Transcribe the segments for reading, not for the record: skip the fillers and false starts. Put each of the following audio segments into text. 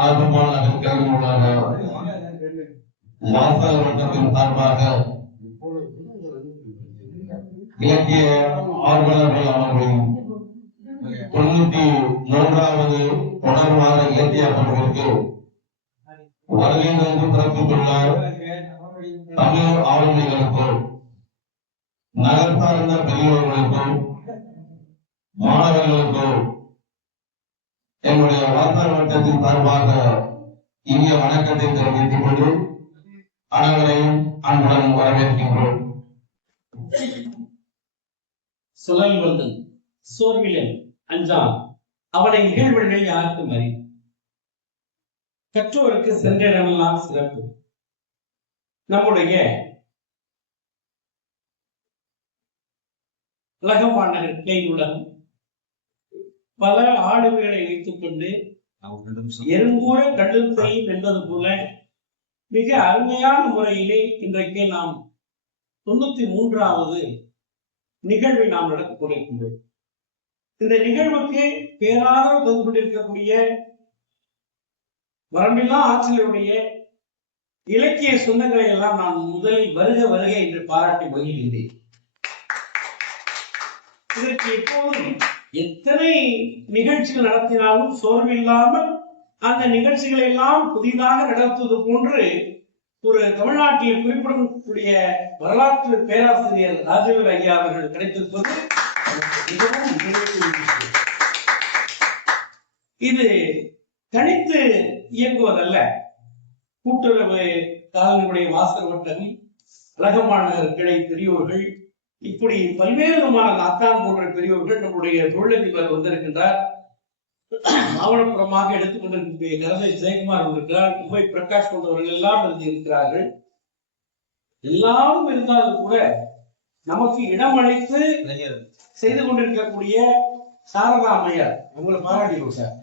ஆர்வமான கல்வியுள்ள வாசகர் வட்டத்தின் சார்பாக இலக்கிய ஆர்வலர்கள் அவர்களின் 93வது தொடர்பான இலக்கிய பணிகளுக்கு வருகின்ற பிறப்பித்துள்ள தமிழ் ஆளுமைகளுக்கும் நகர் சார்ந்த பெரியவர்களுக்கும் மாணவர்களுக்கும் என்னுடைய வாசகர் வட்டத்தின் சார்பாக இந்திய வணக்கத்தை தெரிவித்துக் கொண்டு அனைவரையும் அன்புடன் வரவேற்கின்றோம். சுழல் வந்து சோர்விலன் அஞ்சான் அவனை நிகழ்வுகள் யாருக்கும் அறி கற்றோருக்கு சென்றிடமெல்லாம் சிறப்பு. நம்முடைய உலகமாநகர் கிளை உலகம் பல ஆளுமைகளை வைத்துக் கொண்டு எறும்பூர கல்லும் செய்யும் என்பது போல மிக அருமையான முறையிலே இன்றைக்கு நாம் 93வது நிகழ்வை நாம் நடத்திக் கொண்டிருக்கின்றோம். இந்த நிகழ்வுக்கு பேராதரவு தந்து கொண்டிருக்கக்கூடிய வரம்பில்லா ஆற்றலுடைய இலக்கிய சொந்தங்களை எல்லாம் நான் முதலில் வருக வருக என்று பாராட்டி மகிழ்கின்றேன். இதற்கு எப்போதும் எத்தனை நிகழ்ச்சிகள் நடத்தினாலும் சோர்வில்லாமல் அந்த நிகழ்ச்சிகளை எல்லாம் புதிதாக நடத்துவது போன்று ஒரு தமிழ்நாட்டில் குறிப்பிடக்கூடிய வரலாற்று பேராசிரியர் ராஜவேல் ஐயா அவர்கள் கிடைத்திருப்பது மிகவும் இது தனித்து இயங்குவதல்ல. கூட்டுறவு காலனுடைய வாசகர் வட்டம், அழகமாநகர் கிளை பெரியோர்கள், இப்படி பல்வேறு விதமான நாத்தான் போன்ற பெரியோர்கள் நம்முடைய தொழிலதிபர் வந்திருக்கின்றார். ஆவணப்புறமாக எடுத்துக் கொண்டிருக்கக்கூடிய கரதை ஜெயக்குமார் இருக்கிறார். மும்பை பிரகாஷ் போன்றவர்கள் எல்லாம் இருக்கிறார்கள். எல்லாரும் இருந்தாலும் கூட நமக்கு இடமளித்து செய்து கொண்டிருக்கக்கூடிய சாரதா அம்மையார், உங்களை பாராட்டிடுவோம் சார்.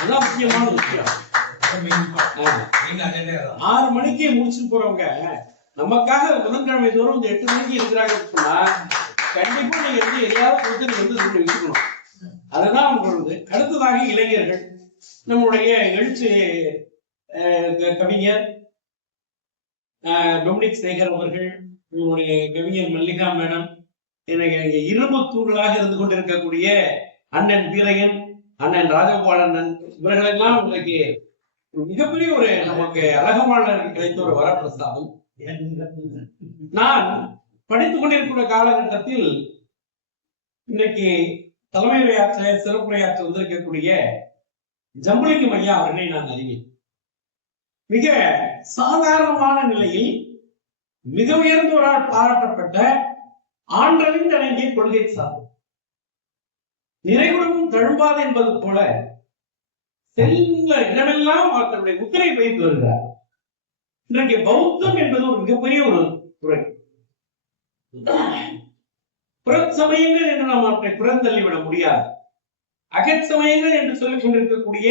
அதான் முக்கியமான விஷயம். 6 மணிக்கு முடிச்சு போறவங்க நமக்காக புதன்கிழமை தோறும் 8 மணிக்கு இருக்கிறாங்கன்னு சொன்னா கண்டிப்பா நீங்க எதையாவது கொடுத்து நீங்க வந்து வச்சுக்கணும். அதுதான் உங்களுக்கு. அடுத்ததாக இளைஞர்கள், நம்முடைய எழுச்சி கவிஞர் டொமினிக் சேகர் அவர்கள், நம்முடைய கவிஞர் மல்லிகா மேடம், எனக்கு இரும்பு தூண்களாக இருந்து கொண்டிருக்கக்கூடிய அண்ணன் வீரையன், அண்ணன் ராஜகோபாலன், இவர்களெல்லாம் இன்றைக்கு மிகப்பெரிய ஒரு நமக்கு அழகமாநகர் கிடைத்த ஒரு வரப்பிரசாதம். நான் படித்துக் கொண்டிருக்கிற காலகட்டத்தில் இன்றைக்கு தலைமையுரையாற்ற சிறப்புரையாற்ற வந்திருக்கக்கூடிய ஜம்புலிங்கம் ஐயா அவர்களை நான் அறிவேன். மிக சாதாரணமான நிலையில் மிக உயர்ந்தோரால் பாராட்டப்பட்ட ஆண்டறிந்து அடங்கிய கொள்கை சார்பு, நிறைகுடமும் தழும்பாது என்பது போல செல்ல இடமெல்லாம் அவர்களுடைய முத்திரை வைத்து வருகிறார். இன்றைக்கு பௌத்தம் என்பது ஒரு மிகப்பெரிய ஒரு துறை. புறச்சமயங்கள் என்று நாம் அவற்றை புறந்தள்ளிவிட முடியாது. அகச்சமயங்கள் என்று சொல்லிக் கொண்டிருக்கக்கூடிய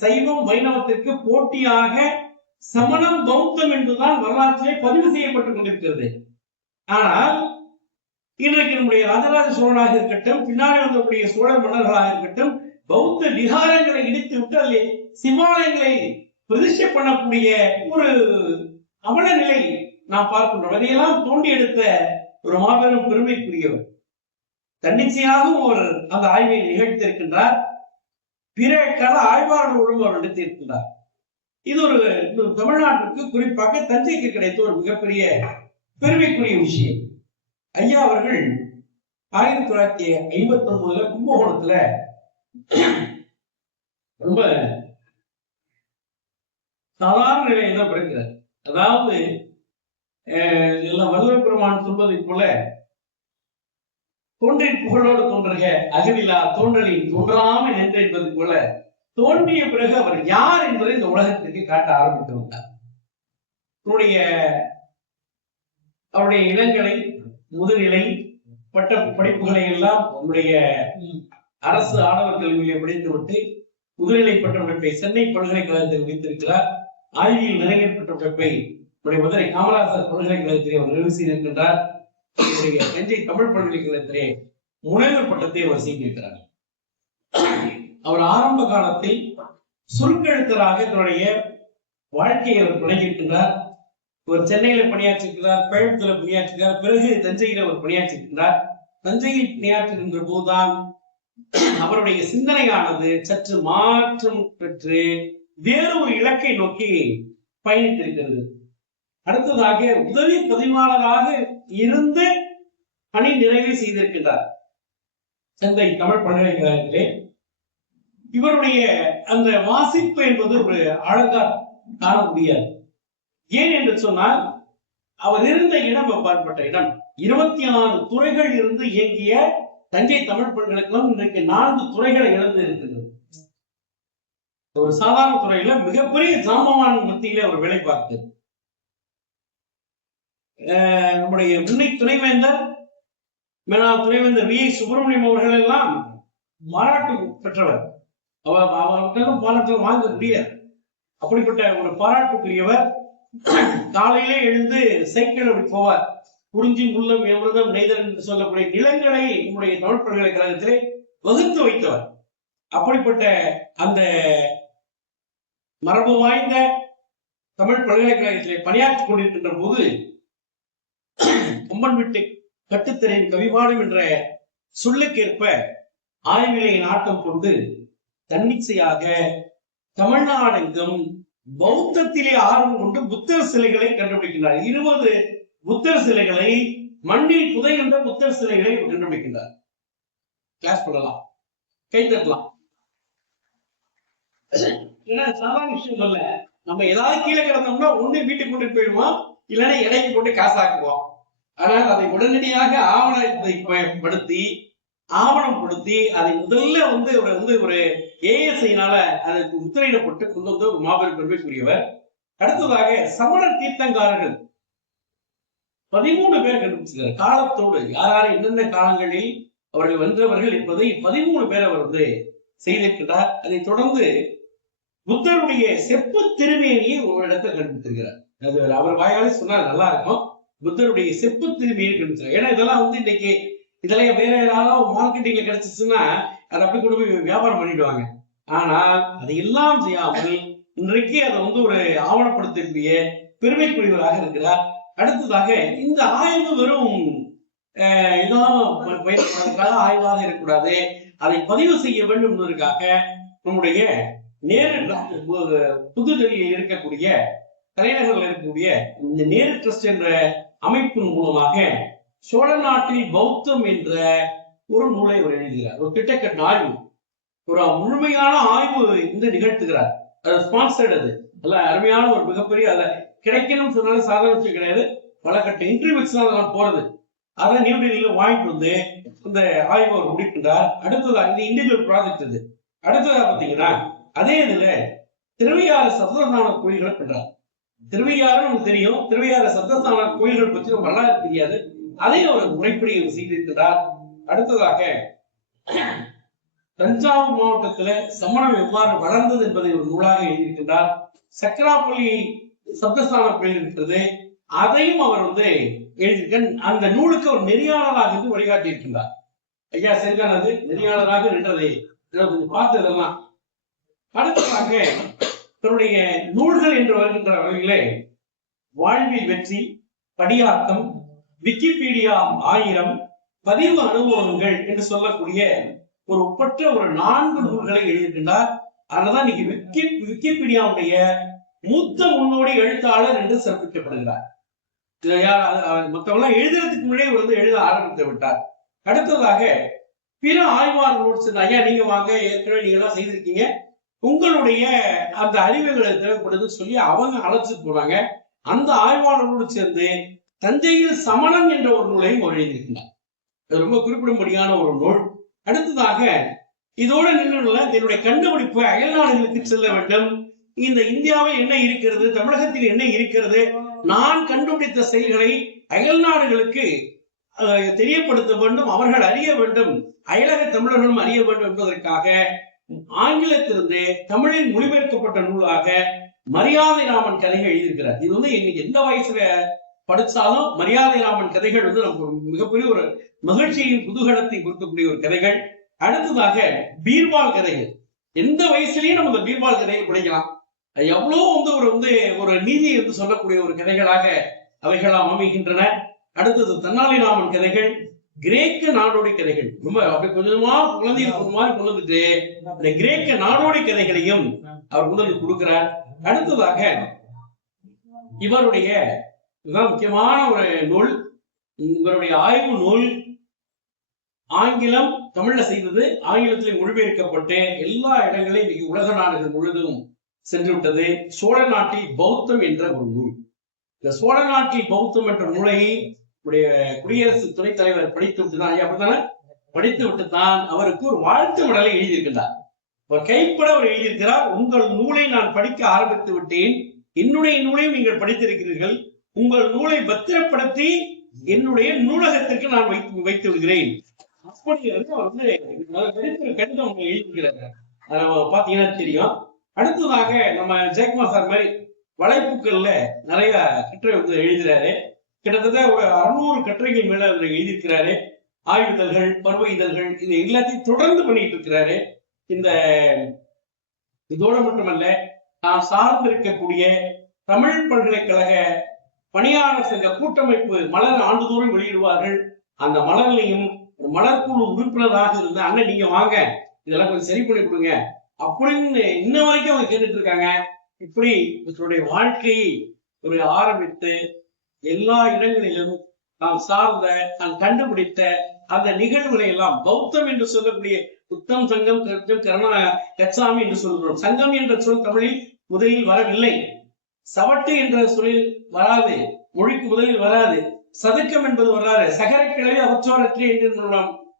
சைவம் வைணவத்திற்கு போட்டியாக சமணம் பௌத்தம் என்றுதான் வரலாற்றிலே பதிவு செய்யப்பட்டுக் கொண்டிருக்கிறது. ஆனால் இன்றைக்கு நம்முடைய ராஜராஜ சோழனாக இருக்கட்டும், பின்னாடி வந்தக்கூடிய சோழர் மன்னர்களாக இருக்கட்டும், பௌத்த விகாரங்களை இடித்து விட்டு அதில் சிவாலயங்களை பிரதிஷ்டை பண்ணக்கூடிய ஒரு அவல நிலை நாம் பார்க்கின்றோம். அதையெல்லாம் தோண்டி எடுத்த ஒரு மாபெரும் பெருமைக்குரியவர் தன்னிச்சையாகவும் ஒரு அந்த ஆய்வை நிகழ்த்தியிருக்கின்றார். பிற கல ஆய்வாளர்களோடும் அவர் நடத்தியிருக்கின்றார். இது ஒரு தமிழ்நாட்டிற்கு, குறிப்பாக தஞ்சைக்கு கிடைத்த ஒரு மிகப்பெரிய பெருமைக்குரிய விஷயம். ஐயா அவர்கள் 1959 கும்பகோணத்துல ரொம்ப சாதாரண நிலையில் தான் பிறக்கிறார். அதாவது எல்லாம் வள்ளுவர் பெருமான் சொல்வதை போல தோன்றின் புகழோடு தோன்றுக அகவிலா தோன்றலின் தோன்றாமை நின்று என்பது போல தோன்றிய பிறகு அவர் யார் என்பதை இந்த உலகத்திற்கு காட்ட ஆரம்பித்து வந்தார். அவருடைய இளங்கலை, முதுநிலை, பட்ட படிப்புகளை எல்லாம் நம்முடைய அரசு ஆடவர் கல்வியை படித்துவிட்டு முதுநிலை பட்ட படிப்பை சென்னை பல்கலைக்கழகத்தில் வைத்திருக்கிறார். ஆய்வியல் நிறைவேற் பட்ட படிப்பை மதுரை காமராசர் பல்கலைக்கழகத்திலே அவர் நிறைவு செய்திருக்கின்றார். தஞ்சை தமிழ் பல்கலைக்கழகத்திலே முனைவர் பட்டத்தை அவர் செய்திருக்கிறார். அவர் ஆரம்ப காலத்தில் சுருக்கெழுத்தராக தன்னுடைய வாழ்க்கையை அவர் தொடங்கியிருக்கின்றார். ஒரு சென்னையில பணியாற்றிருக்கிறார், கோயம்புத்தூர்ல பணியாற்றிருக்கிறார், பிறகு தஞ்சையில அவர் பணியாற்றிருக்கிறார். தஞ்சையில் பணியாற்றுகின்ற போதுதான் அவருடைய சிந்தனையானது சற்று மாற்றம் பெற்று வேறு ஒரு இலக்கை நோக்கி பயணித்திருக்கிறது. அடுத்ததாக உதவி பதிவாளராக இருந்து பணி நிறைவு செய்திருக்கின்றார் சென்னை தமிழ் பல்கலைக்கழகத்திலே. இவருடைய அந்த வாசிப்பு என்பது ஒரு அழகா காண முடியாது. ஏன் என்று சொன்னால் அவர் இருந்த இடம் அப்பாற்பட்ட இடம். 26 துறைகள் இருந்து இயங்கிய தஞ்சை தமிழ் பல்கலைக்கழகம் இன்றைக்கு 4 துறைகளை இழந்து இருக்கின்றது. ஒரு சாதாரண துறையில மிகப்பெரிய ஜாம்பவான் மத்தியில அவர் வேலை பார்த்து நம்முடைய முன்னை துணைவேந்தர் மேலாள் துணைவேந்தர் வி சுப்பிரமணியம் அவர்கள் எல்லாம் பாராட்டு பெற்றவர். அவர்களும் பாராட்டு வாங்க முடியாது. அப்படிப்பட்ட ஒரு பாராட்டுக்குரியவர். காலையிலே எழுந்து சைக்கிள் அப்படி போவார். குறிஞ்சி முல்லம் எமிர்தம் நெய்தல் என்று சொல்லக்கூடிய நிலங்களை நம்முடைய தமிழ் பல்கலைக்கழகத்திலே வகுத்து வைத்தவர். அப்படிப்பட்ட அந்த மரபு வாய்ந்த தமிழ் பல்கலைக்கழகத்திலே பணியாற்றிக் கொண்டிருக்கின்ற போது கொம்பன் விட்டு கட்டுத்திரையின் கவிபாடும் என்ற சொல்லுக்கேற்ப ஆய்விலை நாட்டம் கொண்டு தன்னிச்சையாக தமிழ்நாடெங்கும் பௌத்தத்திலே ஆர்வம் கொண்டு புத்தர் சிலைகளை கண்டுபிடிக்கின்றார். 20 புத்தர் சிலைகளை, மண்ணில் புதைகின்ற புத்தர் சிலைகளை கண்டுபிடிக்கின்றார். கிளாஸ் பண்ணலாம், கை தட்டலாம். சாதாரண விஷயம் இல்ல. நம்ம ஏதாவது கீழே கிடந்தோம்னா ஒண்ணு வீட்டுக்கு கொண்டு போயிடுவோம், இல்லைன்னா எடைக்கு போட்டு காசாக்குவோம். ஆனால் அதை உடனடியாக ஆவணப்படுத்தி ஆவணப்படுத்தி அதை முதல்ல ஒரு ஏஎஸ்ஐனால அதுக்கு முத்திரையிடப்பட்டு கொண்டு வந்து ஒரு மாபெரும் பெருமைக்குரியவர். அடுத்ததாக சமணர் தீர்த்தங்காரர்கள் 13 பேர் கண்டுபிடிச்சிருக்கார். காலத்தோடு யாரால என்னென்ன காலங்களில் அவர்கள் வென்றவர்கள் என்பதை 13 பேர் அவர் செய்திருக்கிறார். அதை தொடர்ந்து புத்தருடைய செப்பு திருமேனியை ஒரு இடத்தை கண்டுபிடித்திருக்கிறார். அது அவர் வாயாலே சொன்னால் நல்லா இருக்கும். புத்தருடைய செப்பு திருமேனியை கண்டுபிடிச்சார். ஏன்னா இதெல்லாம் இன்னைக்கு இதெல்லாம் வேற ஏதாவது மார்க்கெட்டிங்ல கிடைச்சிச்சுன்னா அதை அப்படி கொண்டு போய் வியாபாரம் பண்ணிடுவாங்க. ஆனால் அதையெல்லாம் செய்யாமல் இன்றைக்கு அதை ஒரு ஆவணப்படுத்தக்கூடிய பெருமைக்குரியவராக இருக்கிறார். அடுத்ததாக இந்த ஆய்வு வெறும் ஆய்வாக இருக்கக்கூடாது, அதை பதிவு செய்ய வேண்டும் என்பதற்காக நம்முடைய நேரு புதுடெல்லியில் இருக்கக்கூடிய தலைநகரில் இருக்கக்கூடிய இந்த நேரு ட்ரஸ்ட் என்ற அமைப்பின் மூலமாக சோழ நாட்டில் பௌத்தம் என்ற ஒரு நூலை அவர் எழுதுகிறார். ஒரு திட்டக்கட்ட ஆய்வு, ஒரு முழுமையான ஆய்வு நிகழ்த்துகிறார். அது ஸ்பான்சர்ட். அது நல்ல அருமையான ஒரு மிகப்பெரிய அதை கிடைக்கணும்னு சொன்னாலும் சாதாரண விஷயம் கிடையாது. பல கட்ட இன்டர்வியூஸ் அதெல்லாம் போறது. அதை நியூ டெல்லியில வாங்கிட்டு வந்து இந்த ஆய்வு அவர் முடிக்கின்றார். அடுத்ததாக இது இண்டிவிஜுவல் ப்ராஜெக்ட். இது அடுத்ததாக பாத்தீங்கன்னா அதே இதுல திருவையாறு சப்தஸ்தான கோயில்களை பண்றார். திருவையாறு நமக்கு தெரியும். திருவையாறு சப்தஸ்தான கோயில்கள் பற்றி நம்ம வரலாறு தெரியாது. அதையும் அவர் முறைப்படி செய்திருக்கிறார். அடுத்ததாக தஞ்சாவூர் மாவட்டத்துல சமணம் எவ்வாறு வளர்ந்தது என்பதை ஒரு நூலாக எழுதியிருக்கின்றார். சக்கராப்பள்ளி சப்தஸ்தான கோயில் இருக்கிறது, அதையும் அவர் எழுதியிருக்க. அந்த நூலுக்கு ஒரு நெறியாளராக இருந்து வழிகாட்டி இருக்கின்றார். ஐயா செஞ்சானது நெறியாளராக நின்றதை கொஞ்சம் பார்த்ததெல்லாம். அடுத்ததாக தன்னுடைய நூல்கள் என்று வருகின்ற வகையிலே வாழ்வில் வெற்றி, படியாக்கம், விக்கிபீடியா 1000, பதிவு அனுபவங்கள் என்று சொல்லக்கூடிய ஒரு ஒப்பற்ற ஒரு 4 நூல்களை எழுதியிருக்கின்றார். அதனால்தான் இன்னைக்கு விக்கிபீடியாவுடைய மூத்த முன்னோடி எழுத்தாளர் என்று சிறப்பிக்கப்படுகிறார். மற்றவெல்லாம் எழுதுறதுக்கு முன்னாடியே எழுத ஆரம்பித்து விட்டார். அடுத்ததாக பிற ஆய்வாளர்களோடு சேர்ந்து, ஐயா நீங்க வாங்க, ஏற்கனவே நீங்க எல்லாம் செய்திருக்கீங்க, உங்களுடைய அந்த அறிவுகளை தேவைப்படுதுன்னு சொல்லி அவங்க அழைச்சிட்டு போறாங்க. அந்த ஆய்வாளர்களோடு சேர்ந்து தஞ்சையில் சமணன் என்ற ஒரு நூலையும் எழுதியிருக்கிறார். அது ரொம்ப குறிப்பிடும்படியான ஒரு நூல். அடுத்ததாக இதோட நின்றுள்ள என்னுடைய கண்டுபிடிப்பு அயல் நாடுகளுக்கு செல்ல வேண்டும். இந்த இந்தியாவில் என்ன இருக்கிறது, தமிழகத்தில் என்ன இருக்கிறது, நான் கண்டுபிடித்த செயல்களை அயல் நாடுகளுக்கு தெரியப்படுத்த வேண்டும், அவர்கள் அறிய வேண்டும், அயலக தமிழர்களும் அறிய வேண்டும் என்பதற்காக ஆங்கிலத்திலிருந்து தமிழில் மொழிபெயர்க்கப்பட்ட நூலாக மரியாதை ராமன் கதைகள் எழுதியிருக்கிறார். இது இன்னைக்கு எந்த வயசுல படிச்சாலும் மரியாதை ராமன் கதைகள் நமக்கு மிகப்பெரிய ஒரு மகிழ்ச்சியின் குதூகலத்தை கொடுக்கக்கூடிய ஒரு கதைகள். அடுத்ததாக பீர்பால் கதைகள். எந்த வயசுலயும் நம்ம இந்த பீர்பால் கதையை படிக்கலாம். அது எவ்வளவு ஒரு நீதியை சொல்லக்கூடிய ஒரு கதைகளாக அவைகளாம் அமைகின்றன. அடுத்தது தென்னாலிராமன் கதைகள், கிரேக்க நாடோடி கதைகள். ரொம்ப அப்படி கொஞ்சமா குழந்தைகள் மாதிரி கொண்டு வந்துட்டு இந்த கிரேக்க நாடோடி கதைகளையும் அவர் கொண்டு வந்து கொடுக்கிறார். அடுத்ததாக இவருடைய முக்கியமான ஒரு நூல், இவருடைய ஆய்வு நூல் ஆங்கிலம் தமிழ்ல செய்தது, ஆங்கிலத்தில் மொழிபெயர்க்கப்பட்டு எல்லா இடங்களையும் இன்னைக்கு உலக நாடுகள் முழுவதும் சென்று விட்டது. சோழ நாட்டில் பௌத்தம் என்ற ஒரு நூல். இந்த சோழ நாட்டில் பௌத்தம் என்ற நூலை குடியரசு துணைத் தலைவர் படித்து விட்டுதான், அப்படித்தானே படித்து விட்டுத்தான் அவருக்கு ஒரு வாழ்த்து மடலை எழுதியிருக்கிறார். அவர் கைப்பட அவர் எழுதியிருக்கிறார், உங்கள் நூலை நான் படிக்க ஆரம்பித்து விட்டேன், என்னுடைய நூலையும் நீங்கள் படித்திருக்கிறீர்கள், உங்கள் நூலை பத்திரப்படுத்தி என்னுடைய நூலகத்திற்கு நான் வைத்து விடுகிறேன். அப்படி அவர் கடிதம் எழுதியிருக்கிறார். பாத்தீங்கன்னா தெரியும். அடுத்ததாக நம்ம ஜெயக்குமார் சார் மாதிரி வலைப்புக்கள்ல நிறைய கட்டுரை எழுதுறாரு. கிட்டத்தட்ட ஒரு 600 கட்டுரைகள் மேல எழுதியிருக்கிறாரு. ஆய்விதழ்கள், பருவ இதழ்கள், இது எல்லாத்தையும் தொடர்ந்து பண்ணிட்டு இருக்கிறாரு. இதோட மட்டுமல்ல, நான் சார்ந்திருக்கக்கூடிய தமிழ் பல்கலைக்கழக பணியாளர் சங்க கூட்டமைப்பு மலர் ஆண்டுதோறும் வெளியிடுவார்கள். அந்த மலர்லையும் மலர்குழு உறுப்பினராக இருந்த அண்ணன் நீங்க வாங்க, இதெல்லாம் கொஞ்சம் சரி பண்ணி கொடுங்க அப்படின்னு இன்ன வரைக்கும் அவங்க கேட்டுட்டு இருக்காங்க. இப்படி இவருடைய வாழ்க்கையை ஒரு ஆரம்பித்து எல்லா இடங்களிலும் நான் சார்ந்த, நான் கண்டுபிடித்த அந்த நிகழ்வுகளை எல்லாம் பௌத்தம் என்று சொல்லக்கூடிய புத்தம் சங்கம் கச்சாமி என்று சொல்கிறோம். சங்கம் என்ற சொல் தமிழில் முதலில் வரவில்லை. சவட்டு என்ற சொல்லில் வராது, மொழிக்கு முதலில் வராது. சதுக்கம் என்பது வராது. சகரக்கிழமை அவற்றோரற்றே என்று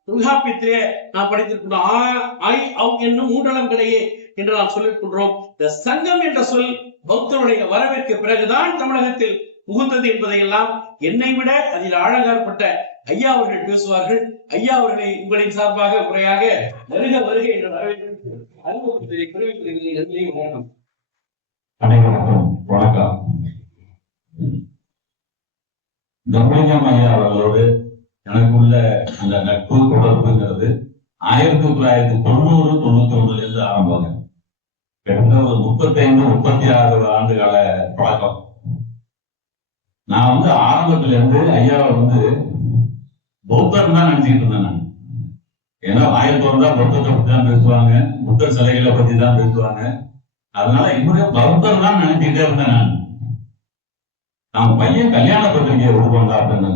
தொல்காப்பியத்திலே நாம் படித்திருக்கிறோம். என்னும் மூன்றளம் கிடையே என்று நாம் சொல்லிக் கொள்கிறோம். இந்த சங்கம் என்ற சொல் பௌத்தனுடைய வரவிற்கு பிறகுதான் தமிழகத்தில் புகுந்தது என்பதையெல்லாம் என்னை விட அதில் ஆழங்காற்பட்ட ஐயா அவர்கள் பேசுவார்கள். ஐயா அவர்களை உங்களின் சார்பாக முறையாக வருக வருகை என்ற வரவேற்பு அறிமுகத்தை தெரிவிக்கிறேன். அனைவருக்கும் வணக்கம். தம்பலிங்கம் ஐயா அவர்களோடு எனக்குள்ள அந்த நட்பு தொடர்புங்கிறது 1990-91 இருந்து ஆரம்பங்க. கிட்டத்தட்ட ஒரு 35-36 ஆண்டுகால பழக்கம். நான் ஆரம்பத்துல இருந்து ஐயாவை பௌத்தர் தான் நினைச்சுக்கிட்டு இருந்தேன் நான். ஏன்னா ஆயிரத்தோடு தான் பௌத்தத்தை பத்தி தான் பேசுவாங்க, புத்தர் சிலைகளை பத்தி தான் பேசுவாங்க. அதனால இவரே பௌத்தர் தான் நினைச்சுக்கிட்டே இருந்தேன் நான். நான் பையன் கல்யாண பத்திரிகையை உருவாங்க அப்படின்னு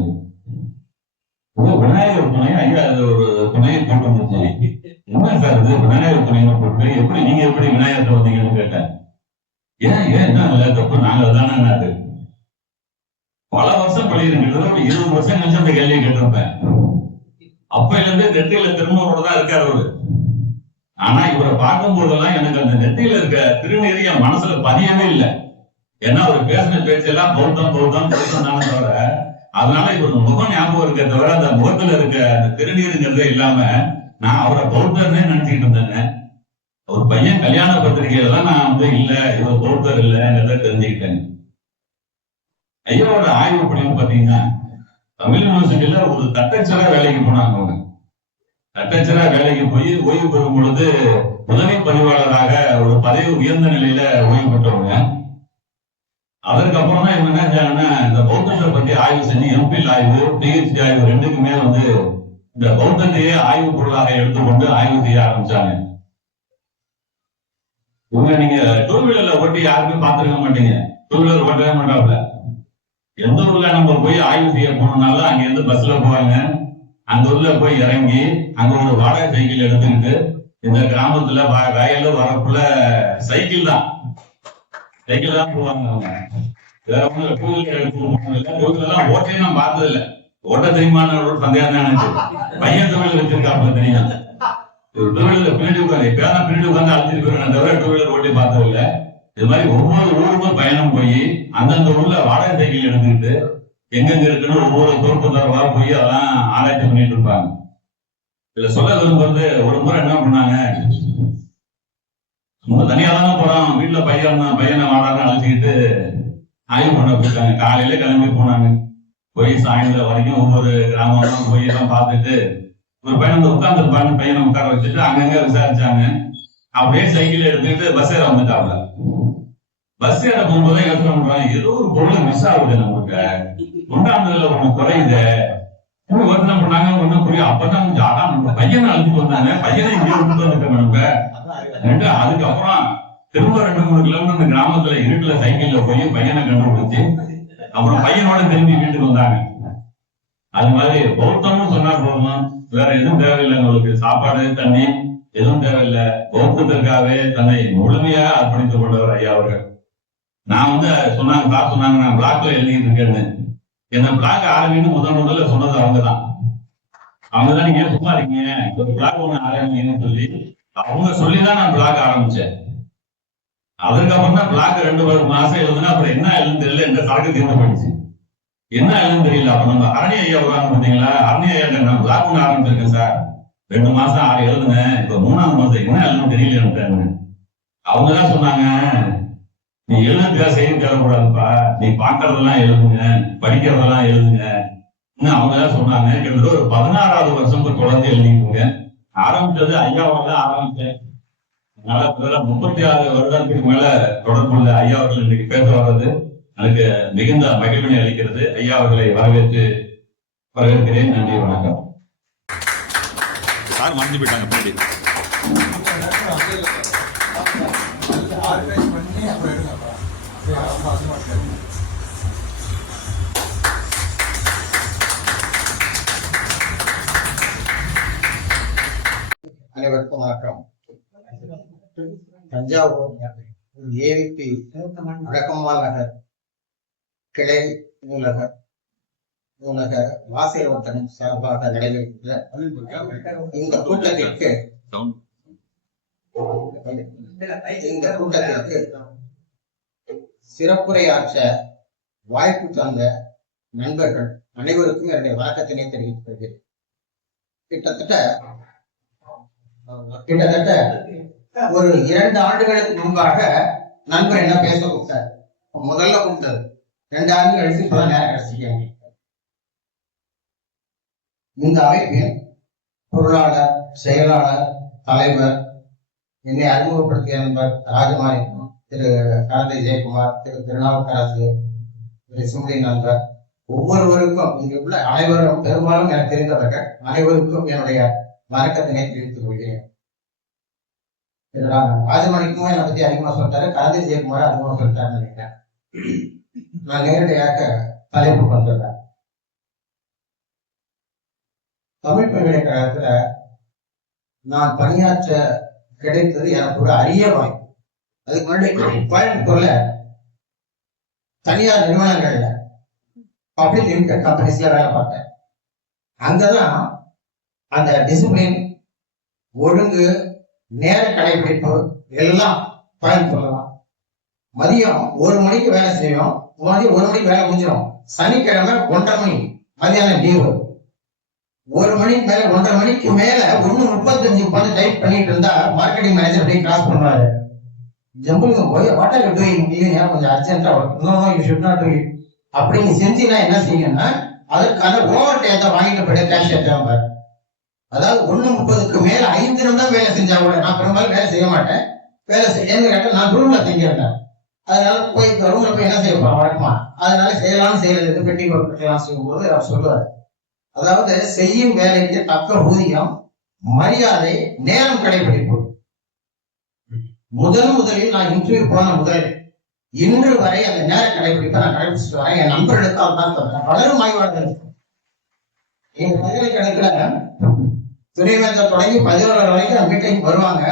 விநாயகர் துணை ஐயா ஒரு துணையை போட்டு வந்துச்சு. என்ன சார் இது விநாயகர் துணையை போட்டு எப்படி நீங்க எப்படி விநாயகத்தை வந்தீங்கன்னு கேட்டேன். ஏன் என்ன இல்லை தப்பு, நாங்க தானே. அது பல வருஷம் பழியிருக்கிறது. ஒரு 20 வருஷம் கழிச்சு அந்த கேள்வியை கேட்டிருப்பேன். அப்பையில இருந்து நெத்தியில திருமணோட தான் இருக்காரு அவரு. ஆனா இவரை பார்க்கும் போதெல்லாம் எனக்கு அந்த நெத்தியில இருக்க திருநீர் என் மனசுல பதியவே இல்லை. ஏன்னா அவர் பேசின பேச்செல்லாம் பௌத்தம் பௌத்தம் பௌத்தம் தானே தவிர, அதனால இவர் முகம் ஞாபகம் இருக்க தவிர அந்த முகத்துல இருக்க அந்த திருநீருங்கிறதே இல்லாம நான் அவரை பௌத்தர்னே நினைச்சுக்கிட்டு இருந்தேங்க. ஒரு பையன் கல்யாண பத்திரிகையில தான் நான் இல்ல இவர் பௌத்தர் இல்லைங்கிறத தெரிஞ்சுக்கிட்டேன். ஐயாவோட ஆய்வு படின்னு பாத்தீங்கன்னா தமிழ் யூனிவர்சிட்டியில ஒரு தட்டச்சரா வேலைக்கு போனாங்க. அவங்க தட்டச்சரா வேலைக்கு போய் ஓய்வு பெறும் பொழுது உதவி பதிவாளராக ஒரு பதவி உயர்ந்த நிலையில ஓய்வு பெற்றவங்க. அதற்கப்புறம் தான் இவங்க என்ன செஞ்சாங்கன்னா இந்த பௌத்தத்தை பத்தி ஆய்வு செஞ்சு எம்பில் ஆய்வு, பிஹெச்டி ஆய்வு ரெண்டுக்குமே இந்த பௌத்தத்தையே ஆய்வு பொருளாக எடுத்துக்கொண்டு ஆய்வு செய்ய ஆரம்பிச்சாங்க. இவங்க நீங்க டூ வீலர்ல ஓட்டி யாருமே பார்த்திருக்க மாட்டீங்க. டூ வீலர் ஓட்டவே மாட்டாப்ல. எந்த ஊர்ல நம்ம போய் ஆய்வு செய்ய போனோம்னாலும் அங்க இருந்து பஸ்ல போவாங்க. அந்த ஊர்ல போய் இறங்கி அங்க ஒரு வாடகை சைக்கிள் எடுத்துக்கிட்டு இந்த கிராமத்துல வயல்ல வரக்குள்ள சைக்கிள் தான் போவாங்க. அவங்க வேற ஒண்ணு டூ வீலர் எடுத்து ஓட்டையும் நான் பார்த்தது இல்லை. ஓட்ட தெரியுமான ஒரு சந்தேகம் தான் எனக்கு. பையன் டூ வீலர் வச்சிருக்காப்புல தெரியும். டூ வீலர் பின்னாடி உட்காந்து இப்பதான் பின்னாடி உட்காந்து அழைச்சிட்டு போயிருக்கேன் தவிர டூ வீலர் ஓட்டி பார்த்தது இல்லை. இது மாதிரி ஒவ்வொரு ஊருக்கும் பயணம் போய் அந்தந்த ஊர்ல வாடகை சைக்கிள் எடுத்துக்கிட்டு எங்கெங்க இருக்குன்னு ஒவ்வொரு தோப்பு தரவா போய் அதெல்லாம் ஆராய்ச்சி பண்ணிட்டு இருப்பாங்க. இதுல சொல்ல விரும்புறது, ஒரு முறை என்ன பண்ணாங்க, தனியா தானே போறோம், வீட்டுல பையனை வாடான்னு அழைச்சிக்கிட்டு ஆய்வு பண்ண போயிருக்காங்க. காலையில கிளம்பி போனாங்க. போய் சாயந்தரம் வரைக்கும் ஒவ்வொரு கிராமம் போய் எல்லாம் பார்த்துட்டு ஒரு பையனை உட்கார்ந்து பையனை உட்கார வச்சுட்டு அங்கங்க விசாரிச்சாங்க. அப்படியே சைக்கிள் எடுத்துக்கிட்டு பஸ் ஏற வந்துட்டாப்ல. பஸ் ஏற போகும்போதே யோசனை பண்றாங்க, ஏதோ ஒரு பொருள் மிஸ் ஆகுது, நமக்கு கொண்டாடுறதுல ஒண்ணு குறையுது. யோசனை பண்ணாங்க, ஒண்ணும் புரியும். அப்பதான் நம்ம பையனை அழைச்சிட்டு வந்தாங்க, பையனை இங்கே விட்டு வந்துட்டோம் நம்ம. அதுக்கப்புறம் திரும்ப 2-3 கிலோமீட்டர் கிராமத்துல இருட்டுல சைக்கிள்ல போய் பையனை கண்டுபிடிச்சு அப்புறம் பையனோட திரும்பி வீட்டுக்கு வந்தாங்க. அது மாதிரி பௌத்தமும் சொன்னா போதும், வேற எதுவும் தேவையில்லை. உங்களுக்கு சாப்பாடு தண்ணி எதுவும் தேவையில்லை. பௌத்தத்திற்காகவே தன்னை முழுமையாக அர்ப்பணித்துக் கொண்டவர் ஐயா அவர்கள். நான் சொன்னாங்க, சார் சொன்னாங்க, நான் பிளாக்ல எழுதிட்டு இருக்கேன்னு. என்ன பிளாக் ஆரம்பின்னு முதல்ல சொன்னது அவங்கதான். அவங்கதான் நீங்க சும்மா இருக்கீங்க, ஒரு பிளாக் ஒண்ணு ஆரம்பிங்கன்னு சொல்லி அவங்க சொல்லிதான் நான் பிளாக் ஆரம்பிச்சேன். அதுக்கப்புறம் தான் பிளாக் 2 மாசம் எழுதுனா அப்புறம் என்ன எழுதுன்னு தெரியல, எந்த சரக்கு தீர்ந்து போயிடுச்சு. என்ன எழுதுன்னு தெரியல. அப்ப நம்ம அரணி ஐயா வருவாங்க பார்த்தீங்களா, அரணி ஐயா நான் பிளாக் ஒண்ணு ஆரம்பிச்சிருக்கேன் சார், 2 மாசம் எழுதுனேன், இப்ப 3ஆவது மாசம் என்ன எழுதுன்னு தெரியல. அவங்கதான் சொன்னாங்க, நீ எழுதுறதுக்காக செய்தி தேவைப்படாதுப்பா, நீ பாக்குறதெல்லாம் எழுதுங்க, படிக்கிறதெல்லாம் எழுதுங்க. அவங்கதான் சொன்னாங்க. கிட்டத்தட்ட ஒரு 16வது வருஷம் தொடர்ந்து எழுதிட்டு ஆரம்பிச்சது ஐயாவோட தான் ஆரம்பிச்சேன். அதனால 36 வருடத்துக்கு மேல தொடர்புள்ள ஐயா அவர்கள் இன்றைக்கு பேச வர்றது எனக்கு மிகுந்த மகிழ்வினை அளிக்கிறது. ஐயா அவர்களை வரவேற்கிறேன். நன்றி, வணக்கம். சார் மறந்து போயிட்டாங்க பின்னாடி. அனைவருக்கும் வணக்கம். தஞ்சாவூர் ஏவிபி வடக்கம்மாள் நகர் கிளை நூலக வாசகர் சார்பாக நடைபெற்ற இந்த கூட்டத்திற்கு சிறப்புரையாற்ற வாய்ப்பு தந்த நண்பர்கள் அனைவருக்கும் என்னுடைய வணக்கத்தினை தெரிவித்துக் கொள்கிறேன். கிட்டத்தட்ட ஒரு 2 ஆண்டுகளுக்கு முன்பாக நண்பர் என்ன பேச கூப்பிட்டார். முதல்ல கூப்பிட்டது 2 ஆண்டு கழிச்சு இப்பதான் நேரம் கிடைச்சிக்க. இந்த அமைப்பின் பொருளாளர், செயலாளர், தலைவர், என்னை அறிமுகப்படுத்திய நண்பர் ராஜமாணிக்கம், திரு கரந்தை ஜெயக்குமார், திரு திருநாவுக்கரசு, திரு சுமதி நண்பர், ஒவ்வொருவருக்கும் இங்கு உள்ள அனைவரும் பெரும்பாலும் எனக்கு தெரிந்தவர்கள் அனைவருக்கும் என்னுடைய வணக்கத்தினை தெரிவித்துக் கொள்கிறேன். ராஜமாணிக்கமும் என்னை பத்தி அதிகமா சொல்லிட்டாரு, கரந்தை ஜெயக்குமார் அதிகமா சொல்லிட்டாருன்னு நினைக்கிறேன். நான் நேரடியாக தலைப்பு வந்துள்ளேன். தமிழ் பல்கலைக்கழகத்துல நான் பணியாற்ற கிடைத்தது எனக்கு ஒரு அரிய வாய்ப்பு. அதுக்கு முன்னாடி கோயம்புத்தூர்ல தனியார் நிறுவனங்கள்ல பப்ளிக் லிமிடெட் கம்பெனிஸ்ல வேலை பார்த்தேன். அங்கதான் அந்த டிசிப்ளின், ஒழுங்கு, நேர கடைபிடிப்பு எல்லாம் பயன் சொல்லலாம். மதியம் 1 மணிக்கு வேலை செய்யும், மதியம் 1 மணிக்கு வேலை முடிஞ்சிடும். சனிக்கிழமை 1:30 மணி மதியானம் லீவு. 1 மணிக்கு மேல 1:30 மணிக்கு மேல 1:35 உட்காந்து டைப் பண்ணிட்டு இருந்தா மார்க்கெட்டிங் மேனேஜர் அப்படியே கிராஸ் பண்ணுவாரு. ஜம்பிங்க போய் வாட் ஆர் யூ டூயிங், இல்லையா கொஞ்சம் அர்ஜென்ட்டா no you should not do it அப்படின்னு செஞ்சினா என்ன செய்யணும்னா அதற்கான ஓவர் டேத்தை வாங்கிட்டு போய் கேஷியர் தேவை. அதாவது 1:30க்கு மேல 5 நிமிடம் வேலை செஞ்சா கூட, நான் பெரும்பாலும் வேலை செய்ய மாட்டேன். வேலை செய்யன்னு கேட்ட நான் ரூம்ல தங்கியிருந்தேன். அதனால போய் ரூம்ல போய் என்ன செய்ய போறேன் வழக்கமா, அதனால செய்யலாம்னு செய்யறது பெட்டி கொடுக்கலாம் செய்யும்போது அவர் சொல்லுவார், அதாவது செய்யும் வேலைக்கு தக்க ஊதியம், மரியாதை, நேரம் கடைபிடிப்பு. முதலில் நான் இன்டர்வியூ போன முதல் இன்று வரை அந்த நேர கடைபிடிப்பை நான் கடைபிடிச்சிட்டு வரேன். என் நண்பர்களுக்கு அவர்தான் சொல்றேன். வளரும் ஆய்வாளர்கள் எங்க பல்கலைக்கழகத்துல துணைவேந்தர் தொடங்கி 11 வரைக்கும் மீட்டிங் வருவாங்க.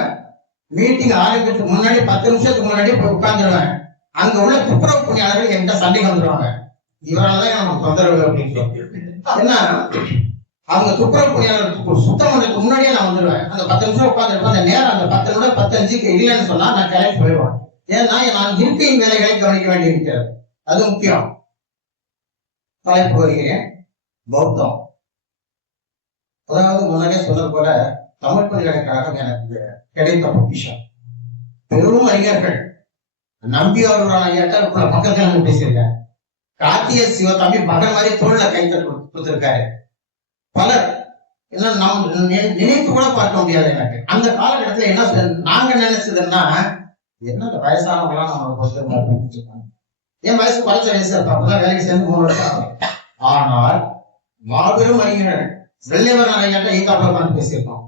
மீட்டிங் ஆரம்பிக்கிறதுக்கு முன்னாடி 10 நிமிஷத்துக்கு முன்னாடி போய் உட்கார்ந்துருவேன். அங்க உள்ள துப்புரவு பணியாளர்கள் என்கிட்ட சண்டைக்கு வந்துடுவாங்க, இவரால்தான் எனக்கு தொந்தரவு அப்படின்னு. ஏன்னா அவங்க துப்புரவு பணியாளர் சுத்தம் பண்றதுக்கு முன்னாடியே நான் வந்துடுவேன். அந்த 10 நிமிஷம் உட்காந்துருப்பேன். அந்த நேரம் அந்த 10 நிமிடம் 10:05 இல்லைன்னு சொன்னா நான் கிளம்பி போயிடுவேன். ஏன்னா நான் இருக்கையின் வேலைகளை கவனிக்க வேண்டி இருக்கிறது, அது முக்கியம். தலைப்பு வருகிறேன், பௌத்தம். அதாவது முன்னாடியே சொன்னது போல தமிழ் பல்கலைக்கழகம் எனக்கு கிடைத்த பொக்கிஷம். பெரும் அறிஞர்கள் நம்பியாருடைய ஐயாட்ட பக்கத்துல பேசியிருக்கேன். கார்த்திய சிவ தம்பி மகன் மாதிரி தோல்ல கைத்தல் கொடுத்திருக்காரு. பலர் ஏன்னா நம்ம நினைத்து கூட பார்க்க முடியாது. எனக்கு அந்த காலகட்டத்துல என்ன நாங்க நினைச்சதுன்னா, என்ன இந்த வயசானவங்களாம் நம்ம பொறுத்து என் வயசு 10 வயசு அப்பதான் வேலைக்கு சேர்ந்து 3 வருஷம் ஆகும். ஆனால் மாபெரும் அறிஞர்கள் வெள்ளைவர் நிறைய ஈத்தாப்புல பேசியிருக்கோம்.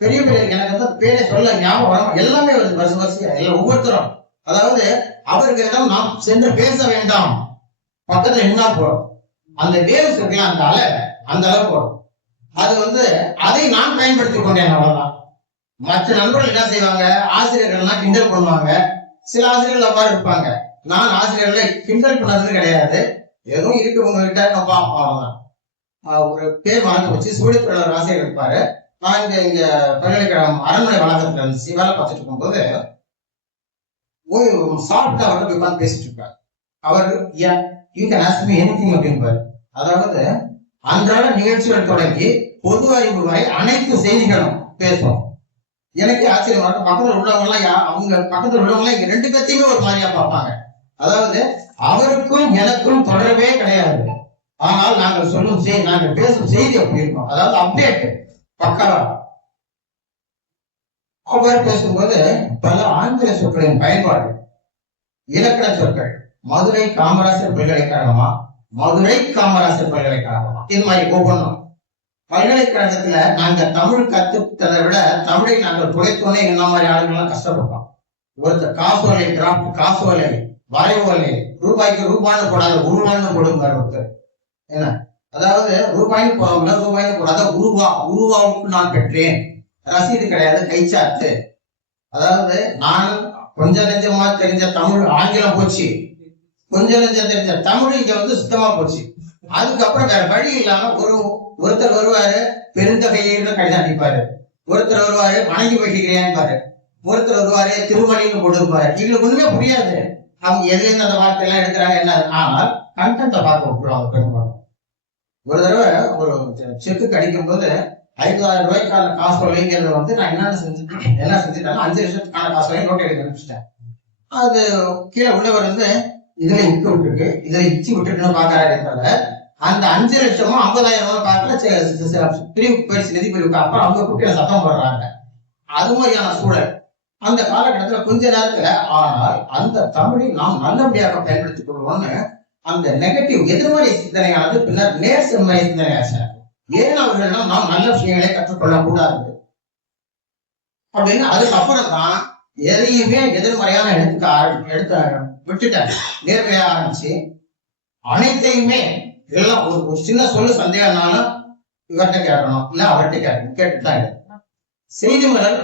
பெரிய பெரிய எனக்கு வந்து பேரை சொல்ல ஞாபகம் வரும், எல்லாமே வருது வரிசையா எல்லாம் ஒவ்வொருத்தரும். அதாவது அவர்களிடம் நாம் சென்று பேச வேண்டாம், பக்கத்துல என்ன போறோம், அந்த வேவ்ஸ் இருக்கலாம், அந்த அலை அந்த அளவு போறோம். அது வந்து அதை நான் பயன்படுத்திக் கொண்டேன், அவ்வளவுதான். மற்ற நண்பர்கள் என்ன செய்வாங்க, ஆசிரியர்கள்லாம் கிண்டல் பண்ணுவாங்க. சில ஆசிரியர்கள் அவ்வாறு இருப்பாங்க. நான் ஆசிரியர்களை கிண்டல் பண்ணது கிடையாது, எதுவும் இருக்கு உங்ககிட்ட நம்ம பார்ப்போம், அவ்வளவுதான். ஒரு பேர் மறந்து போச்சு, சூழித்தொழிலர் ஆசிரியர் இருப்பாரு. நான் இங்க பல்கலைக்கழகம் அரண்மனை வளாகத்துல இருந்துச்சு வேலை பார்த்துட்டு இருக்கும்போது சாப்பிட்டு அவர்கிட்ட உட்காந்து பேசிட்டு இருப்பாரு. அவர் அப்படின்பாரு. அதாவது அன்றாட நிகழ்ச்சிகள் தொடங்கி பொது அறிவு வரை அனைத்து செய்திகளும் பேசும். எனக்கு ஆச்சரியமா இருக்கும். பக்கத்துல உள்ளவங்க எல்லாம் அவங்க பக்கத்துல உள்ளவங்க இங்க 2 பேர்த்தையுமே ஒரு மாதிரியா பார்ப்பாங்க. அதாவது அவருக்கும் எனக்கும் தொடர்பே கிடையாது, ஆனால் நாங்கள் சொல்லும் செய்தி, நாங்கள் பேசும் செய்தி அப்படி இருக்கும். அதாவது அப்டேட் பக்காவா. அவர் பேசும்போது பல ஆங்கில சொற்களின் பயன்பாடு, இலக்கண சொற்கள், மதுரை காமராசர் பல்கலைக்கழகமா, மதுரை காமராசர் பல்கலைக்கழகமா, இது மாதிரி ஒவ்வொன்றும். பல்கலைக்கழகத்துல நாங்க தமிழ் கத்துக்கிறதை விட தமிழை நாங்கள் துளைத்தோனே என்ன மாதிரி ஆளுங்கெல்லாம் கஷ்டப்பட்டோம். ஒருத்தர் காசோலை டிராப்ட், காசோலை வரைவோலை, ரூபாய்க்கு ரூபான்னு போடாத உருவான்னு போடுங்க ஒருத்தர். என்ன அதாவது ரூபாய்னு போறவங்க ரூபாய்னு போடாத உருவாவுக்கு நான் பெற்றேன், ரசீது கிடையாது, கைச்சாத்து. அதாவது நான் கொஞ்சம் நெஞ்சமா தெரிஞ்ச தமிழ் ஆங்கிலம் போச்சு, கொஞ்சம் நெஞ்சம் தெரிஞ்ச தமிழ் இங்க வந்து சுத்தமா போச்சு. அதுக்கப்புறம் வேற வழி இல்லாம ஒருத்தர் வருவாரு பெருந்தகைன்னு கடிதம் அடிப்பாரு, ஒருத்தர் வருவாரு வணங்கி வைக்கிறேன் பாரு, ஒருத்தர் வருவாரு திருமணின்னு போட்டுருப்பாரு. எங்களுக்கு ஒண்ணுமே புரியாது அவங்க எதுல இருந்து அந்த வார்த்தை எல்லாம் எடுக்கிறாங்க என்ன. ஆனால் கண்டென்ட்டை பார்க்க விட்டுருவாங்க பெரும்பாலும். ஒரு தடவை ஒரு செக்கு கடிக்கும் போது 5000 ரூபாய்க்கான காசோலைங்கிறத வந்து நான் என்ன செஞ்சுட்டேன் 5 வருஷத்துக்கான காசோலை நோட் எடுக்க ஆரம்பிச்சிட்டேன். அது கீழே உள்ளவர் வந்து இதுல இக்கு விட்டுருக்கு, இதுல இச்சி விட்டுட்டுன்னு பாக்குறாரு. அந்த 5 லட்சமும் 50,000 பார்க்கல பிரிவு பயிற்சி நிதி பிரிவுக்கு அப்புறம் அவங்க குட்டியில சத்தம் போடுறாங்க. அது மாதிரியான சூழல் அந்த காலகட்டத்துல கொஞ்ச நேரத்துல. ஆனால் அந்த தமிழை நாம் நல்லபடியாக பயன்படுத்திக் கொள்வோம்னு அந்த நெகட்டிவ் எதிர்மறை சிந்தனையானது பின்னர் நேர்மறை சிந்தனையாச்சு. ஏன் அவர்கள் நாம் நல்ல விஷயங்களை கற்றுக்கொள்ள கூடாது அப்படின்னு அதுக்கப்புறம் தான் எதையுமே எதிர்மறையான எடுத்து விட்டுட்டாங்க. நேர்மையா ஆரம்பிச்சு அனைத்தையுமே எல்லாம் ஒரு சின்ன சொல்லு சந்தேகம்னாலும் இவர்கிட்ட கேட்கணும், இல்ல அவர்கிட்ட கேட்கணும், கேட்டுட்டாங்க. செய்தி மலர்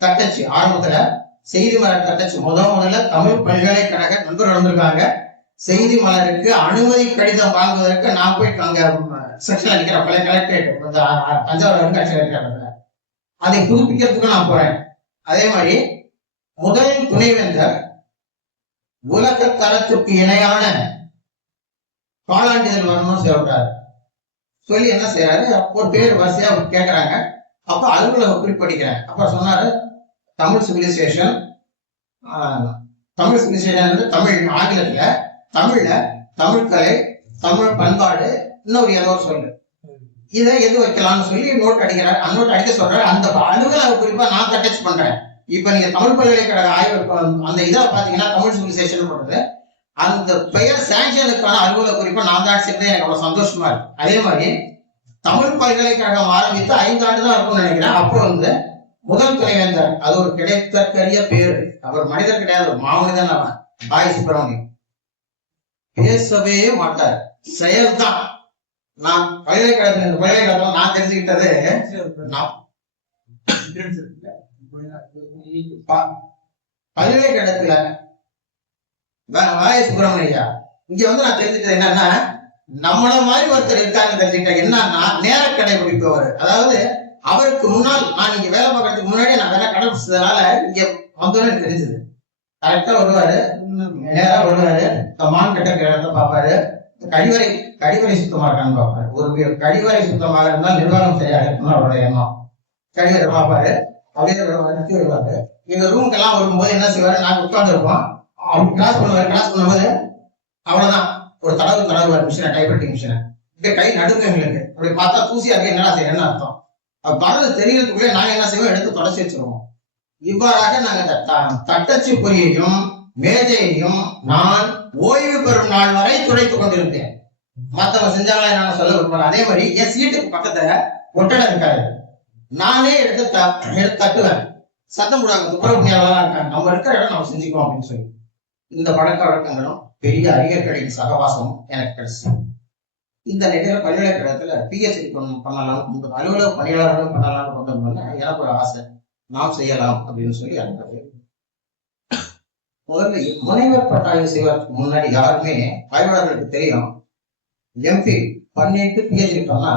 தட்டச்சு ஆரம்பத்துல செய்தி மலர் தட்டச்சு முதல்ல தமிழ் பல்கலைக்கழக நண்பர்கள் வந்திருக்காங்க. செய்தி மலருக்கு அனுமதி கடிதம் வாங்குவதற்கு நான் போய் அங்க செக்ஷன் அடிக்கிற பழைய கலெக்டரேட் தஞ்சாவூர் கலெக்டரேட் அதை புதுப்பிக்கிறதுக்கு நான் போறேன். அதே மாதிரி முதல் துணைவேந்தர் உலக தரத்துக்கு இணையான காலாண்டிதழ் வரணும்னு சொல்றாரு. சொல்லி என்ன செய்யறாரு, ஒரு பேர் வரிசையா கேட்கறாங்க. அப்ப அலுவலக குறிப்படிக்கிறேன். அப்ப சொன்னாரு தமிழ் சிவிலைசேஷன், தமிழ் சிவிலைசேஷன் தமிழ் ஆங்கிலத்துல, தமிழ்ல தமிழ் கலை, தமிழ் பண்பாடு, இன்னொரு ஏதோ சொல்லு, இதை எது வைக்கலாம்னு சொல்லி நோட் அடிக்கிறார். நோட் அடிக்க சொல்றாரு. அந்த அலுவலக குறிப்பா நான் டச் பண்றேன். இப்ப நீங்க தமிழ் பல்கலைக்கழக ஆய்வு அந்த இதை பாத்தீங்கன்னா தமிழ் சிவிலைசேஷன் போடுறது அந்த பெயர் சாங்ஷனுக்கான அலுவலக குறிப்பா நான் தான் சேர்ந்து எனக்கு அவ்வளவு சந்தோஷமா இருக்கு. அதே மாதிரி தமிழ் பல்கலைக்கழகம் ஆரம்பித்து 5 ஆண்டு தான் இருக்கும்னு நினைக்கிறேன். அப்போ வந்து முதல் துணைவேந்தர், அது ஒரு கிடைத்தற்கரிய பேரு. அவர் மனிதர் கிடையாது, ஒரு மாமனிதன். அவன் பாய் சுப்பிரமணியம் பேசவே மாட்டார், செயல்தான். நான் பல்கலைக்கழகத்துல நான் தெரிஞ்சுக்கிட்டது பல்கலைக்கழகத்துல வாய் சுப்பிரமணியா இங்க வந்து நான் தெரிஞ்சுக்கிட்டது என்னன்னா, நம்மள மாதிரி ஒருத்தர் இருக்காங்க தெரிஞ்சுக்கிட்டேன். என்னன்னா நேர கடைபிடிப்பவர். அதாவது அவருக்கு முன்னால் நான் இங்க வேலை பார்க்கறதுக்கு முன்னாடியே நான் வேலை கடைபிடிச்சதுனால இங்க வந்தோன்னு தெரிஞ்சது. கரெக்டா வருவாரு, நேரா வருவாரு, மான் கட்ட இடத்த பார்ப்பாரு, கழிவறை சுத்தமா இருக்கான்னு பார்ப்பாரு. ஒரு கழிவறை சுத்தமாக இருந்தால் நிர்வாகம் சரியா இருக்குன்னு அவரோட எண்ணம். கழிவறை பார்ப்பாரு, அப்படியே நடத்தி வருவாரு. எங்க ரூமுக்கெல்லாம் வரும்போது என்ன செய்வாரு, நாங்க உட்கார்ந்து இருப்போம், அவங்க கிளாஸ் பண்ணுவாரு. கிளாஸ் பண்ணும்போது அவ்வளவுதான், ஒரு தடவுவார் மிஷினை, டைப்ரைட்டிங் மிஷினை. இப்படியே கை நடுங்க எங்களுக்கு. அப்படி பார்த்தா தூசியா இருக்கு, என்னடா செய்யறேன்னு அர்த்தம். வரது தெரியறதுக்குள்ளே நாங்க என்ன செய்வோம், எடுத்து தொடச்சி வச்சிருவோம். இவ்வாறாக நாங்க இந்த தட்டச்சு பொறியையும் மேஜையையும் நான் ஓய்வு பெறும் நாள் வரை துடைத்துக் கொண்டிருந்தேன். மத்தவங்க செஞ்சாங்களா நான் சொல்ல விரும்பல. அதே மாதிரி என் சீட்டுக்கு பக்கத்துல ஒட்டடை இருக்காது, நானே எடுத்து தட்டுவேன். சத்தம் போடுவாங்க, துப்புரவு பணியாளர்களா இருக்காங்க, நம்ம இருக்கிற இடம் நம்ம செஞ்சுக்குவோம் அப்படின்னு சொல்லி. இந்த பழக்க வழக்கங்களும் பெரிய அறிஞர்களின் சகவாசமும் எனக்கு கிடைச்சு. இந்த நிலையில பல்கலைக்கழகத்துல பிஹெச்டி பண்ணலாம், அலுவலக பணியாளர்களும் பண்ணலாம்னு கொண்டு வந்தோம்னா எனக்கு ஒரு ஆசை, நாம் செய்யலாம் அப்படின்னு சொல்லி அறிந்தது. முதல்ல முனைவர் பட்டாயம் செய்வதற்கு முன்னாடி யாருமே ஆய்வாளர்களுக்கு தெரியும், எம்பி பண்ணிட்டு பிஹெச்டி பண்ணா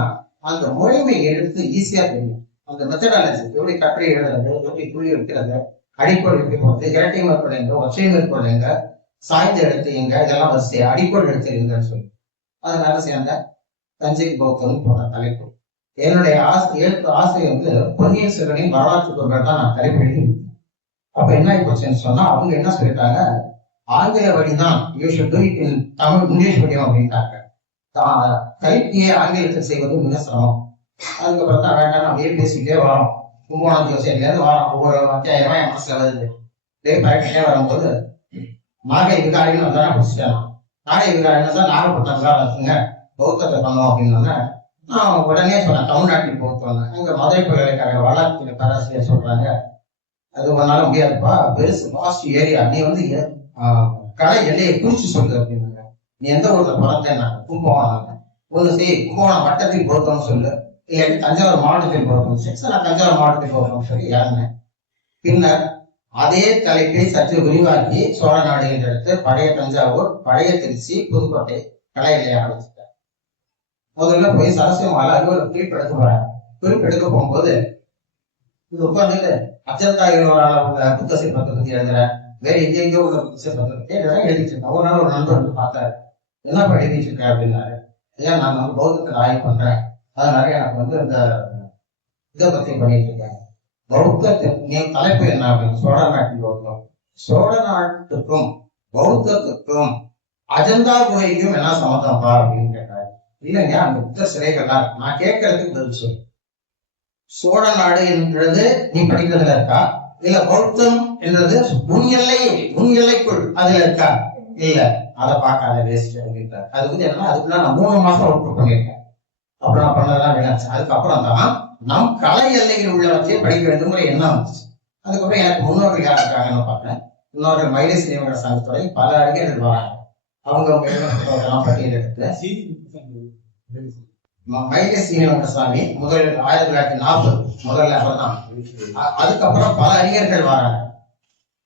அந்த முறைமை எடுத்து ஈஸியா தெரியும். அந்த மெத்தடாலஜி எப்படி கட்டுரை எழுதுறது, எப்படி புள்ளி வைக்கிறது, அடிப்படை எப்படி போகிறது, இரட்டை மேற்கொள் எங்க, ஒற்றை மேற்கொள் எங்க, சாய்ந்த எழுத்து எங்க, இதெல்லாம் வரிசையா அடிப்படை எழுத்து எங்கன்னு சொல்லி அதனால சேர்ந்த தஞ்சை பௌத்தம் போன தலைப்பு. என்னுடைய ஆசிரியர் வந்து பொன்னியின் செல்வனின் வரலாற்று பொருட்கள் தான் நான் தலைப்பு எழுதி. அப்ப என்ன ஆயிப்போச்சுன்னு சொன்னா அவங்க என்ன சொல்லிட்டாங்க, ஆங்கில வழிதான் தமிழ் இங்கிலீஷ் மீடியம் அப்படின்ட்டாங்க. கல்வியை ஆங்கிலத்தில் செய்வது மிக சிரமம். அதுக்கப்புறம் தான் வேண்டாம் அப்படியே பேசிக்கிட்டே வரோம். 3ஆம் ஜோசியிலேருந்து வரோம், ஒவ்வொரு அத்தியாயமா என் மனசுல வருது. பழகிட்டே வரும்போது நாகை விகாரின்னு வந்தாலும் பிடிச்சிட்டேன். நாகை விகாரின்னு தான் நாகப்பட்டினம் இருக்குங்க, பௌத்தத்தை பண்ணோம் அப்படின்னா நான் உடனே சொன்னேன் தமிழ்நாட்டில் பௌத்தம் வந்தேன். அங்க மதுரை பல்கலைக்கழக வரலாற்று பேராசிரியர் சொல்றாங்க, அது ஒன்னால முடியாதுப்பா, பெருசு வாஸ்ட் ஏரியா, நீ வந்து கடை எல்லையை குறிச்சு சொல்லு அப்படின்னாங்க. நீ எந்த ஊர்ல பிறந்தேன்னா கும்பகோணம், ஒண்ணு செய் கும்பகோணம் வட்டத்தில் பௌத்தம்னு சொல்லு, இல்லாட்டி தஞ்சாவூர் மாவட்டத்தில் பௌத்தம். நான் தஞ்சாவூர் மாவட்டத்தில் பௌத்தம் சொல்லி இறங்கினேன். பின்னர் அதே தலைப்பை சற்று விரிவாக்கி சோழ நாடு என்ற இடத்து பழைய தஞ்சாவூர், பழைய திருச்சி, புதுக்கோட்டை கலை எல்லையை ஆரம்பிச்சுட்டேன். முதல்ல போய் சரஸ்வதி மாலை அலுவலக குறிப்பெடுக்க போறேன். குறிப்பெடுக்க போகும்போது இது உட்காந்துட்டு அச்சந்தா உள்ள புத்த சிற்பத்தை பத்தி எழுதுறேன், வேற எங்கெங்கயோ உள்ள புத்த சிற்பத்தை பத்தி எழுதிட்டு இருக்கேன். ஒரு நாள் ஒரு நண்பர் வந்து பார்த்தாரு, என்னப்பா எழுதிட்டு இருக்கேன் அப்படின்னாரு. ஏன் நான் வந்து பௌத்தத்தில் ஆய்வு பண்றேன், அதனால எனக்கு வந்து இந்த இதை பத்தி பண்ணிட்டு இருக்கேன். பௌத்தத்தின் தலைப்பு என்ன அப்படின்னு, சோழ நாட்டின் பௌத்தம். சோழ நாட்டுக்கும் பௌத்தத்துக்கும் அஜந்தா குகைக்கும் என்ன சம்மந்தம்ப்பா அப்படின்னு கேட்டாரு. இல்லைங்க, அந்த புத்த சிலைகள்லாம் நான் கேட்கறதுக்கு பதில் சொல்லு. சோழ நாடு என்றது நீ படிக்கிறதுல இருக்கா, இல்ல பௌத்தம் என்றது உன் எல்லைக்குள் அதுல இருக்கா? இல்ல, அதை பார்க்காத வேஸ்ட் அப்படின்றாரு. அது வந்து என்னன்னா அதுக்குள்ள நான் 3 மாசம் அவுட் பண்ணிருக்கேன். அப்புறம் நான் பண்ணதெல்லாம் வேணாச்சு. அதுக்கப்புறம் தான் நம் கலை எல்லையில் உள்ளவற்றை படிக்க வேண்டும் என்ன வந்துச்சு. அதுக்கப்புறம் எனக்கு முன்னோர்கள் யார் இருக்காங்கன்னு பார்த்தேன். முன்னோர்கள் மயிலை சீனிவாச சங்கத்துறை பல அறிஞர்கள் வராங்க. அவங்க பட்டியல் எடுத்து மயிலை சீனிவாசசாமி முதல் 1940 முதல்ல அவர் தான். அதுக்கப்புறம் பல அறிஞர்கள் வராங்க.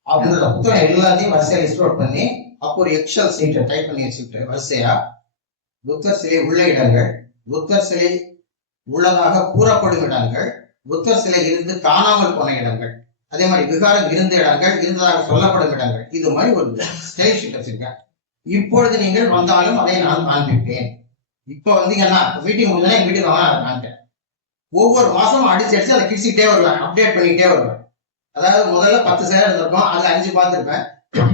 அப்படின்ற புத்தகம் எல்லாத்தையும் வரிசையா லிஸ்ட் அவுட் பண்ணி அப்போ ஒரு எக்ஸல் சீட்டை டைப் பண்ணி வச்சுக்கிட்டு வரிசையா புத்தர் சிலை உள்ள இடங்கள், புத்தர் சிலை உள்ளதாக கூறப்படும் இடங்கள், புத்தர் சிலை இருந்து காணாமல் போன இடங்கள், அதே மாதிரி விகாரம் இருந்த இடங்கள், இருந்ததாக சொல்லப்படும் இடங்கள், இது மாதிரி ஒரு ஸ்டைல் ஷீட் வச்சிருக்கேன். இப்பொழுது நீங்கள் வந்தாலும் அதை நான் காண்பிப்பேன். இப்போ வந்தீங்கன்னா மீட்டிங் முடிஞ்சா எங்க வீட்டுக்கு வாங்க. ஒவ்வொரு மாசமும் அடிச்சு அதை கிடிச்சிக்கிட்டே வருவேன், அப்டேட் பண்ணிக்கிட்டே வருவேன். அதாவது முதல்ல 10 சேலை இருந்திருக்கும், அது 5 பார்த்துருப்பேன்,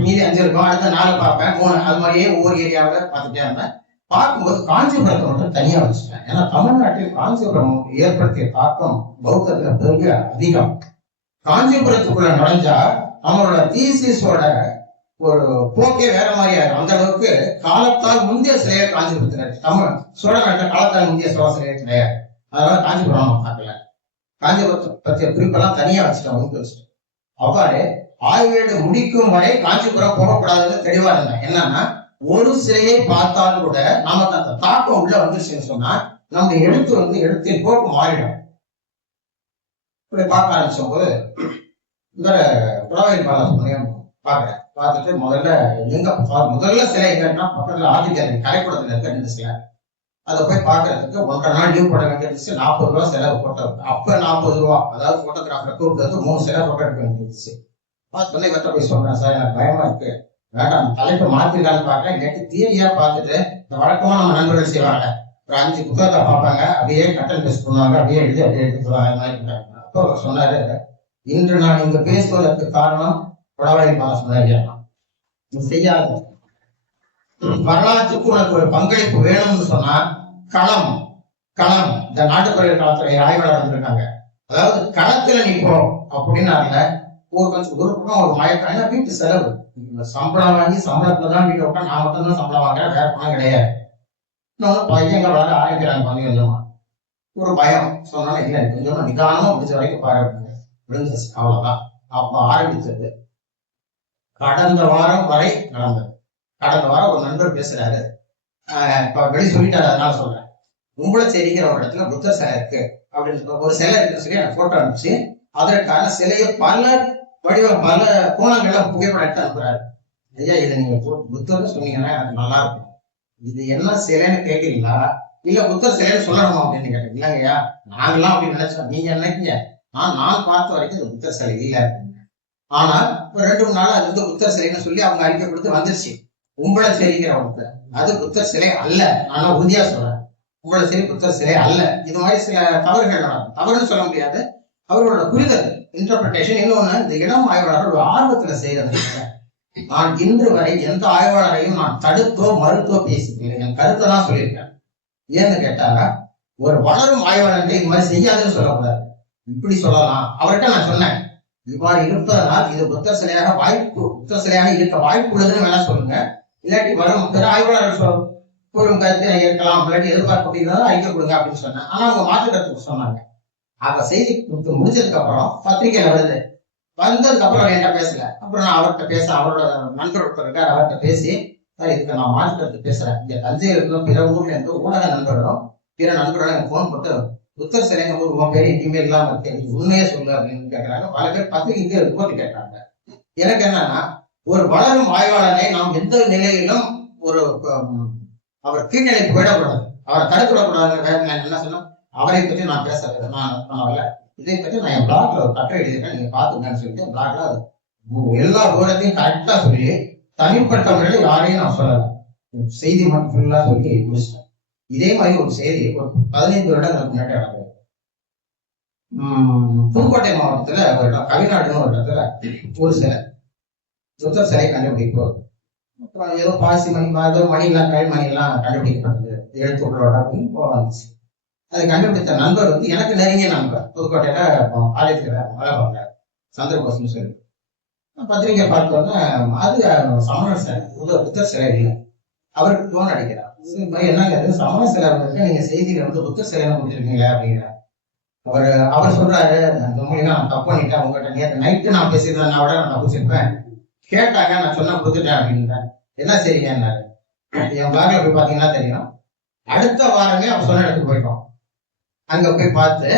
மீதி 5 இருக்கும், அடுத்த 4 பார்ப்பேன், 3, அது மாதிரியே ஒவ்வொரு ஏரியாவில் பார்த்துட்டே இருந்தேன். பார்க்கும்போது காஞ்சிபுரத்தை மட்டும் தனியா வச்சுட்டேன். ஏன்னா தமிழ்நாட்டில் காஞ்சிபுரம் ஏற்படுத்திய தாக்கம் பௌத்தத்துல பெரிய அதிகம். காஞ்சிபுரத்துக்குள்ள நுழைஞ்சா அவங்களோட தீசிஸோட ஒரு போக்கே வேற மாதிரி ஆகும். அந்த அளவுக்கு காலத்தால் முந்தைய சிலையை காஞ்சிபுரத்துல தமிழ் சோழ நாட்டில் காலத்தால் முந்தைய சோழ சிலையை கிடையாது. அதனால காஞ்சிபுரம் நம்ம பார்க்கல. காஞ்சிபுரத்தை பற்றிய குறிப்பெல்லாம் தனியா வச்சுட்டேன். அவ்வாறு ஆய்வேடு முடிக்கும் வரை காஞ்சிபுரம் போகக்கூடாதுன்னு தெளிவா இருந்தேன். என்னன்னா ஒரு சிலையை பார்த்தாலும் கூட நமக்கு அந்த தாக்கம் உள்ள வந்துருச்சுன்னு சொன்னா நம்ம எழுத்தின் போக்கு மாறிடும். இப்படி பார்க்க ஆரம்பிச்சும் போது இந்த புலவையில் பாலசுமணியம் பாக்குறேன். பார்த்துட்டு முதல்ல சிலை எங்கன்னா பக்கத்துல ஆதித்யாரி கரைக்கூடத்துல இருக்க 2 சிலை. அதை போய் பாக்குறதுக்கு 1.5 நாள் லீவ் போட வேண்டியிருந்துச்சு. 40 ரூபா செலவு போட்டோ. அப்ப 40 ரூபா, அதாவது போட்டோகிராஃபரை கூப்பிட்டு 3 சிலை போட்டோ எடுக்க வேண்டியிருந்துச்சு. சொன்ன கட்ட போய் சொல்றேன், சார் எனக்கு பயமா இருக்கு, வேண்டாம் தலைப்பை மாத்திருக்கான்னு பாக்குறேன். இல்லாட்டி தியரியா பார்த்துட்டு இந்த வழக்கமா நம்ம நண்பர்கள் செய்வாங்க, ஒரு 5 புத்தகத்தை பார்ப்பாங்க, அப்படியே கட்டன் பேஸ்ட் பண்ணுவாங்க, அப்படியே எடுத்து போவாங்க. அது மாதிரி அப்போ சொன்னாரு, இன்று நான் இங்க பேசுவதற்கு காரணம் புலவை பாலசுமணியம் செய்யாத வரலாற்றுக்கு உனக்கு ஒரு பங்களிப்பு வேணும்னு சொன்னா களம் இந்த நாட்டுப்பறவை காலத்துறை ஆய்வாளர் இருக்காங்க, அதாவது களத்துல நிற்போம் அப்படின்னால ஒரு கொஞ்சம் ஒரு பக்கம் ஒரு மயக்கம். ஏன்னா வீட்டு செலவு, சம்பளம் வாங்கி சம்பளத்துல தான் வீட்டு உட்காந்து நான் மட்டும் தான் சம்பளம் வாங்குறேன், வேற பணம் கிடையாது. இன்னொன்னு பையங்க வர ஆரம்பிக்கிறாங்க பண்ணி கொஞ்சமா ஒரு பயம். சொன்னாலும் இல்லை கொஞ்சம் நிதானமா முடிஞ்ச வரைக்கும் பாரு விழுந்துச்சு, அவ்வளவுதான். அப்ப ஆரம்பிச்சது கடந்த வாரம் வரை நடந்தது. கடந்த வாரம் ஒரு நண்பர் பேசுறாரு, இப்ப வெளியே சொல்லிட்டாரு, அதனால சொல்றேன். உம்பளச்சேரிங்கிற ஒரு இடத்துல புத்தர் சிலை இருக்கு அப்படின்னு ஒரு சிலை இருக்குன்னு சொல்லி எனக்கு போட்டோ அனுப்பிச்சு அதற்கான சிலையை பல பல கோணங்கள்ல புகைப்படம் எடுத்து அனுப்புறாரு. ஐயா இதை நீங்க புத்தர்னு சொன்னீங்கன்னா எனக்கு நல்லா இருக்கும். இது என்ன சிலைன்னு கேட்கறீங்களா இல்ல புத்தர் சிலைன்னு சொல்லணுமா அப்படின்னு கேட்டேன். இல்லைங்கய்யா நாங்கெல்லாம் அப்படின்னு நினைச்சோம், நீங்க நினைக்கீங்க. நான் பார்த்த வரைக்கும் இது புத்தர் சிலை இல்லை. ஆனா ஒரு 2-3 நாள் அது வந்து புத்தர் சிலைன்னு சொல்லி அவங்க அறிக்கை கொடுத்து வந்துருச்சு. உம்பளச்சேரிங்கிற ஒருத்தர் அது புத்தர் சிலை அல்ல, நான் உறுதியா சொல்றேன். உம்பளச்சேரி புத்தர் சிலை அல்ல. இது மாதிரி சில தவறுகள் நடக்கும். தவறுன்னு சொல்ல முடியாது, அவர்களோட புரிதல் இன்டர்பிரேஷன். இன்னொன்னு இந்த இடம் ஆய்வாளர்கள் ஒரு ஆர்வத்துல செய்யறது. நான் இன்று வரை எந்த ஆய்வாளரையும் நான் தடுத்தோ மறுத்தோ பேசிக்கல, என் கருத்தை தான் சொல்லியிருக்கேன். ஏன்னு கேட்டாங்க, ஒரு வளரும் ஆய்வாளர்கள் இது மாதிரி செய்யாதுன்னு சொல்லக்கூடாது, இப்படி சொல்லலாம். அவர்கிட்ட நான் சொன்னேன், இவ்வாறு இருப்பதனால் இது புத்தர் சிலையாக புத்தர் சிலையாக இருக்க வாய்ப்பு உள்ளதுன்னு வேணா சொல்லுங்க. இல்லாட்டி வரும் பிற ஆய்வாளர்கள் கூறும் கருத்தை இருக்கலாம், இல்லாட்டி எதிர்பார்ப்பு அப்படிங்கிறத அறிக்கை கொடுங்க அப்படின்னு சொன்னேன். ஆனா அவங்க மாற்று கருத்துக்கு சொன்னாங்க. அந்த செய்தி முடிஞ்சதுக்கு அப்புறம் பத்திரிகையில வருது. வந்ததுக்கு அப்புறம் என்கிட்ட பேசல. அப்புறம் நான் அவர்கிட்ட பேச, அவரோட நண்பர் ஒருத்தர் இருக்காரு, அவர்கிட்ட பேசி சார் இதுக்கு நான் மாற்று கருத்து பேசுறேன். இங்க தஞ்சையில் இருந்தும் பிற ஊர்ல இருந்தும் ஊடக நண்பர்களும் பிற நண்பர்களும் எனக்கு போன் போட்டு புத்தர் சிலைங்க ஒரு பெரிய இனிமேல் இல்லாம இருக்கு, உண்மையே சொல்லு அப்படின்னு கேட்கறாங்க. பல பேர் பத்திரிகைக்கு ரிப்போர்ட் கேட்கறாங்க. எனக்கு என்னன்னா, ஒரு வளரும் ஆய்வாளரை நாம் எந்த நிலையிலும் ஒரு அவர் கீழ்நிலை போயிடக்கூடாது, அவரை தடுத்துவிடக்கூடாது. நான் என்ன சொன்னா, அவரை பற்றி நான் பேசுறது நான் பண்ணல, இதை பற்றி நான் என் பிளாக்ல ஒரு கட்டுரை எழுதியிருக்கேன், நீங்க பாத்துக்கன்னு சொல்லிட்டு பிளாக்ல எல்லா தூரத்தையும் கரெக்டா சொல்லி தனிப்பட்ட முறையில் யாரையும் நான் சொல்லல, செய்தி மட்டும் ஃபுல்லா சொல்லி முடிச்சிட்டேன். இதே மாதிரி ஒரு செய்தி ஒரு 15 வருடங்களுக்கு முன்னாடி நடந்தது. புதுக்கோட்டை மாவட்டத்துல ஒரு இடம் கவிநாடுன்னு ஒரு இடத்துல ஒரு சிலை புத்தர் சிலை கண்டுபிடிக்கும். அப்புறம் ஏதோ பாசி மணி ஏதோ மணிலாம் கல் மணிலாம் கண்டுபிடிக்கப்பட்டது எழுத்துக்களோட அப்படின்னு வந்துச்சு. அதை கண்டுபிடித்த நண்பர் வந்து எனக்கு நெருங்கிய நண்பர், புதுக்கோட்டையில காலேஜ்ல வேலை பார்க்குறாரு, சந்திரபோஸ்னு சொல்லி. பத்திரிகை பார்த்தோன்னா அது சமண சிலை, புத்தர் சிலை இல்லை. அவருக்கு போன் அடிக்கிறார், என்னங்க சமண சிலை வந்துருக்கு, நீங்க செய்தியில வந்து புத்தர் சிலை கொடுத்துருக்கீங்களா அப்படிங்கிறார். அவர் சொல்றாரு, அந்த மூலியமா நான் தப்பு பண்ணிட்டேன், உங்ககிட்ட நேற்று நைட்டு நான் பேசியிருந்தேன், விட நான் தப்பிச்சிருப்பேன், கேட்டாங்க நான் சொன்னா கொடுத்துட்டேன் அப்படின்ட்டேன். என்ன சரிங்கன்னாரு. என் பிளாக்ல போய் பாத்தீங்கன்னா தெரியும், அடுத்த வாரமே அவர் சொன்ன இடத்துக்கு போயிட்டோம். அங்க போய் பார்த்து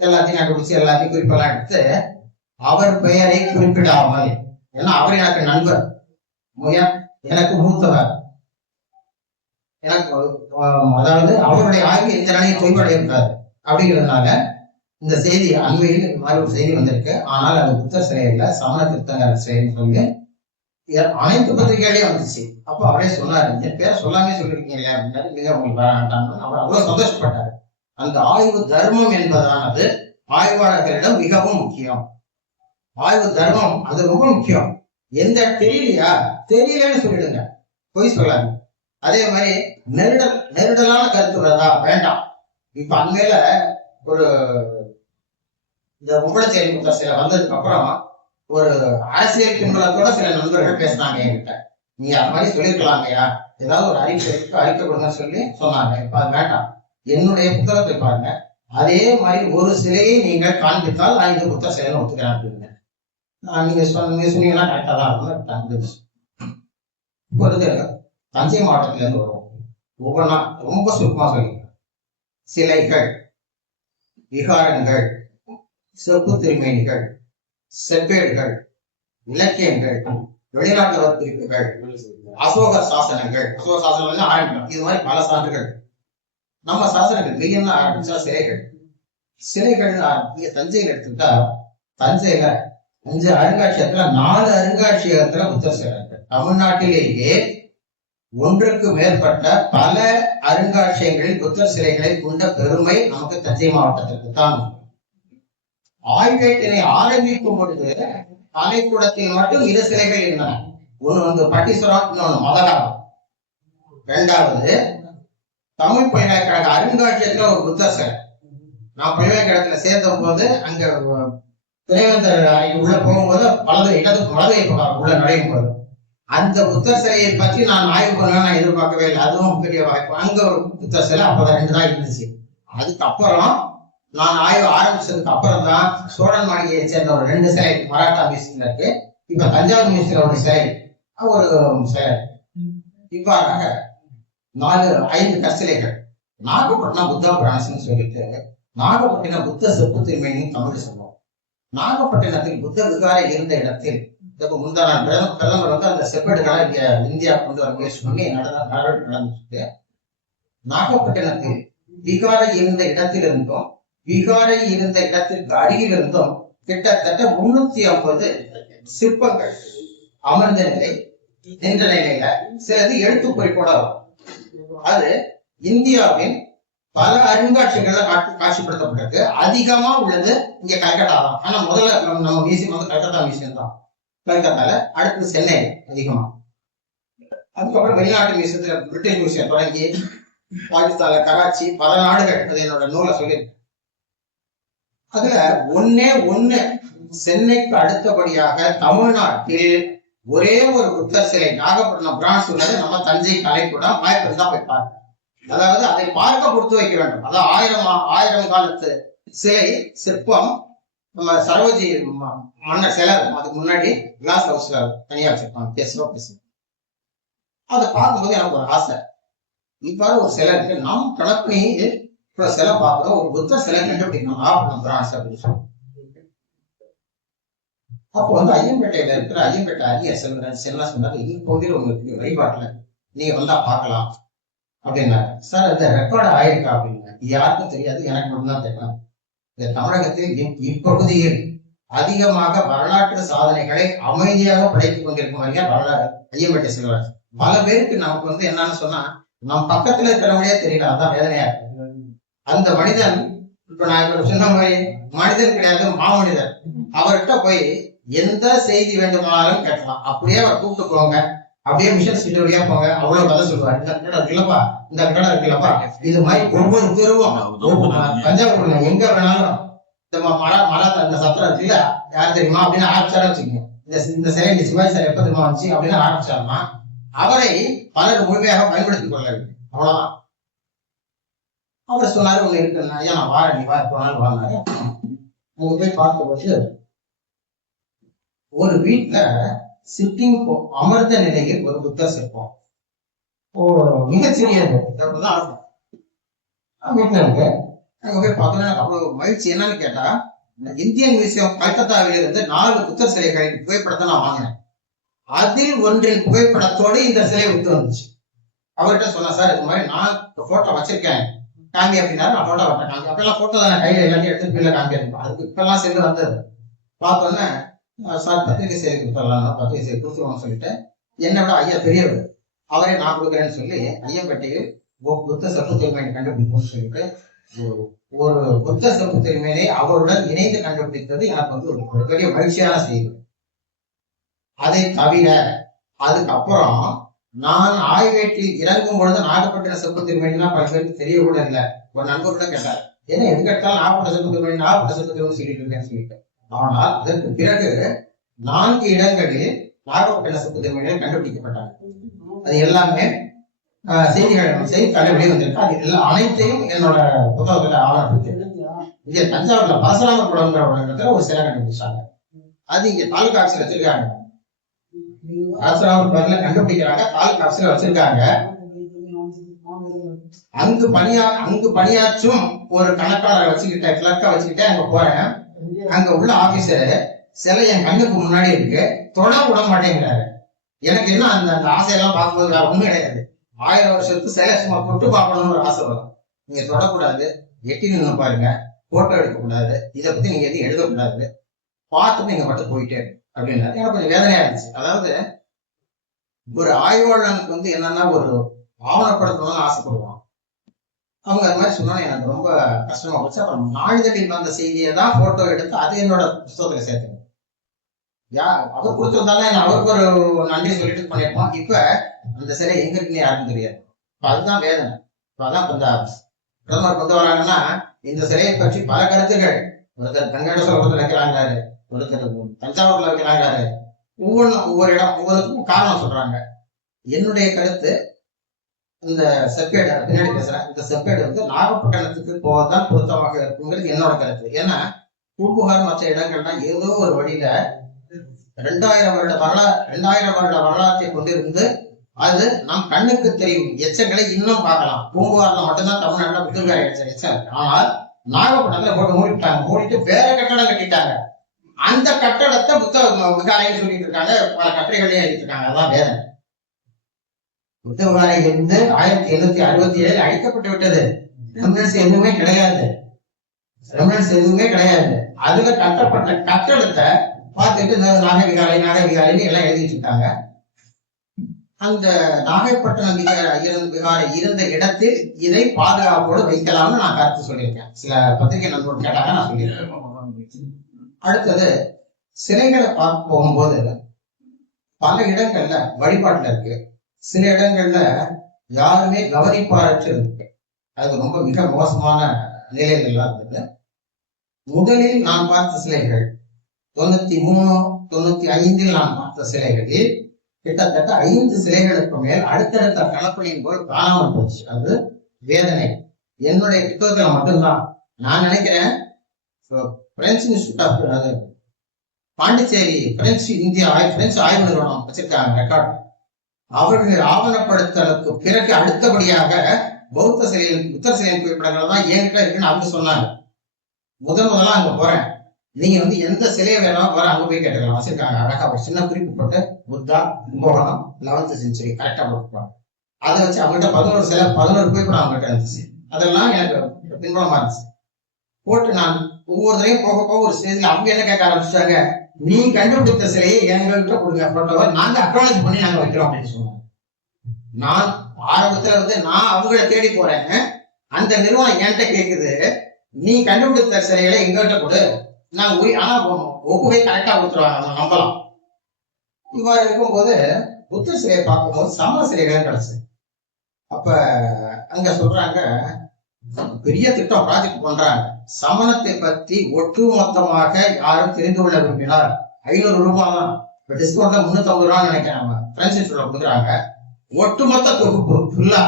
எல்லாத்தையும் கண்டுபிடிச்சு எல்லாத்தையும் குறிப்பெல்லாம் எடுத்து அவர் பெயரை குறிப்பிடாமல், ஏன்னா அவர் எனக்கு நண்பர், எனக்கு மூத்தவர், எனக்கு அதாவது அவருடைய ஆய்வு எந்த நிலையும் தொய்வடைய இருக்காது அப்படிங்கிறதுனால இந்த செய்தி அண்மையில் இந்த மாதிரி ஒரு செய்தி வந்திருக்கு. ஆனால் அது புத்தர் சிலை இல்ல, சமண திருத்தங்கர் சிலைன்னு சொல்லி அனைத்து பத்திரிகைகளையும் வந்துச்சு. அப்போ அவரே சொன்னாரு, என் பேரை சொல்லாமே சொல்லிருக்கீங்களே அப்படின்னாரு. மிக உங்களுக்கு வேண்டாம்னு அவர் அவ்வளவு சந்தோஷப்பட்டாரு. அந்த ஆய்வு தர்மம் என்பதானது ஆய்வாளர்களிடம் மிகவும் முக்கியம். ஆய்வு தர்மம் அது ரொம்ப முக்கியம். எந்த தெரியலன்னு சொல்லிடுங்க, பொய் சொல்லாங்க. அதே மாதிரி நெருடலான கருத்து வருதா வேண்டாம். இப்ப அண்மையில ஒரு இந்த உம்பளச்சேரி புத்தர் சிலை வந்ததுக்கு அப்புறம் ஒரு அரசியல் பின்புலத்தோட சில நண்பர்கள் பேசினாங்க என்கிட்ட, நீ அது மாதிரி சொல்லிருக்கலாங்கய்யா, ஏதாவது ஒரு அறிக்கை கொடுங்க சொல்லி சொன்னாங்க. இப்ப அது வேண்டாம், என்னுடைய புத்தகத்தை பாருங்க, அதே மாதிரி ஒரு சிலையை நீங்கள் காண்பித்தால் நான் இந்த புத்தர் சிலைன்னு ஒத்துக்கிறேன் அப்படின்னு. நீங்க சொன்னீங்கன்னா கரெக்டா தான் இருக்கும். தஞ்சை மாவட்டத்துல இருந்து வருவோம், ஒவ்வொன்றா ரொம்ப சுருக்கமா சொல்லி. சிலைகள், விகாரங்கள், செப்பு திருமேனிகள், செப்பேடுகள், இலக்கியங்கள், வெளிநாட்டவர் குறிப்புகள், அசோக சாசனங்கள், அசோக சாசனம் ஆரம்பிக்கும். இது மாதிரி பல சான்றுகள். நம்ம சாசனங்கள் மெய்யன்னு ஆரம்பிச்சா சிலைகள் நீங்க தஞ்சையில் எடுத்துக்கிட்டா, தஞ்சையில 5 அருங்காட்சியகத்துல 4 அருங்காட்சியகத்துல புத்தர் சிலை இருக்கு. தமிழ்நாட்டிலேயே ஒன்றுக்கு மேற்பட்ட பல அருங்காட்சியகங்களில் புத்தர் சிலைகளை கொண்ட பெருமை நமக்கு தஞ்சை மாவட்டத்திற்கு தான். ஆய்வேட்டினை ஆரம்பிக்கும் பொழுது கலைக்கூடத்தில் மட்டும் 2 சிலைகள் இருந்தன. ஒண்ணு வந்து பட்டீஸ்வரம், இன்னொன்னு மதராகம். 2வது தமிழ் பல்கலைக்கழக அருங்காட்சியகத்துல ஒரு புத்தர் சிலை. நான் பல்கலைக்கழகத்துல சேர்ந்த போது அங்க துணைவேந்தர் அறைக்கு உள்ள போகும்போது வலது உள்ள நுழையும் போது அந்த புத்தர் சிலையை பற்றி நான் ஆய்வு பண்ண நான் எதிர்பார்க்கவே இல்லை. அதுவும் பெரிய வாய்ப்பு. அங்க ஒரு புத்தர் சிலை அப்பதான் 2 தான் இருந்துச்சு. அதுக்கப்புறம் நான் ஆய்வு ஆரம்பிச்சதுக்கு அப்புறம் தான் சோழன் மாளிகையை சேர்ந்த ஒரு 2 சிலை மராட்டா மியூசியம்ல இருக்கு. இப்ப தஞ்சாவூர் மியூசியம்ல ஒரு சிலை, ஒரு சிலை. இவ்வாறாக 4-5 கற்சிலைகள். நாகப்பட்டினம் புத்த பிரான்ஸ்ன்னு சொல்லிட்டு நாகப்பட்டினம் புத்த செப்பு திருமணின்னு தமிழ் சொல்லுவோம். நாகப்பட்டினத்தில் புத்த விகாரை இருந்த இடத்தில் முந்தான பிரதமர் வந்து அந்த செப்பேடுகளை இங்க இந்தியா கொண்டு வர முயற்சி பண்ணி நடந்துட்டு நாகப்பட்டினத்தில் விகாரை இருந்த இடத்திலிருந்தும் விகாரை இருந்த இடத்திற்கு அருகில் இருந்தும் கிட்டத்தட்ட 350 சிற்பங்கள் அமர்ந்த நிலை, நின்ற நிலையில சிலது எழுத்து குறிப்போட வரும். அது இந்தியாவின் பல அருங்காட்சியங்கள்ல காட்சிப்படுத்தப்பட்டிருக்கு. அதிகமா உள்ளது இங்க கல்கட்டா தான். ஆனா முதல்ல நம்ம மியூசியம் வந்து கல்கத்தா மியூசியம் தான். கல்கத்தால அடுத்து சென்னை அதிகமா. அதுக்கப்புறம் வெளிநாட்டு மியூசியத்துல பிரிட்டிஷ் மியூசியம் தொடங்கி பாகிஸ்தான்ல கராச்சி, பல நாடுகள். அது என்னோட நூலை சொல்லியிருக்கேன். அதுல ஒண்ணு சென்னைக்கு அடுத்தபடியாக தமிழ்நாட்டில் ஒரே ஒரு புத்தர் சிலை நாகப்பட்டினம் பிரான்ஸ் உள்ளது. நம்ம தஞ்சை கலைக்கூடம் வாய்ப்பு தான் போய் பார்க்க. அதாவது அதை பார்க்க கொடுத்து வைக்க வேண்டும். அதாவது 1000 காலத்து சிலை சிற்பம். நம்ம சரோஜி மன்னர் சிலை அதுக்கு முன்னாடி கிளாஸ் ஹவுஸ்ல தனியா வச்சிருப்பாங்க. பேசுவோம். அதை பார்க்கும்போது எனக்கு ஒரு ஆசை. இவ்வாறு ஒரு சிலை இருக்கு. நாம் கணக்கு சிலை பார்க்கிறோம். ஒரு புத்த சிலை கண்டுபிடிக்கணும் நாகப்பட்டினம் பிரான்ஸ் அப்படின்னு சொல்லி. அப்போ வந்து ஐயம்பேட்டையில இருக்கிற ஐயம்பேட்டை அறிஞர் செல்வராஜ் சொன்னாரு, இந்த பகுதியில் உங்களுக்கு வழிபாட்டுல நீங்க வந்தா பார்க்கலாம் அப்படின்னாரு. சார் அது ரெக்கார்டு ஆயிருக்கா அப்படின்னா யாருக்கும் தெரியாது, எனக்கு மட்டும்தான் தெரியும். இந்த தமிழகத்தில் இப்பகுதியில் அதிகமாக வரலாற்று சாதனைகளை அமைதியாக படைத்துக் கொண்டிருக்கும் ஐயம்பேட்டை செல்வராஜ். பல பேருக்கு நமக்கு வந்து என்னன்னு சொன்னா நம் பக்கத்துல இருக்கிறவங்களே தெரியல. அதான் வேதனையா இருக்கு. அந்த மனிதன் இப்ப நான் சொன்ன மாதிரி மனிதன் கிடையாது, மாமனிதர். அவர்கிட்ட போய் எந்த செய்தி வேண்டுமானாலும் கேட்கலாம். அப்படியே அவர் கூப்பிட்டு போங்க, அப்படியே மிஷன் சீட்டு வழியா போங்க, அவ்வளவு கதை சொல்லுவார். இந்த கட்டடம் இருக்குல்லப்பா, இந்த கட்டடம் இருக்குல்லப்பா, இது மாதிரி ஒவ்வொரு தெருவும் தஞ்சாவூர்ல எங்க வேணாலும் இந்த அந்த சத்திரம் இருக்குல்ல, யார் தெரியுமா அப்படின்னு ஆரம்பிச்சாரு வச்சுக்கோங்க. இந்த சிலை சிவாஜி சிலை எப்ப தெரியுமா வந்துச்சு அப்படின்னு ஆரம்பிச்சாருன்னா அவரை பலர் முழுமையாக பயன்படுத்திக் கொள்ள வேண்டும். அவ்வளவுதான். அவர் சொன்னாரு, ஒண்ணு இருக்குன்னா, ஐயா நான் வாரேன், நீ போனாலும் வாங்கினாரு. அங்க போய் பார்க்கும்போது ஒரு வீட்டுல சிட்டிங் அமர்ந்த நிலையில் ஒரு புத்தர் சிற்பம். மிகச்சிறியது வீட்டுல இருக்கு. அங்க போய் பார்த்தோன்னா எனக்கு அவ்வளவு மகிழ்ச்சி. என்னன்னு கேட்டா, இந்தியன் மியூசியம் கல்கத்தாவில இருந்து 4 புத்தர் சிலைகளின் புகைப்படத்தை நான் வாங்கினேன். அதில் ஒன்றின் புகைப்படத்தோடு இந்த சிலை விட்டு வந்துச்சு. அவர்கிட்ட சொன்னா, சார் இது மாதிரி நான் போட்டோ வச்சிருக்கேன் காமி அப்படின்னா. நான் போட்டோ வட்டேன் காமி. அப்பெல்லாம் போட்டோ தான் கையில எல்லாத்தையும் எடுத்து கீழே காமிக்க. அதுக்கு இப்பெல்லாம் செல்லு வந்தது. பார்த்தோன்னே சார் பத்திரிகை செய்தி கொடுத்துடலாம், பத்திரிகை செய்தி கொடுத்துருவோம்னு சொல்லிட்டு என்னை விட ஐயா பெரியவர், அவரே நான் கொடுக்குறேன்னு சொல்லி ஐயம்பேட்டையில் புத்த செப்பு திருமணி கண்டுபிடிப்போம்னு சொல்லிட்டு ஒரு புத்த செப்பு திருமணியை அவருடன் இணைந்து கண்டுபிடித்தது எனக்கு வந்து ஒரு பெரிய மகிழ்ச்சியான செய்தி. அதை தவிர அதுக்கப்புறம் நான் ஆய்வேட்டில் இறங்கும் பொழுது நாகப்பட்டினம் செப்பு திருமணினா பல பேருக்கு தெரிய கூட இல்லை. ஒரு நண்பர் கூட கேட்டார், ஏன்னா எதுக்கு எடுத்தாலும் நாகப்பட்டினம் செப்பு திருமணி நாகப்பட்டினம் செப்பு திருமணி சொல்லிட்டு இருக்கேன்னு சொல்லிட்டு. ஆனால் அதற்கு பிறகு 4 இடங்களில் நாகப்பட்டினம் செப்பு திருமணிகள் கண்டுபிடிக்கப்பட்டாங்க. அது எல்லாமே செய்தித்தாள வெளியே வந்திருக்கு. அது எல்லா அனைத்தையும் என்னோட புத்தகத்துல ஆவணப்படுத்தி இங்க தஞ்சாவூர்ல பரசுராமர் குளம்ங்கிற ஒரு இடத்துல ஒரு சிலை கண்டுபிடிச்சாங்க. அது இங்க தாலுகா ஆட்சியில் வச்சிருக்காங்க. பரசுராமர் பேர்ல கண்டுபிடிக்கிறாங்க, தாலுகா ஆட்சியில் வச்சிருக்காங்க. அங்கு பணியாற்றும் ஒரு கணக்காளரை வச்சுக்கிட்ட கிளர்க்கா வச்சுக்கிட்டே அங்க போறேன். அங்க உள்ள ஆபீசர் சிலை என் கண்ணுக்கு முன்னாடி இருக்கு, தொட விட மாட்டேங்கிறாரு. எனக்கு என்ன அந்த ஆசையெல்லாம் பார்க்கும்போது வேற ஒண்ணும் கிடையாது. 1000 வருஷத்துக்கு சிலை சும்மா தொட்டு பார்க்கணும்னு ஒரு ஆசை வரும். நீங்க தொடக்கூடாது, எட்டி நின்று பாருங்க, போட்டோ எடுக்கக்கூடாது, இதை பத்தி நீங்க எதையும் எழுதக்கூடாது, பார்த்துட்டு நீங்க மட்டும் போயிட்டே அப்படின்னா எனக்கு கொஞ்சம் வேதனையா இருந்துச்சு. அதாவது ஒரு ஆய்வாளனுக்கு வந்து என்னன்னா ஒரு ஆவணப்படுத்தணும்னு ஆசைப்படுவான். அவங்க அது மாதிரி சொன்னா எனக்கு ரொம்ப கஷ்டமா போச்சு. அப்புறம் நாளிதழில் வந்த செய்தியை தான் போட்டோ எடுத்து அது என்னோட புத்தகத்துல சேர்த்தேன். அவர் கொடுத்திருந்தாலும் அவருக்கு ஒரு நன்றி சொல்லிட்டு பண்ணிருப்போம். இப்ப அந்த சிலை எங்க இருக்குன்னு யாருக்கும் தெரியாது. அதுதான் வேதனை. இப்ப அதான் இந்த பிரதமர் கொண்டு வராங்கன்னா இந்த சிலையை பற்றி பல கருத்துகள், ஒருத்தர் கங்கடேஸ்வரத்துல வைக்கிறாங்காரு, ஒருத்தர் தஞ்சாவூர்ல வைக்கிறாங்காரு, ஒவ்வொரு இடம் ஒவ்வொருக்கும் காரணம் சொல்றாங்க. என்னுடைய கருத்து, இந்த செப்பேடு பின்னாடி பேசுறேன், இந்த செப்பேடு வந்து நாகப்பட்டினத்துக்கு போவதுதான் பொருத்தமாக இருக்குங்கிறது என்னோட கருத்து. ஏன்னா பூம்புகார் மற்ற இடங்கள்லாம் ஏதோ ஒரு வழியில 2000 வருட வரலாற்றை கொண்டிருந்து அது நம் கண்ணுக்கு தெரியும் எச்சங்களை இன்னும் பார்க்கலாம். பூம்புகார்ல மட்டும்தான் தமிழ்நாட்டுல புத்தக எச்சம் இருக்கு. ஆனால் நாகப்பட்டினத்துல போட்டு மூடிட்டு வேற கட்டடம் கட்டிட்டாங்க. அந்த கட்டடத்தை புத்தக விகாரைன்னு சொல்லிட்டு இருக்காங்க, பல கட்டுரைகளையும் எழுதிருக்காங்க. அதான் வேதனை. புத்தக விகாரை இருந்து 1767 அழிக்கப்பட்டு விட்டது. ரெமினன்ஸ் எதுவுமே கிடையாது. அதுல கட்டப்பட்ட கட்டடத்தை பார்த்துட்டு நாக விகாரைன்னு எல்லாம் எழுதிட்டு இருக்காங்க. அந்த நாகைப்பட்டினம் விகாரை இருந்த இடத்தில் இதை பாதுகாப்போடு வைக்கலாம்னு நான் கருத்து சொல்லியிருக்கேன். சில பத்திரிகை நண்பர்கள் கேட்டாங்க, நான் சொல்லியிருக்கேன். அடுத்தது, சிலைகளை பார்க்க போகும்போது பல இடங்கள்ல வழிபாட்டுல இருக்கு, சில இடங்கள்ல யாருமே கவனிப்பாரற்று இருக்கு. அது ரொம்ப மிக மோசமான நிலைகள்லாம் இருந்தது. முதலில் நான் பார்த்த சிலைகள் 93, 95 நான் பார்த்த சிலைகளில் கிட்டத்தட்ட 5 சிலைகளுக்கு மேல் அடுத்தடுத்த கலப்பணியின் போல் காணாமல் போச்சு. அது வேதனை. என்னுடைய புத்தகத்துல மட்டும்தான். நான் நினைக்கிறேன் French Institute of Pondicherry French ஆய்வு நிறுவனம் வச்சிருக்காங்க ரெக்கார்ட். அவர்கள் ஆவணப்படுத்தலுக்கு பிறகு அடுத்தபடியாக பௌத்த சிலைகள் புத்தர் சிலையின் புகைப்படங்கள் தான் என்கிட்ட இருக்குன்னு அவங்க சொன்னாங்க. முதல்ல அங்க போறேன், நீங்க வந்து எந்த சிலையை வேணாலும் போற அங்க போய் கேட்டுக்கலாம், வச்சிருக்காங்க. அழகா ஒரு சின்ன குறிப்பு போட்டு புத்தா கும்பகோணம் 11th century கரெக்டா போட்டுருப்பாங்க. அதை வச்சு அவங்கள்ட்ட 11 புகைப்படம் அவங்ககிட்ட இருந்துச்சு. அதெல்லாம் எனக்கு பின்புலமா இருந்துச்சு. போட்டு நான் ஒவ்வொருத்தரையும் போக போக ஒரு ஸ்டேஜ்ல அவங்க என்ன கேட்க ஆரம்பிச்சிட்டாங்க, நீ கண்டுபிடித்த சிலையை எங்கள்கிட்ட கொடுங்க, போட்டோவை நாங்க அக்னாலஜ் பண்ணி நாங்க வைக்கிறோம் அப்படின்னு சொன்னாங்க. நான் ஆரம்பத்துல வந்து நான் அவங்கள தேடி போறேன், அந்த நிறுவனம் என்கிட்ட கேக்குது, நீ கண்டுபிடித்த சிலைகளை எங்கள்கிட்ட கொடு, நாங்க ஆனா ஒப்புகை கரெக்டா கொடுத்துருவாங்க, நம்ம நம்பலாம். இவ்வாறு இருக்கும்போது புத்தர் சிலையை பார்க்கும்போது சமண சிலைகளும் கிடைச்சு. அப்ப அங்க சொல்றாங்க, பெரிய திட்டம் ப்ராஜெக்ட் பண்றாங்க. சமணத்தை பத்தி ஒட்டுமொத்தமாக யாரும் தெரிந்து கொள்ள விரும்பினார் 500 ரூபாய் தான், டிஸ்கவுண்ட்ல 350 ரூபான்னு நினைக்கிறேன் பிரெஞ்சு கொடுக்குறாங்க. ஒட்டுமொத்த தொகுப்பு ஃபுல்லா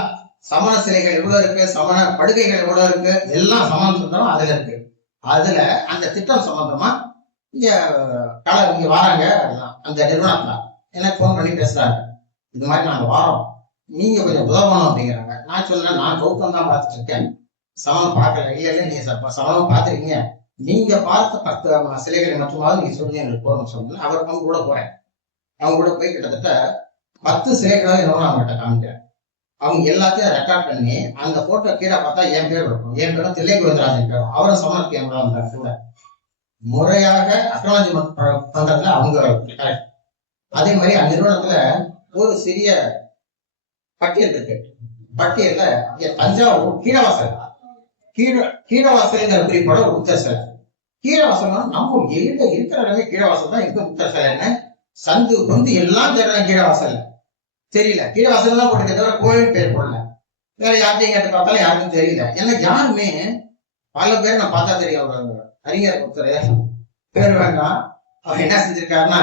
சமண சிலைகள் எவ்வளவு இருக்கு, சமண படுகைகள் எவ்வளவு இருக்கு, எல்லாம் சமண சுந்தரம் அதுல இருக்கு. அதுல அந்த திட்டம் சம்பந்தமா இங்க வராங்க, அந்த நிறுவனத்துல எனக்கு போன் பண்ணி பேசுறாங்க, இது மாதிரி நாங்க வாரோம், நீங்க கொஞ்சம் உதவணும் அப்படிங்கிறாங்க. நான் சொல்றேன், நான் கௌதம் தான் பார்த்துட்டு இருக்கேன், சமணம் பார்க்கல. இல்ல நீங்க சமணம் பார்த்துருக்கீங்க, நீங்க பார்த்த 10 சிலைகளை மட்டுமாவது நீங்க சொல்லுங்க எங்களுக்கு போகணும்னு சொன்னேன். அவர் அவங்க கூட போறேன். அவங்க கூட போய் கிட்டத்தட்ட 10 சிலைகளாக என்னவோ அவங்ககிட்ட காமிக்கிறேன். அவங்க எல்லாத்தையும் ரெக்கார்ட் பண்ணி அந்த போட்டோ கீழே பார்த்தா என் பேர் இருக்கும். என் பேரும் தில்லை கோவிந்தராஜன் பேரும், அவரும் சமணத்துக்கு என் வந்தார் கூட. முறையாக அக்னாலஜ்மெண்ட் பண்றதுல அவங்க கரெக்ட். அதே மாதிரி அந்த நிறுவனத்துல ஒரு சிறிய பட்டியல் இருக்கு. பட்டியல்ல தஞ்சாவூர் கீழவாசல் குறிப்போட ஒரு புத்தர் சிலை. கீழவாசல்னா நம்ம இருக்கிற இடமே கீழவாசல் தான் இருக்க புத்தர் சிலைன்னு சந்து வந்து எல்லாம் தேடுறாங்க. கீழவாசல் தெரியல, கீழவாசல் தான் போட்டு தவிர கோயில் பேர் போடல. வேற யார்ட்டையும் கேட்டு பார்த்தாலும் யாருக்கும் தெரியல. ஏன்னா யாருமே பல பேர் நான் பார்த்தா தெரியும். அறிஞர் ஒருத்தர் பேர் வேண்டாம், அவர் என்ன செஞ்சிருக்காருன்னா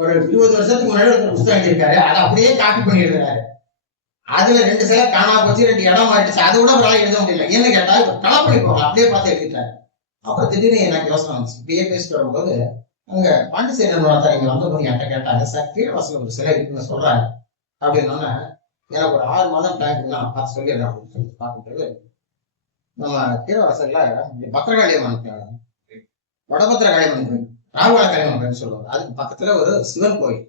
ஒரு 20 வருஷத்துக்கு முன்னாடி ஒரு புத்தகம் எழுதியிருக்காரு, அதை அப்படியே காப்பி பண்ணி எழுதுறாரு. அதுல 2 சிலை காணாம போச்சு, 2 இடம் மாறிடுச்சு. அதை விட ஒரு எழுத முடியல. என்ன கேட்டா களப்பணி போகலாம், அப்படியே பார்த்து எழுதிட்டாரு. அப்புறம் திடீர்னு எனக்கு யோசனை வந்துச்சு. இப்படியே பேசிட்டு வரும்போது அங்க பாண்டிச்சேரி இங்க வந்தபோது என்கிட்ட கேட்டாங்க, சார் கீழவாசல் ஒரு சிலை இருக்குன்னு சொல்றாங்க அப்படின்னா, எனக்கு ஒரு 6 மாதம் டைம் நான் பார்த்து சொல்லிடுறேன் அப்படின்னு சொல்லி பார்க்கும்போது, நம்ம கீழவாசல்ல பத்திரகாளியம்மன் வடபத்திரகாளியம்மன் கோயில், ராகுகாளியம்மன் சொல்லுவாங்க, அதுக்கு பக்கத்துல ஒரு சிவன் கோயில்.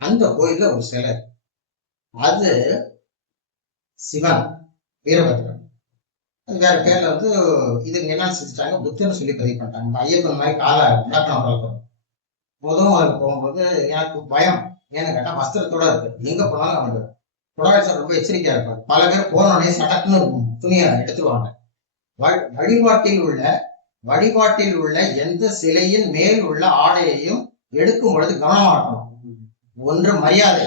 அந்த கோயில்ல ஒரு சிலை, அது சிவன் வீரபத்ரன், அது வேற பேர்ல வந்து இது என்ன செஞ்சுட்டாங்க, புத்தர்னு சொல்லி பதிவு பண்ணிட்டாங்க. ஐயப்பன் மாதிரி கால நடக்கணும் வளர்க்கணும். முதல் போகும்போது எனக்கு பயம். ஏன்னு கேட்டா வஸ்திரத்தோட இருக்கு, எங்க போனாலும் அவனுக்கு புடவைச்சர் ரொம்ப எச்சரிக்கையா இருப்பாரு. பல பேர் போனோடனே சடக்குன்னு துணியை எடுத்துருவாங்க. வழிபாட்டில் உள்ள எந்த சிலையின் மேல் உள்ள ஆடையையும் எடுக்கும் பொழுது கவனமா இருக்கணும். ஒன்று மரியாதை,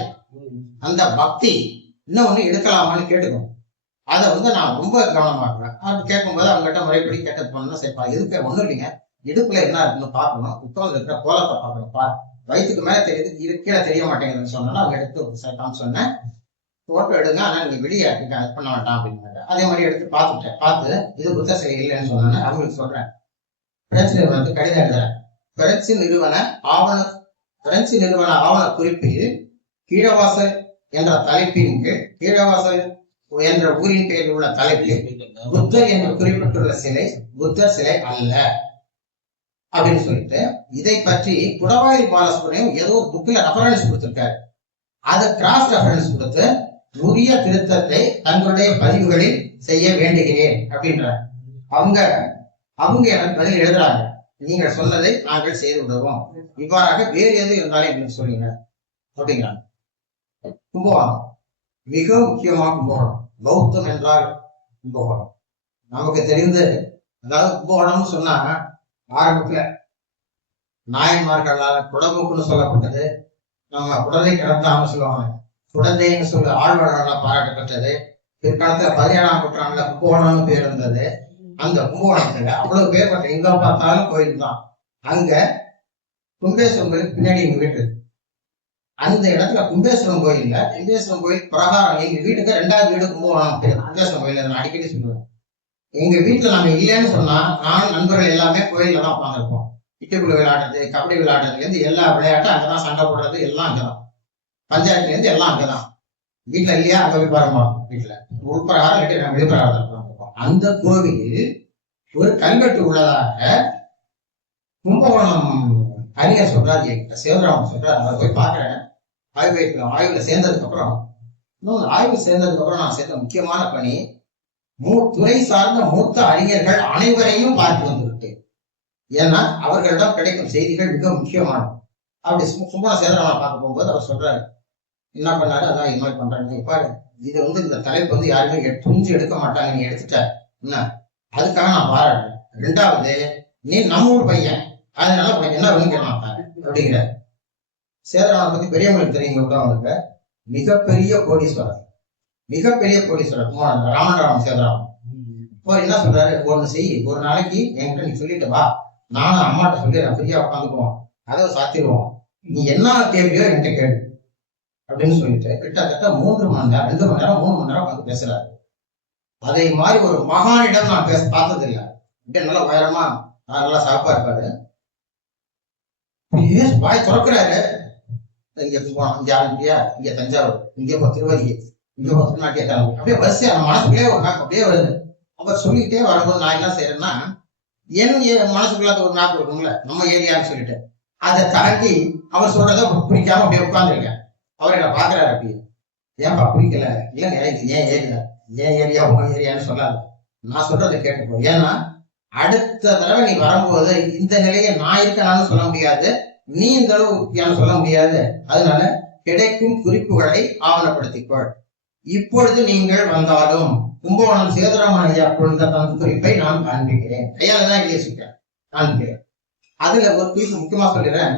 அந்த பக்தி, இன்னொன்னு எடுக்கலாமான்னு கேட்டுக்கணும். அதை வந்து நான் ரொம்ப கவனமா இருப்பேன். அது கேட்கும்போது அவங்ககிட்ட முறைப்படி கேட்டது பண்ணணும். சரிப்பா எதுக்கு ஒண்ணும் இல்லைங்க, இடுப்புல என்ன இருக்குன்னு பார்க்கணும், உட்கார்ந்து இருக்கிற கோலத்தை பார்க்கணும், வயிற்றுக்கு மேல தெரியுது, இது கீழே தெரிய மாட்டேங்குதுன்னு சொன்னா அவங்க எடுத்து சேர்த்தான்னு சொன்னேன். போட்டோ எடுங்க, ஆனா நீங்க வெளியே இது பண்ண வேண்டாம் அப்படின்னு. அதே மாதிரி எடுத்து பார்த்துட்டேன். பார்த்து இது புத்த சிலை இல்லைன்னு சொன்னேன்னு அவங்களுக்கு சொல்றேன். பிரெஞ்சு நிறுவனத்துக்கு கடிதம் எழுதுறேன். பிரெஞ்சு நிறுவன ஆவண குறிப்பில் கீழவாசல் என்ற தலைப்பின் கீழ், கீழவாசல் என்ற ஊரின் பெயரில் உள்ள தலைப்பில் புத்தர் என்று குறிப்பிட்டுள்ள சிலை புத்தர் சிலை அல்ல அப்படின்னு சொல்லிட்டு, இதை பற்றி குடவாயில் பாலசுப்ரமணியம் ஏதோ ஒரு புக்ல ரெஃபரன்ஸ் கொடுத்திருக்காரு. அதை கிராஸ் ரெஃபரன்ஸ் கொடுத்து உரிய திருத்தத்தை தங்களுடைய பதிவுகளில் செய்ய வேண்டுகிறேன் அப்படின்ற அவங்க எனக்கு பதில் எழுதுறாங்க. நீங்கள் சொன்னதை நாங்கள் செய்து விடுவோம், இவ்வாறாக வேறு எது இருந்தாலும் எங்களுக்கு சொல்லுங்க அப்படிங்கிறாங்க. கும்பகோணம் மிக முக்கியமாக கும்பகோணம். பௌத்தம் என்றால் கும்பகோணம் நமக்கு தெரிந்து, அதாவது கும்பகோணம்னு சொன்னா ஆரம்பத்துல நாயன்மார்களால் குடமுக்குன்னு சொல்லப்பட்டது. நம்ம குடலை கிடந்தாம சொல்லுவாங்க, குடந்தைன்னு சொல்லி ஆழ்வார்களால் பாராட்டப்பட்டது. பிற்காலத்துல 17ஆம் நூற்றாண்டுல கும்பகோணம்னு பேர் இருந்தது. அந்த கும்பகோணத்துல அவ்வளவு பேர் பட்ட எங்க பார்த்தாலும் கோயில் தான். அங்க கும்பேஸ்வரன் கோயில் பின்னாடி எங்க வீட்டு, அந்த இடத்துல கும்பேஸ்வரன் கோயில் பிரகாரம் எங்க வீட்டுக்கு 2வது வீடு கும்பகோணம் பேர் கும்பேஸ்வரன் கோயில். நான் அடிக்கடி சொல்லுவேன், எங்க வீட்டுல நாங்க இல்லைன்னு சொன்னா நான் நண்பர்கள் எல்லாமே கோயில்ல தான் உட்காந்துருப்போம். இட்டுக்குள்ள விளையாடுறது, கபடி விளையாடுறதுல இருந்து எல்லா விளையாட்டும் அங்கதான், சண்டை போடுறது எல்லாம் அங்கதான், பஞ்சாயத்துல இருந்து எல்லாம் அங்கதான். வீட்டுல இல்லையா அங்க போய் பாருமா, வீட்டுல உள்பிரகாரம் இல்லாட்டி நாங்க வெளிப்பிரகாரம். அந்த கோவில் ஒரு கல்வெட்டு உள்ளதாக கும்பகோணம் அறிஞர் சொல்றாரு, சிவராமன் சொல்றாரு. அதை போய் பாக்குறேன். ஆய்வுல சேர்ந்ததுக்கு அப்புறம் நான் சேர்ந்த முக்கியமான பணி, துறை சார்ந்த மூத்த அறிஞர்கள் அனைவரையும் பார்த்து வந்துவிட்டேன். ஏன்னா அவர்களிடம் கிடைக்கும் செய்திகள் மிக முக்கியமானது. அப்படி சும்மா சேதராமன் பார்க்க போகும்போது அவர் சொல்றாரு, என்ன பண்ணாரு, அதான் இது மாதிரி பண்றாங்க. இப்ப இது வந்து இந்த தலைப்பு வந்து யாருமே துணிஞ்சு எடுக்க மாட்டாங்க, நீ எடுத்துட்ட என்ன, அதுக்காக நான் பாராட்டுறேன். 2வது, நீ நம்ம ஊர் பையன், அதனால உனக்கு என்ன வேணும் கேட்க மாட்டாங்க அப்படிங்கிற. சேதராமனை பத்தி பெரியவங்களுக்கு தெரியுங்க, அவங்களுக்கு மிகப்பெரிய கோடீஸ்வரர் ராமன் சேதராமன். இப்போ என்ன சொல்றாரு, ஒண்ணு செய், ஒரு நாளைக்கு என்கிட்ட நீ சொல்லிட்டு வா, நானும் அம்மாட்ட சொல்லிடுறேன், ஃப்ரீயா உட்காந்துக்குவோம், அதை சாத்திடுவோம், நீ என்ன கேள்வியோ என்கிட்ட கேள்வி அப்படின்னு சொல்லிட்டு கிட்டத்தட்ட 3 மணி நேரம் உட்காந்து பேசுறாரு. அதே மாதிரி ஒரு மகானிடம் நான் பார்த்தது இல்லை. நல்லா உயரமா நல்லா சாப்பா இருப்பாரு, வாய் திறக்கிறாரு. இங்க இங்க ஆரம்பியா, இங்க தஞ்சாவூர், இங்க திருவதி, இங்க திருநாட்டியத்தாளம், அப்படியே வரிசையா மனசுக்குள்ளே அப்படியே வருது. அவர் சொல்லிட்டே வரும்போது நான் என்ன செய்யறேன்னா, என் மனசுக்குள்ள ஒரு நாக்கு இருக்குங்களா நம்ம ஏரியான்னு சொல்லிட்டு, அதை தாண்டி அவர் சொல்றத பிடிக்காம அப்படியே உட்கார்ந்துருக்கேன். அவர் என்ன பாக்குறாரு, அப்படி ஏன்பா பிடிக்கல, இல்லைங்க இது ஏன் ஏரியா உங்க ஏரியான்னு சொல்லாது, நான் சொல்றதை கேட்டுப்போம். ஏன்னா அடுத்த தடவை நீ வரும்போது இந்த நிலையை நான் இருக்கனாலும் சொல்ல முடியாது, நீ இந்த அளவு சொல்ல முடியாது. அதனால கிடைக்கும் குறிப்புகளை ஆவணப்படுத்திக்கொள். இப்பொழுது நீங்கள் வந்தாலும் கும்பகோணம் சேதுராமன் ஐயா கொடுத்த தன் குறிப்பை நான் காண்பிக்கிறேன், கையாலதான் எழுதியிருக்கேன், காண்பிக்கிறேன். அதுல ஒரு குறிப்பு முக்கியமா சொல்லிடுறேன்.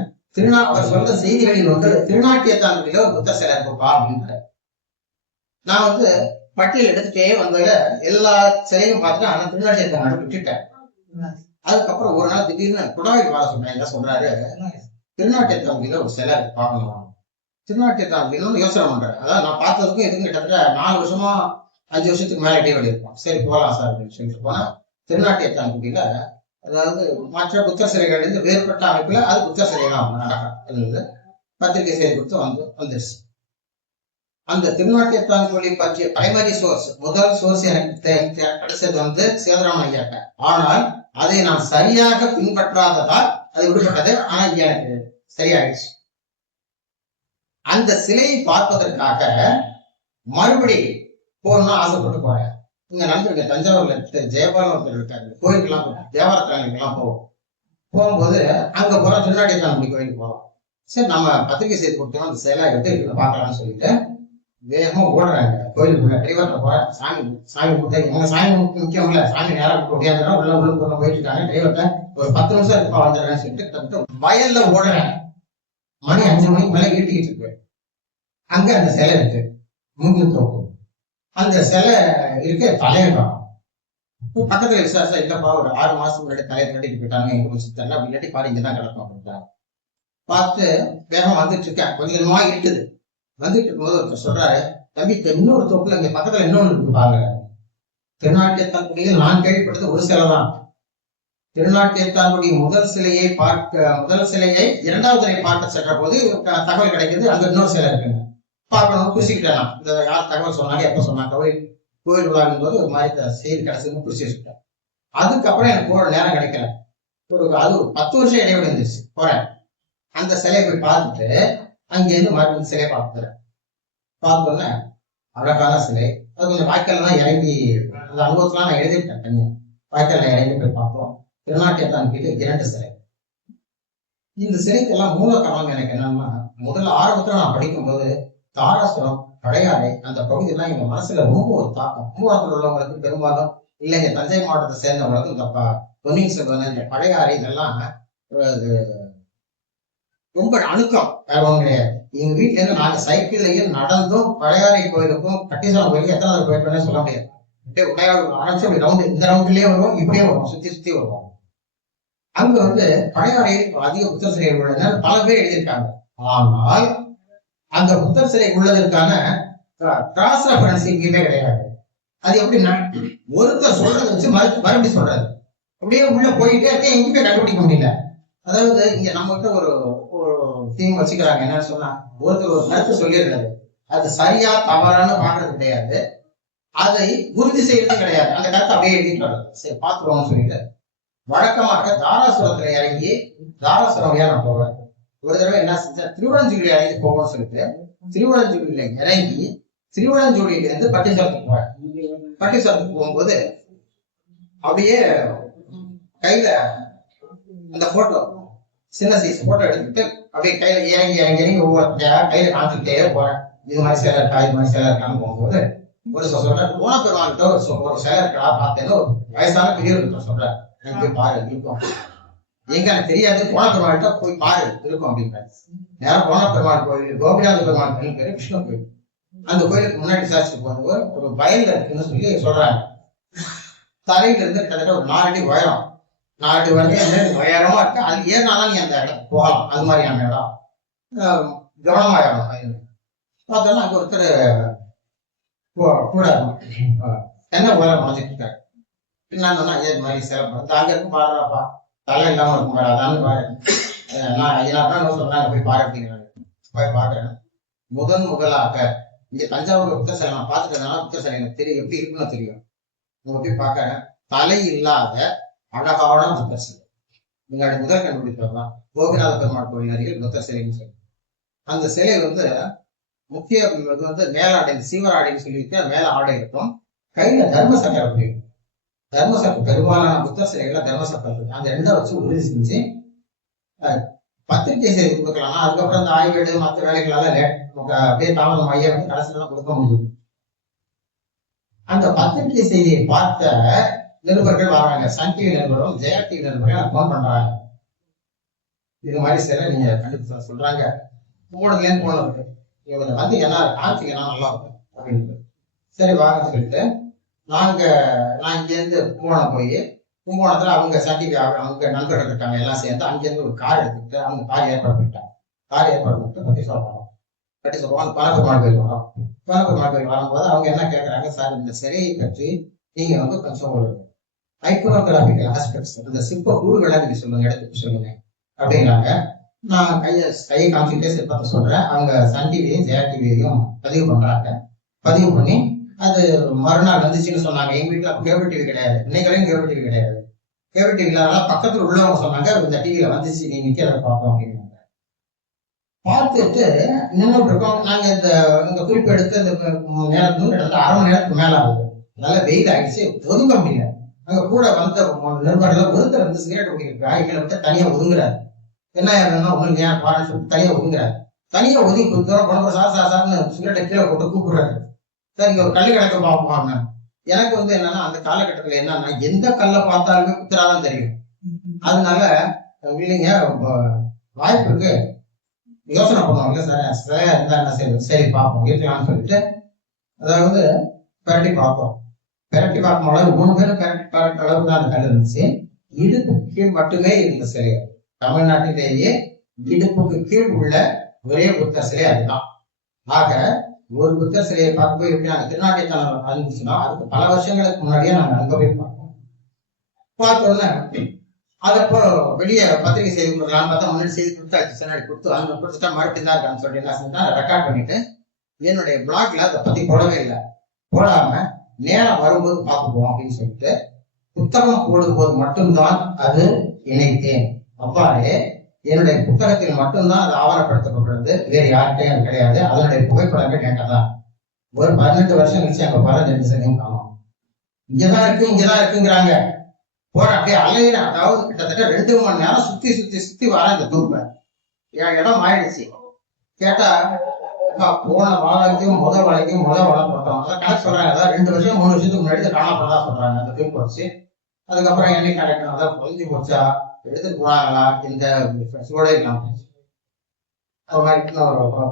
அவர் சொல்ற செய்திகளில் வந்து திருநாட்டியத்தாங்குடியில ஒரு புத்த சிலை இருக்குப்பா அப்படின்ற. நான் வந்து பட்டியல் எடுத்துட்டே வந்ததுல எல்லா சிலையும் பார்த்துட்டு, ஆனா திருநாட்டியத்தாங்க விட்டுட்டேன். அதுக்கப்புறம் ஒரு நாள் திடீர்னு குடாவில் வர சொன்னேன். என்ன சொல்றாரு, திருநாட்டியத்தாங்குடியில ஒரு சிலை பார்க்கணும், திருநாட்டியத்தாங்குடியில யோசனை பண்றேன். அதாவது நான் பார்த்ததுக்கும் எதுக்கும் கிட்டத்தட்ட 4 வருஷமா 5 வருஷத்துக்கு மேல இடைவெளி இருக்கும். சரி போகலாம் சார் அப்படின்னு சொல்லிட்டு போனா, திருநாட்டியத்தாங்குடியில அதாவது மற்ற புத்தர் சிலைகள் இருந்து வேறுபட்ட அமைப்புல அது புத்தர் சிலை தான் நடக்கும். பத்திரிகை செய்தி கொடுத்து வந்துருச்சு. அந்த திருநாட்டியத்தாங்குடி பற்றிய பிரைமரி சோர்ஸ், முதல் சோர்ஸ் எனக்கு கிடைச்சது வந்து சேதுராமன் ஐயாட்ட. ஆனால் அதை நான் சரியாக பின்பற்றாததால் அது விடுபட்டது. ஆனா எனக்கு சரியாயிடுச்சு. அந்த சிலையை பார்ப்பதற்காக மறுபடி போகணும்னு ஆசைப்பட்டு போறேன். இங்க நடந்துருக்க தஞ்சாவூர்ல ஜெயபாலம் ஒருத்தர் இருக்காரு, கோயிலுக்கெல்லாம் தேவாரத்தாங்களுக்கெல்லாம் போகும்போது அங்க போற திருநாட்டியத்தாங்குடி கோயிலுக்கு போவோம். சரி நம்ம பத்திரிகை செய்தி கொடுத்தோம், அந்த சிலை எடுத்து பார்க்கலாம்னு சொல்லிட்டு வேகமா ஓடுறாங்க கோயிலுக்குள்ள. டிரைவர்ல போறேன், சாமி எங்க சாமி முக்கியம் இல்ல, சாமி நேரம் முடியாதுன்னா உள்ள போயிட்டு இருக்காங்க. டிரைவர்ல ஒரு 10 நிமிஷம் இருப்பா வந்துடுறேன்னு சொல்லிட்டு கிட்டத்தட்ட வயல்ல ஓடுறேன். மணி 5 மணிக்கு மேல ஈட்டிக்கிட்டு இருக்கு. அங்க அந்த சிலை இருக்கு, மூங்கில் தோப்பு. அந்த சிலை இருக்க தலையை காணும். பக்கத்துல விசாரிச்சா இல்லப்பா ஒரு 6 மாசம் முன்னாடி தலையை கட்டிட்டு போயிட்டாங்க எங்க முடிச்சு தெரியல, அப்படி இல்லாட்டி பாரு இங்கதான் கிடக்கும் அப்படின்ட்டாங்க. பார்த்து வேகமா வந்துட்டு இருக்கேன், கொஞ்சம் கொஞ்சமா இருக்குது. வந்துட்டு இருக்கும்போது ஒருத்தர் சொல்றாரு, தம்பி இன்னொரு தோப்புல இங்க பக்கத்துல இன்னொன்னு இருக்கு பாருங்க. திருநாட்டியத்தான்குடியில் நான் கேள்விப்பட்டது ஒரு சிலை தான். திருநாட்டியத்தான்குடி முதல் சிலையை 2வது முறை பார்க்க சென்ற போது தகவல் கிடைக்குது, அங்க இன்னொரு சிலை இருக்குங்க. பார்க்கணும் குறிச்சிக்கிட்டேன். இந்த யார் தகவல் சொன்னாங்க, எப்ப சொன்னாங்க, கோயில் விழாவின் போது ஒரு மாதிரி செய்தி கிடைச்சதுன்னு குறிச்சு வச்சுட்டேன். அதுக்கப்புறம் எனக்கு போற நேரம் கிடைக்கல. அது 10 வருஷம் இடைவெளி இருந்துச்சு. போறேன், அந்த சிலையை போய் பார்த்துட்டு அங்கேருந்து மறுபடியும் சிலையை பார்த்துறேன். பார்த்தோன்னே அழகான சிலை. அது கொஞ்சம் வாய்க்கால்லாம் இறங்கி அந்த அனுபவத்தெல்லாம் நான் எழுதிட்டேன் தனியா. வாய்க்கால்ல இறங்கி போய் பார்த்தோம். திருநாட்டியத்தான் கீழே 2 சிலை. இந்த சிலைக்கெல்லாம் மூல காரணம் எனக்கு என்னன்னா, முதல்ல ஆரம்பத்துல நான் படிக்கும்போது தாராசுரம், பழையாறை அந்த பகுதியெல்லாம் எங்க மனசுல ரொம்ப ஒரு தாக்கம். மூலத்தில் உள்ளவங்களுக்கு பெரும்பாலும் இல்லைங்க, தஞ்சை மாவட்டத்தை சேர்ந்தவங்களுக்கு இந்த பொன்னியின் செல்வன், இந்த பழையாறை இதெல்லாம் ரொம்ப அணுக்கம். வேற ஒன்றும் கிடையாது. எங்க வீட்டுல இருந்து நாங்க சைக்கிள்லையும் நடந்தும் பழையாறை கோயிலுக்கும் கட்டீஸ்வரம் கோயிலுக்கும் எத்தனை போயிருக்கோம்னே சொல்ல முடியாது. அணைச்சு அப்படி ரவுண்டு, இந்த ரவுண்ட்லயே வருவோம், இப்படியே வருவோம், சுத்தி சுத்தி வருவோம். அங்க பழையாறையில் அதிக புத்தர் சிலைகள் உள்ளன, பல பேர் எழுதியிருக்காங்க. ஆனால் அந்த புத்தர் சிலை உள்ளதற்கான கிராஸ் ரெஃபரன்ஸ் எங்கேயுமே கிடையாது. அது எப்படின்னா, ஒருத்தர் சொல்றதை வச்சு மறுபடி சொல்றாரு, அப்படியே உள்ள போயிட்டே இருக்க, எங்கேயுமே கண்டுபிடிக்க முடியல. அதாவது இங்க நம்ம கிட்ட ஒரு தீம் வச்சுக்கிறாங்க, என்னன்னு சொன்னா, ஒருத்தர் ஒரு கருத்து சொல்லிடுறாரு, அது சரியா தவறான்னு பாக்குறது கிடையாது, அதை உறுதி செய்யறது கிடையாது, அந்த கருத்தை அப்படியே எழுதிட்டு வர்றது. சரி பாத்துருவோம்னு சொல்லிட்டு வழக்கமாக தாராசுரத்துல இறங்கி தாராசுரம் வழியா நான் போவேன். ஒரு தடவை என்ன செஞ்சேன், திருவள்ளஞ்சூழி இறங்கி போகணும்னு சொல்லிட்டு திருவள்ளஞ்சூழியில இறங்கி திருவள்ளஞ்சூழியில இருந்து பட்டீஸ்வரத்துக்கு போவேன். பட்டீஸ்வரத்துக்கு போகும்போது அப்படியே கையில அந்த போட்டோ, சின்ன சைஸ் போட்டோ எடுத்துக்கிட்டு அப்படியே கையில இறங்கி ஒவ்வொரு கையில காமிச்சுக்கிட்டே போறேன். இது மாதிரி சிலை இருக்கா, இது மாதிரி சிலை இருக்கான்னு போகும்போது ஒரு சொல்றேன், போன பெருமாள்கிட்ட ஒரு சிலை இருக்கா பார்த்தேன்னு ஒரு வயசான பெரியவர்கிட்ட சொல்றேன், எனக்கு போய் பாரு இருக்கும். எங்க எனக்கு தெரியாது, போன பெருமாள்கிட்ட போய் பாரு இருக்கும் அப்படின்றாரு. நேரம் போன பெருமாள் கோயில், கோபிநாத பெருமாள் கோயில் பேரு கிருஷ்ண கோயில். அந்த கோயிலுக்கு முன்னாடி விசாரிச்சுட்டு போகும்போது ஒரு வயல்ல இருக்குன்னு சொல்லி சொல்றாங்க. தரையில இருந்து கிட்டத்தட்ட ஒரு 4 அடி உயரம், 4 அடி உயரமா இருக்கு. அது ஏறினாதான் நீ அந்த இடத்துக்கு போகலாம், அது மாதிரியான இடம். கவனமா இடம் பார்த்தோம்னா அங்க ஒருத்தர் கூட என்ன உயரம் முடிஞ்சிட்டு இருக்காரு. என்னன்னா இது மாதிரி சிறப்பு அங்க இருக்கு பாருப்பா, தலை இல்லாம இருக்கும் பாரு, அதான் பாரு. நான் ஐயனாதான் சொன்னாங்க போய் பாரு அப்படிங்கிறாங்க. போய் பாக்குறேன். முதலாக இங்க தஞ்சாவூர் புத்தர் சிலை நான் பார்த்துட்டதுனால புத்தர் சிலை எனக்கு தெரியும், எப்படி இருக்குன்னு தெரியும். உங்க போய் பாக்குறேன், தலை இல்லாத அழகான புத்தர் சிலை. நீங்க முதல் கண்டுபிடிக்கலாம், கோபிநாத பெருமாள் கோயில் அருகில் புத்தர் சிலைன்னு சொல்லி. அந்த சிலை முக்கிய மேலாடை, சீவராடைன்னு சொல்லிட்டு மேல ஆடை இருக்கும், கையில தர்ம சக்கரம் இருக்கும். தர்மசக்கரம் பெரும்பாலான புத்தர் சிலைகள்ல தர்மசக்கரம் இருக்கு. அந்த 2 வச்சு உறுதி செஞ்சு பத்திரிகை செய்தி கொடுக்கலாம். அதுக்கப்புறம் அந்த ஆய்வேடு மற்ற வேலைகளால அப்படியே தாமதம் ஐயா கடைசியில கொடுக்க முடியும். அந்த பத்திரிகை செய்தியை பார்த்த நிருபர்கள் வராங்க, சன் டிவி நிருபரும் ஜெயா டிவி நிருபர்கள் போன் பண்றாங்க, இது மாதிரி சிலை நீங்க கண்டிப்பா சொல்றாங்க, போனதுலேன்னு போன இருக்கு, இவங்க என்ன காமிச்சிங்கன்னா நல்லா இருக்கும் அப்படின்னு. சரி வாங்கன்னு சொல்லிட்டு நான் இங்க இருந்து கும்பகோணம் போய், கும்பகோணத்துல அவங்க சர்டிஃபிகேட் அவங்க நண்பர்கள் இருக்காங்க எல்லாம் சேர்ந்து அங்கிருந்து ஒரு கார் எடுத்துக்கிட்டு அவங்க கார் ஏற்பாடு பண்ணிட்டாங்க. கார் ஏற்பாடு பண்ணிட்டு பத்தி சொல்றோம் பணப்பெருமாள் கோயில் வரோம். பணப்பெருமாள் கோயில் வரும்போது அவங்க என்ன கேட்கறாங்க, சார் இந்த சிலையை பற்றி நீங்க கொஞ்சம் ஒரு ஐக்கோனோகிராபிக்கல் ஆஸ்பெக்ட்ஸ், இந்த சிற்ப கூறுகளை நீங்க சொல்லுங்க, எடுத்துட்டு சொல்லுங்க அப்படிங்கிறாங்க. நான் கையை காமிச்சுட்டே சிற்பத்தை சொல்றேன். அவங்க சன் டிவியையும் ஜெயா டிவியையும் பதிவு பண்றாங்க. பதிவு பண்ணி அது மறுநாள் வந்துச்சுன்னு சொன்னாங்க. எங்க வீட்டுல கேபிள் டிவி கிடையாது, இன்னைக்கு வரையும் கேபிள் டிவி கிடையாது. கேபிள் டிவி இல்லாத பக்கத்துல உள்ளவங்க சொன்னாங்க, இந்த டிவியில வந்துச்சு, நீ நிக்கிறத பார்ப்போம் அப்படின்னாங்க. பார்த்துட்டு நின்றுட்டு இருக்கோம். நாங்க இந்த குறிப்பு எடுத்து இந்த நேரத்துக்கு கிட்டத்தட்ட 1/2 மணி நேரத்துக்கு மேல ஆகுது. நல்ல வெயில் ஆயிடுச்சு, ஒதுங்க முடியல. அங்க கூட வந்த நிருபர்கள் ஒருத்தர் சிகரெட் குடிக்கிறாங்க, எங்களை விட்டு தனியா ஒதுங்குறாரு. என்ன ஆயிருந்தா உங்களுக்கு ஏன் பாருன்னு சொல்லிட்டு தனியா ஒதுங்குறாரு. தனியா ஒதுங்கி தூரம் போன சார்னு சிகரெட்டை கீழே போட்டு கூப்பிடுறாரு. சார் இங்க ஒரு கல்லு கிடக்க பார்ப்பாங்க. எனக்கு என்னன்னா அந்த காலகட்டத்துல என்னன்னா எந்த கல்லை பார்த்தாலுமே குத்துறாதான் தெரியும். அதனால இல்லைங்க வாய்ப்பு இருக்கு யோசனை பண்ணுவாங்க, சார் இருந்தா என்ன சரி பார்ப்போம் இருக்கலாம்னு சொல்லிட்டு, அதாவது பிரட்டி பார்ப்போம். பிரட்டி பார்க்கும் அளவு 3 பேரும் பிரட்டி பார்க்கிற அளவுக்கு தான் அந்த கல் இருந்துச்சு. இடுப்புக்கு கீழ் மட்டுமே இருந்த சிலை. தமிழ்நாட்டிலேயே இடுப்புக்கு கீழ் உள்ள ஒரே புத்தர் சிலை அதுதான். ஆக ஒரு புத்தர் சிலையை பார்க்கும்போது எப்படி நாங்க திருநாட்டியத்தனம் இருந்துச்சுன்னா அதுக்கு பல வருஷங்களுக்கு முன்னாடியே நாங்க அங்க போய் பார்த்தோம். பார்த்தோன்னே அதப்போ வெளியே பத்திரிகை செய்தி கொடுக்கலான்னு பார்த்தா முன்னாடி செய்தி கொடுத்தாச்சு. பின்னாடி கொடுத்து அங்க கொடுத்துட்டா மறுபடியும் தான் இருக்கான்னு சொல்லிட்டு என்ன செஞ்சா ரெக்கார்ட் பண்ணிட்டு என்னுடைய பிளாக்ல அதை பத்தி போடவே இல்லை. போடாம நேரம் வரும்போது பார்த்துப்போம் அப்படின்னு சொல்லிட்டு புத்தகம் போடும்போது மட்டும்தான் அது இணைத்தேன். அவ்வாறே என்னுடைய புத்தகத்தில் மட்டும்தான் அது ஆவணப்படுத்தப்பட்டுள்ளது. வேறு யார்கிட்டையும் அது கிடையாது. அதனுடைய புகைப்படங்கள் கேட்டதான். ஒரு 18 வருஷம் கழிச்சு அங்க பல 2 செகண்ட் காணும். இங்கதான் இருக்குங்கிறாங்க. போற அப்படியே அலையில, அதாவது கிட்டத்தட்ட 2 மணி நேரம் சுத்தி சுத்தி சுத்தி வர இந்த தூப்பை என் இடம் ஆயிடுச்சு. கேட்டா போன வாழைக்கும் முத வாழை போட்டோம். அதான் கணக்கு சொல்றாங்க. அதான் 2 வருஷம் 3 வருஷத்துக்கு முன்னாடி காணப்படதா சொல்றாங்க அந்த தூக்கு வச்சு. அதுக்கப்புறம் என்னைக்கு நடக்கணும், அதான் பொழுது போச்சா, எடுத்துட்டு போனாங்களா, இந்த சூழல் இல்லாம அது மாதிரி ஒரு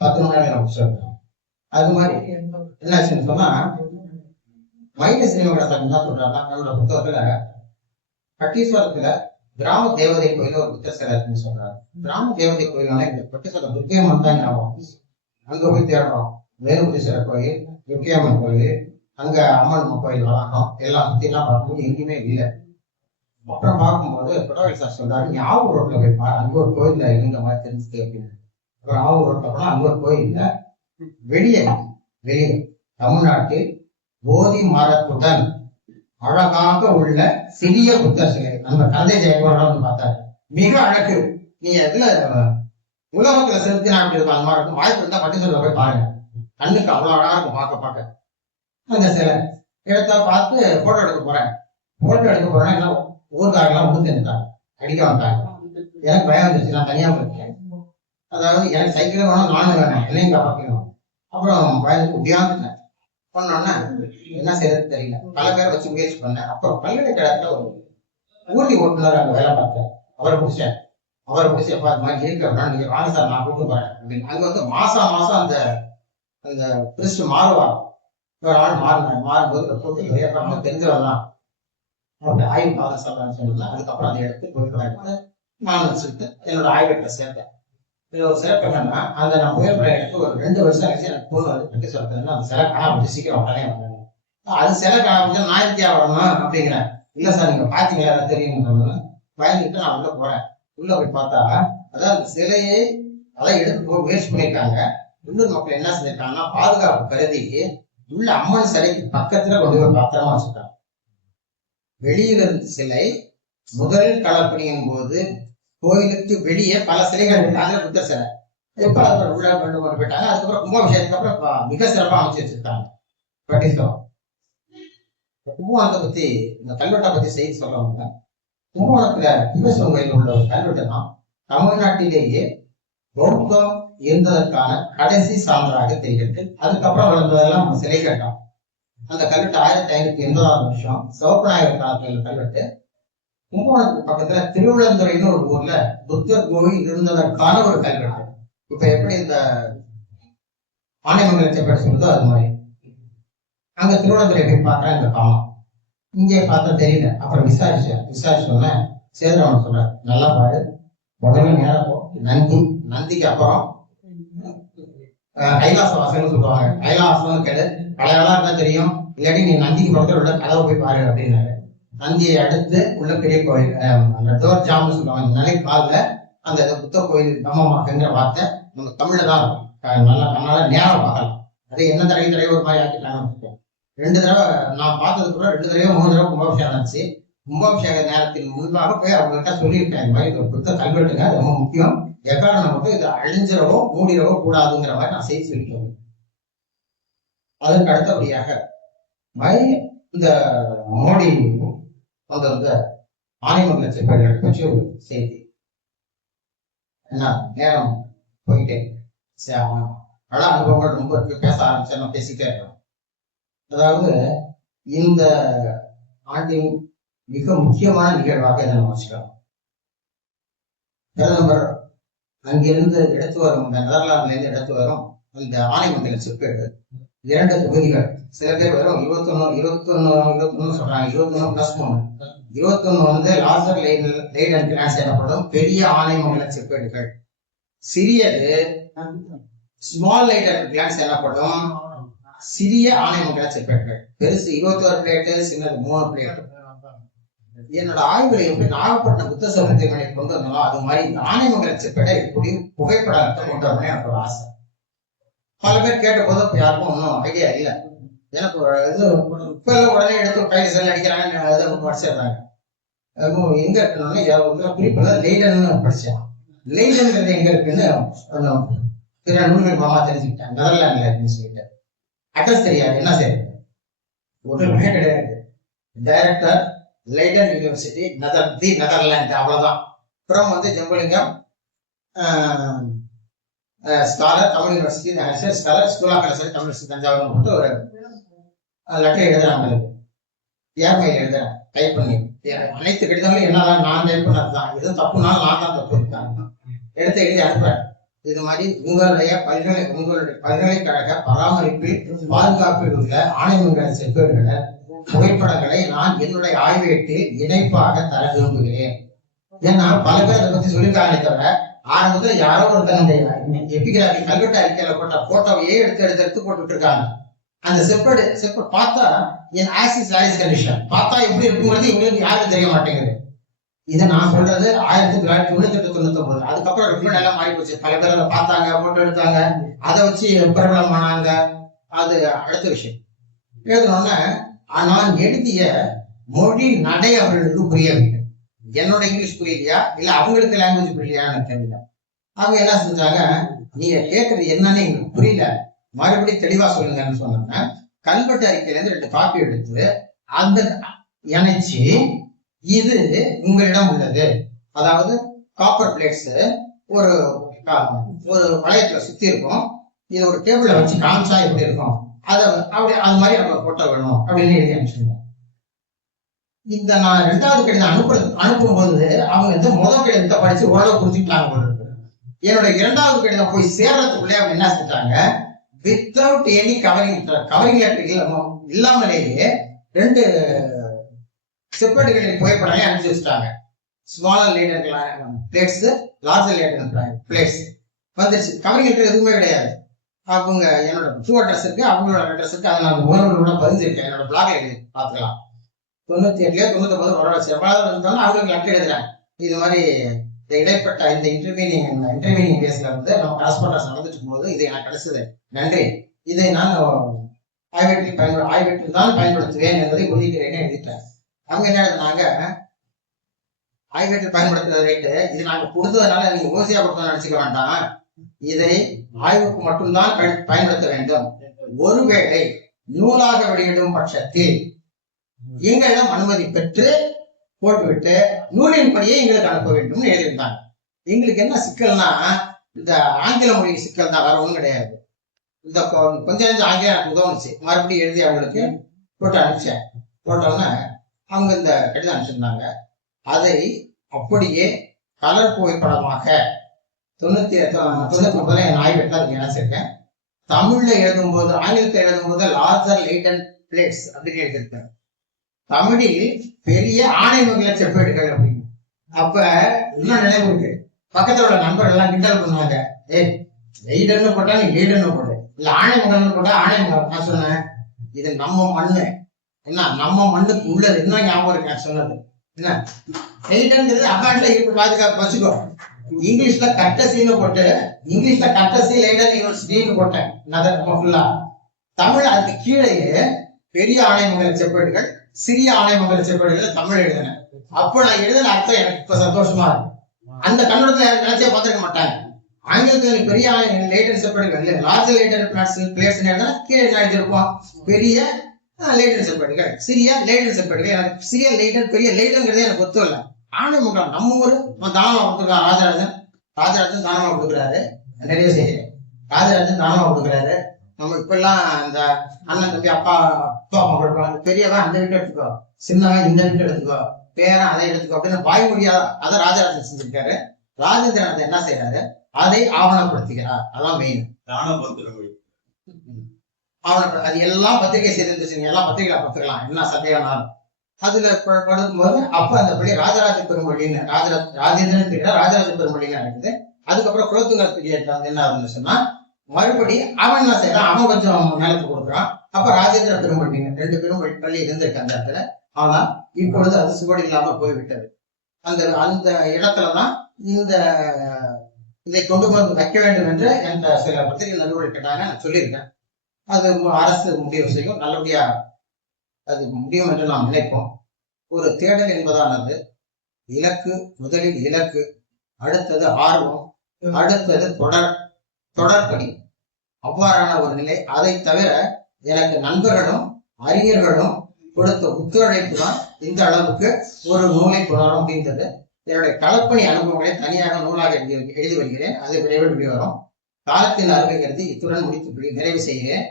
10 மணி நேரம் சொல்றேன். அது மாதிரி என்னாச்சுன்னு சொன்னா மைனஸ் சினிமாகிராஃபர் தான் சொல்றாங்க. நம்மளோட புத்தகத்துல கட்டீஸ்வரத்துல கிராம தேவதை கோயில் ஒரு புத்தர் சிலை இருக்குன்னு சொல்றாரு. கிராம தேவதை கோயில்னால இந்த கட்டீஸ்வரம் துர்க்கையம்மன் தான் ஞாபகம். அங்க போய் தேடுறோம். வேலுபுரீஸ்வரர் கோயில், துர்க்கையம்மன் கோயில், அங்க அம்மன் கோயில் வளாகம் எல்லாம் சுத்தி எல்லாம் பார்க்கும்போது எங்கேயுமே இல்லை. அப்புறம் பார்க்கும்போது புடவை சார் சொல்றாரு, நீ ஆவூர் ரோட்ல போய் பாரு, அங்க ஒரு கோயில்ல இருந்த மாதிரி தெரிஞ்சுது அப்படின்னு. அப்புறம் ஆவூர் ரோட்ல போனா அங்க ஒரு கோயில்ல வெளியே தமிழ்நாட்டில் போதி மரத்துடன் அழகாக உள்ள சிறிய புத்தர் சிலை நம்ம கந்தை ஜெயகோடன் பார்த்தாரு. மிக அழகு. நீங்க இதுல உலகத்துல செலுத்தினா அப்படி இருக்கும். அந்த மாதிரி இருக்கும். வாய்ப்பு இருந்தா பட்டிசல்ல போய் பாருங்க. கண்ணுக்கு அவ்வளவு அழகா இருக்கும் பார்க்க. அந்த சிலை எடுத்தா பார்த்து போட்டோ எடுக்க போறேன். என்ன ஊருக்காரெல்லாம் உடுத்து எடுத்தாங்க, அடிக்க வந்தாங்க. எனக்கு பயம் வந்துருச்சு. நான் தனியா இருக்கேன். அதாவது எனக்கு சைக்கிள் வேணும், நானும் வேணும், என்னையும் காப்பாற்றணும். அப்புறம் பயந்துக்கு உடையாந்துட்டேன். பண்ணோன்னா என்ன செய்யறது தெரியல. பல பேரை வச்சு முயற்சி பண்ணேன். அப்புறம் பல்கலைக்கழகத்துல ஒரு ஊர்தி ஓட்டுநர் அங்க வேலை பார்த்தேன். அவரை பிடிச்சேன். எப்ப அது மாதிரி இருக்க நீங்க வாங்க சார், நான் கூப்பிட்டு போறேன் அப்படின்னு. அங்க வந்து மாசம் அந்த அந்த பிரிஸ்ட் மாறுவார். ஒரு ஆள் மாறும்போது கூட்டு தெரிஞ்சவெல்லாம் அப்படி ஆய்வு பாதம் சொல்றான்னு சொல்லலாம். அதுக்கப்புறம் அதை எடுத்து புகைப்படம் நான் சொல்லிட்டு என்னோட ஆய்வகத்தை சேர்த்தேன். இது ஒரு சிறப்பு என்னன்னா, அந்த நான் புகைப்படம் எடுத்து ஒரு 2 வருஷம் கழிச்சு எனக்கு பொண்ணு வந்து கட்டி சொல்றேன். அந்த சிலை காணாம சீக்கிரம் உடனே வந்தாங்க. அது சிலை காணாம நான் இருக்கியா வரணும் அப்படிங்கிறேன். இல்ல சார் நீங்க பாத்தீங்களா தெரியும் பயந்துட்டு நான் உள்ள போறேன். உள்ள போய் பார்த்தா அதான் அந்த சிலையை அதான் எடுத்து போக முயற்சி பண்ணியிருக்காங்க. உள்ளூர் மக்கள் என்ன செஞ்சிருக்காங்கன்னா பாதுகாப்பு கருதி உள்ள அம்மன் சிலைக்கு பக்கத்துல கொண்டு போய் பத்திரமா வச்சிருக்காங்க. வெளியில இருந்த சிலை முதல் களப்பணியின் போது கோயிலுக்கு வெளியே பல சிலைகள் இருக்காங்க. புத்த சிலை பல பேர் உள்ள கொண்டு போயிட்டாங்க. அதுக்கப்புறம் கும்பாபிஷேகத்துக்கு அப்புறம் மிக சிறப்பா அமைச்சு வச்சிருக்காங்க. கும்பகோணத்தை பத்தி, இந்த கல்வெட்டை பத்தி செய்தி சொல்றவங்க, கும்பகோணத்துல சிவசிவன் கோயில் உள்ள ஒரு கல்வெட்டு தான் தமிழ்நாட்டிலேயே பௌத்தம் இருந்ததற்கான கடைசி சான்றாக தெரிகிறது. அதுக்கப்புறம் வளர்ந்ததெல்லாம் நம்ம சிலை கேட்டோம். அந்த கல்வெட்டு 1580ஆம் வருஷம் சிவப்பநாயகர் காலத்துல கல்வெட்டு. கும்பகோணத்துக்கு பக்கத்துல திருவிழந்துறைன்னு ஒரு ஊர்ல புத்தர் கோயில் இருந்ததற்கான ஒரு கல்வெட்டு. இப்ப எப்படி இந்த ஆனைமங்கல செப்பேடு சொல்லுதோ அது மாதிரி அங்க திருவிழந்துறை போய் பார்த்தா இந்த காலம் இங்கே பார்த்தா தெரியல. அப்புறம் விசாரிச்சோன்னே சேதுராமன் சொல்றாரு, நல்லா பாரு, முதல்ல நேரம் நந்திக்கு அப்புறம் கைலாச வாசல்னு சொல்லுவாங்க. கைலாசம்னு கேளு, பழைய ஆளா இருந்தா தெரியும், இல்லாட்டி நீ நந்திக்கு பக்கத்துல உள்ள கதவை போய் பாரு அப்படின்னாரு. நந்தியை அடுத்து உள்ள பெரிய கோயில், அந்த டோர் ஜாம்னு சொல்லுவாங்க. நிலை காலில் அந்த புத்த கோயில் தம்மமாக்குங்கிற வார்த்தை நம்ம தமிழ்ல தான் இருக்கும். நல்லா கண்ணால நேரம் பார்க்கலாம். அது என்ன தடவை ஒரு மாதிரி ஆக்கிட்டாங்க. 2 தடவை நான் பார்த்தது கூட 2 தடவை 3 தடவை கும்பாபிஷேகம் ஆச்சு. கும்பாபிஷேக நேரத்தின் முன்பாக போய் அவங்ககிட்ட சொல்லியிருக்கேன், இந்த மாதிரி ஒரு புத்த கல்வெட்டுங்க, அது ரொம்ப முக்கியம், எக்காரணம் மட்டும் இதை அழிஞ்சிடவோ மூடிடவோ கூடாதுங்கிற மாதிரி நான் செய்தி சொல்லிட்டு. அதற்கு அடுத்தபடியாக இந்த மோடி வந்திருந்த ஆனைமங்கல செப்பேடுகளை பற்றி ஒரு செய்தி. என்ன நேரம் போயிட்டே பல அனுபவங்கள் ரொம்ப பேச ஆரம்பிச்சா நான் பேசிட்டே இருக்கேன். அதாவது இந்த ஆண்டின் மிக முக்கியமான நிகழ்வாக இதை நம்ம வச்சுக்கலாம். பிரதமர் அங்கிருந்து எடுத்து வரும், இந்த நெதர்லாந்துல இருந்து எடுத்து வரும் இந்த ஆனைமங்கல செப்பேடு 2 தொகுதிகள். சில பேர் வெறும் 21 சொல்றாங்க. 21 + 3 21 வந்து லார்ஜர் லைடன் கிளான்ஸ் எனப்படும் பெரிய ஆனைமங்கல செப்பேடுகள். சிறியது ஸ்மால் லைடன் கிளான்ஸ் எனப்படும் சிறிய ஆனைமங்கல செப்பேடுகள். பெருசு 21 பிளேட்டு, சின்னது 3 பிளேட்டு. என்னோட ஆய்வுல எப்படி நாகப்பட்டினம் புத்த சமுத்திரங்களை கொண்டு வந்தோம், அது மாதிரி இந்த ஆனைமங்கல செப்பேடை எப்படி புகைப்படத்தை கொண்டு வரணும் எனக்கு ஒரு ஆசை. பல பேர் கேட்ட போது யாருக்கும் ஒன்றும் ஐடியா இல்லை. எனக்கு இது இப்ப உடனே எடுத்து கைது செல் அடிக்கிறாங்க, படிச்சிடுறாங்க. எங்க இருக்கணும்னா குறிப்பிட்ட லெய்டன்னு படிச்சேன். லெய்டன்ங்கிறது எங்க இருக்குன்னு பிற நூல்கள் மாமா தெரிஞ்சுக்கிட்டேன். நெதர்லாந்துல இருக்குன்னு சொல்லிட்டு அட்ரஸ் தெரியாது. என்ன செய்யுது, ஒன்றுமே கிடையாது. டைரக்டர் லெய்டன் யூனிவர்சிட்டி நெதர்லாந்து, அவ்வளவுதான். அப்புறம் வந்து Jambulingam scholar Tamil University scholar school of Tamil University Thanjavur போட்டு ஒரு லெட்டர் எழுதுறாங்க. ஏர்மையில் எழுதுறேன், டைப் பண்ணி. அனைத்து கடிதங்களும் என்னதான் நான் டைப் பண்ணதுதான். எதுவும் தப்புனாலும் நான் தான் தப்பு இருக்காங்க. எடுத்து எழுதி அனுப்புறேன். இது மாதிரி உங்களுடைய பல்கலைக்கழக பராமரிப்பில் பாதுகாப்பில் உள்ள ஆணையங்களை செப்பேடுகளை புகைப்படங்களை நான் என்னுடைய ஆய்வேட்டில் இணைப்பாக தர விரும்புகிறேன். ஏன்னா பல பேர் அதை பத்தி சொல்லியிருக்காங்களே தவிர ஆரம்பத்துல யாரோ ஒருத்தன் எபிகிராபி கல்வெட்டு அறிக்கையில போட்ட போட்டோவையே எடுத்து போட்டுட்டு இருக்காங்க. அந்த செப்பேடு பார்த்தா என் ஆசிஸ் கண்டிஷன் பார்த்தா எப்படி இருக்குங்கிறது இவங்களுக்கு யாருக்கும் தெரிய மாட்டேங்குது. இதை நான் சொல்றது 1998-99. அதுக்கப்புறம் ரிஃபண்ட் எல்லாம் மாறி போச்சு. பல பேர் அதை பார்த்தாங்க, போட்டோ எடுத்தாங்க, அதை வச்சு பிரபலம் ஆனாங்க. அது அடுத்த விஷயம். எழுதணும்னா நான் எழுதிய மொழி நடை அவர்களுக்கு புரியவில்லை. என்னோட இங்கிலீஷ் புரியலையா இல்ல அவங்களுக்கு லாங்குவேஜ் புரியலையான்னு எனக்கு தெரியல. அவங்க என்ன செஞ்சாங்க, நீங்க கேட்கறது என்னன்னு எங்களுக்கு புரியல, மறுபடியும் தெளிவா சொல்லுங்கன்னு சொன்னாங்க. கல்வெட்டு அறிக்கையில இருந்து 2 காப்பி எடுத்து அந்த இணைச்சு இது உங்களிடம் உள்ளது, அதாவது காப்பர் பிளேட்ஸ் ஒரு வளையத்துல சுத்தி இருக்கும், இது ஒரு டேபிள்ல வச்சு காமிச்சா எப்படி இருக்கும், அதை அப்படி அது மாதிரி நம்ம போட்டோ வேணும் அப்படின்னு எழுதி அனுப்பிச்சிருந்தோம். இந்த நான் 2வது கடிதம் அனுப்பும்போது அவங்க வந்து முதல் கடிதத்தை படிச்சு ஓரளவு புரிஞ்சுக்கிட்டாங்க. என்னோட 2வது கடிதம் போய் சேர்றதுக்குள்ளே அவங்க என்ன செஞ்சாங்க, வித்தவுட் எனி கவரிங் லெட்டர் இல்லாமலேயே 2 செப்பேடுகளின் புகைப்படங்களை அனுப்பிச்சு வச்சுட்டாங்க. Smaller Leiden plates, larger Leiden plates வந்துருச்சு. கவரிங் லெட்டர் எதுவுமே கிடையாது. அவங்க என்னோட டூ அட்ரஸ் இருக்கு, அவங்களோட அட்ரஸ் இருக்கு. அதை நான் முகநூலோட பதிஞ்சிருக்கேன். என்னோட பிளாக்ல எழுதி பார்த்துக்கலாம். 98-99 ஒரு செவ்வாய் இருந்தாலும் அவங்களுக்கு லெட்டர் எழுதுறேன். இது மாதிரி இடைப்பட்ட இந்த இன்டர்மீனியன் கேஸ்ல வந்து நம்ம கரஸ்பாண்டன்ஸ் நடந்துட்டு இருக்கும்போது இது எனக்கு கிடைச்சது. நன்றி. இதை நான் ஆய்வேட்டில் தான் பயன்படுத்துவேன் என்பதை உறுதிக்கிறேன்னு எழுதிட்டேன். அவங்க என்ன எழுதுனாங்க, ஆய்வேட்டில் பயன்படுத்துறது ரைட்டு, இது நாங்க கொடுத்ததுனால நீங்க ஓசியா கொடுத்தோம்னு நினைச்சுக்க வேண்டாம், இதை ஆய்வுக்கு மட்டும்தான் பயன்படுத்த வேண்டும். ஒருவேளை நூலாக வெளியிடும் பட்சத்தில் எங்களிடம் அனுமதி பெற்று போட்டுவிட்டு நூலின் படியே எங்களுக்கு அனுப்ப வேண்டும் எழுதியிருந்தாங்க. எங்களுக்கு என்ன சிக்கல்னா, இந்த ஆங்கில மொழி சிக்கல் தான், வேற ஒண்ணும் கிடையாது. இந்த கொஞ்சம் ஆங்கிலம் எனக்கு உதவுச்சு. மறுபடியும் எழுதி அவங்களுக்கு போட்டு அனுப்பிச்சேன். போட்டோன்னா அவங்க இந்த கடிதம் அனுப்பிச்சிருந்தாங்க. அதை அப்படியே கலர் புகைப்படமாக 99 என் ஆய்வேட்டில் அதுக்கு இணைச்சிருக்கேன். தமிழ்ல எழுதும்போது, ஆங்கிலத்தில் எழுதும்போது லார்ஜர் லைடன் பிளேட்ஸ் அப்படின்னு எழுதியிருக்கேன். தமிழில் பெரிய ஆணைமங்கல செப்பேடுகள் அப்படின்னு. அப்ப இன்னும் நினைவு இருக்கு. பக்கத்துல உள்ள நண்பர்கள் எல்லாம் கிண்டல் பண்ணுவாங்க, லைடன்னு போட்டா நீ லீடன்னு போடு, இல்ல ஆணைமங்கல்னு போட்டா ஆணைமங்கல். நான் சொன்னேன், இது நம்ம மண்ணு, என்ன நம்ம மண்ணுக்கு உள்ளது என்ன ஞாபகம் இருக்கு நான் சொன்னது. என்ன லைடன்ங்கிறது அகாட்ல இருக்கு, பாதுகாப்பு வச்சுக்கோ. இங்கிலீஷ்ல கட்டசின்னு போட்டு, இங்கிலீஷ்ல கட்டசி லைடன் யூனிவர்சிட்டின்னு போட்டேன் ஃபுல்லா. தமிழ் அதுக்கு கீழேயே பெரிய ஆணைமங்கல செப்பேடுகள், சிறிய ஆணைமங்கல செப்பேடுகள் தமிழ் எழுதினேன். அப்போ நான் எழுதின அர்த்தம் எனக்கு இப்ப சந்தோஷமா இருக்கு. அந்த கண்ணோட்டத்துல யாரும் நினைச்சே பார்த்துக்க மாட்டாங்க. ஆங்கிலத்தில் பெரிய லைடன் செப்பேடுகள், லார்ஜ் லைடன் பிளேட்ஸ் கீழே எழுதியிருப்போம் பெரிய லைடன் செப்பேடுகள், சிறிய லைடன் செப்பேடுகள். எனக்கு சிறிய லைடன் பெரிய லைடன்ங்கிறதே எனக்கு ஒத்து இல்லை. ஆணைமங்கலம் நம்ம ஊரு தானமா கொடுத்துருக்கான். ராஜராஜன் தானமா கொடுக்குறாரு, நிறைய செய்யறேன். ராஜராஜன் தானமா கொடுக்குறாரு. நம்ம இப்ப எல்லாம் இந்த அண்ணன் தம்பி அப்பா அப்பா அம்மா கொடுப்பாங்க, பெரியவன் அந்த வீட்டை எடுத்துக்கோ, சின்னவன் இந்த வீட்டை எடுத்துக்கோ, பேரன் அதை எடுத்துக்கோ அப்படின்னு வாய்மொழியா அதை ராஜராஜன் செஞ்சிருக்காரு. ராஜேந்திரன் என்ன செய்யறாரு, அதை ஆவணப்படுத்துகிறார். அதான் மெயின். அவனுக்கு அது எல்லாம் பத்திரிகை செய்திருந்துச்சு, எல்லாம் பத்திரிகையில பார்த்துக்கலாம், என்ன சந்தேகம்னாலும். அதுல படுக்கும்போது அப்ப அந்த பள்ளி ராஜராஜ பெருமொழின்னு ராஜேந்திரன் தெரியல, ராஜராஜ பெருமொழின்னு இருக்குது. அதுக்கப்புறம் குலோத்துங்கர் பீரியட்ல வந்து என்ன இருந்துச்சுன்னா மறுபடி அவன் என்ன செய்யறான், அவன் கொஞ்சம் நிலத்து கொடுக்குறான். அப்ப ராஜேந்திர பெருமொழின்னு 2 பெருமொழி பள்ளி இருந்திருக்கு அந்த இடத்துல. ஆனா இப்பொழுது அது சுவடு இல்லாம போய்விட்டது. அந்த அந்த இடத்துலதான் இதை கொண்டு வந்து வைக்க வேண்டும் என்று என்ற சில பத்திரிகை நடுவர்கள் கேட்டாங்க, நான் சொல்லியிருக்கேன். அது அரசு முடிவு செய்யும், நல்லபடியா அது முடியும் என்று நாம் நினைப்போம். ஒரு தேடல் என்பதானது இலக்கு, முதலில் இலக்கு, அடுத்தது ஆர்வம், அடுத்தது தொடர்படி, அவ்வாறான ஒரு நிலை. அதை தவிர எனக்கு நண்பர்களும் அறிஞர்களும் கொடுத்த ஒத்துழைப்பு தான் இந்த அளவுக்கு ஒரு நூலை தொடரும் அப்படின்றது. என்னுடைய களப்பணி அனுபவங்களை தனியாக நூலாக எழுதி வருகிறேன். அது விரைவில் வெளிவரும். காலத்தின் அருமைகிறது இத்துடன் முடித்து நிறைவு செய்கிறேன்.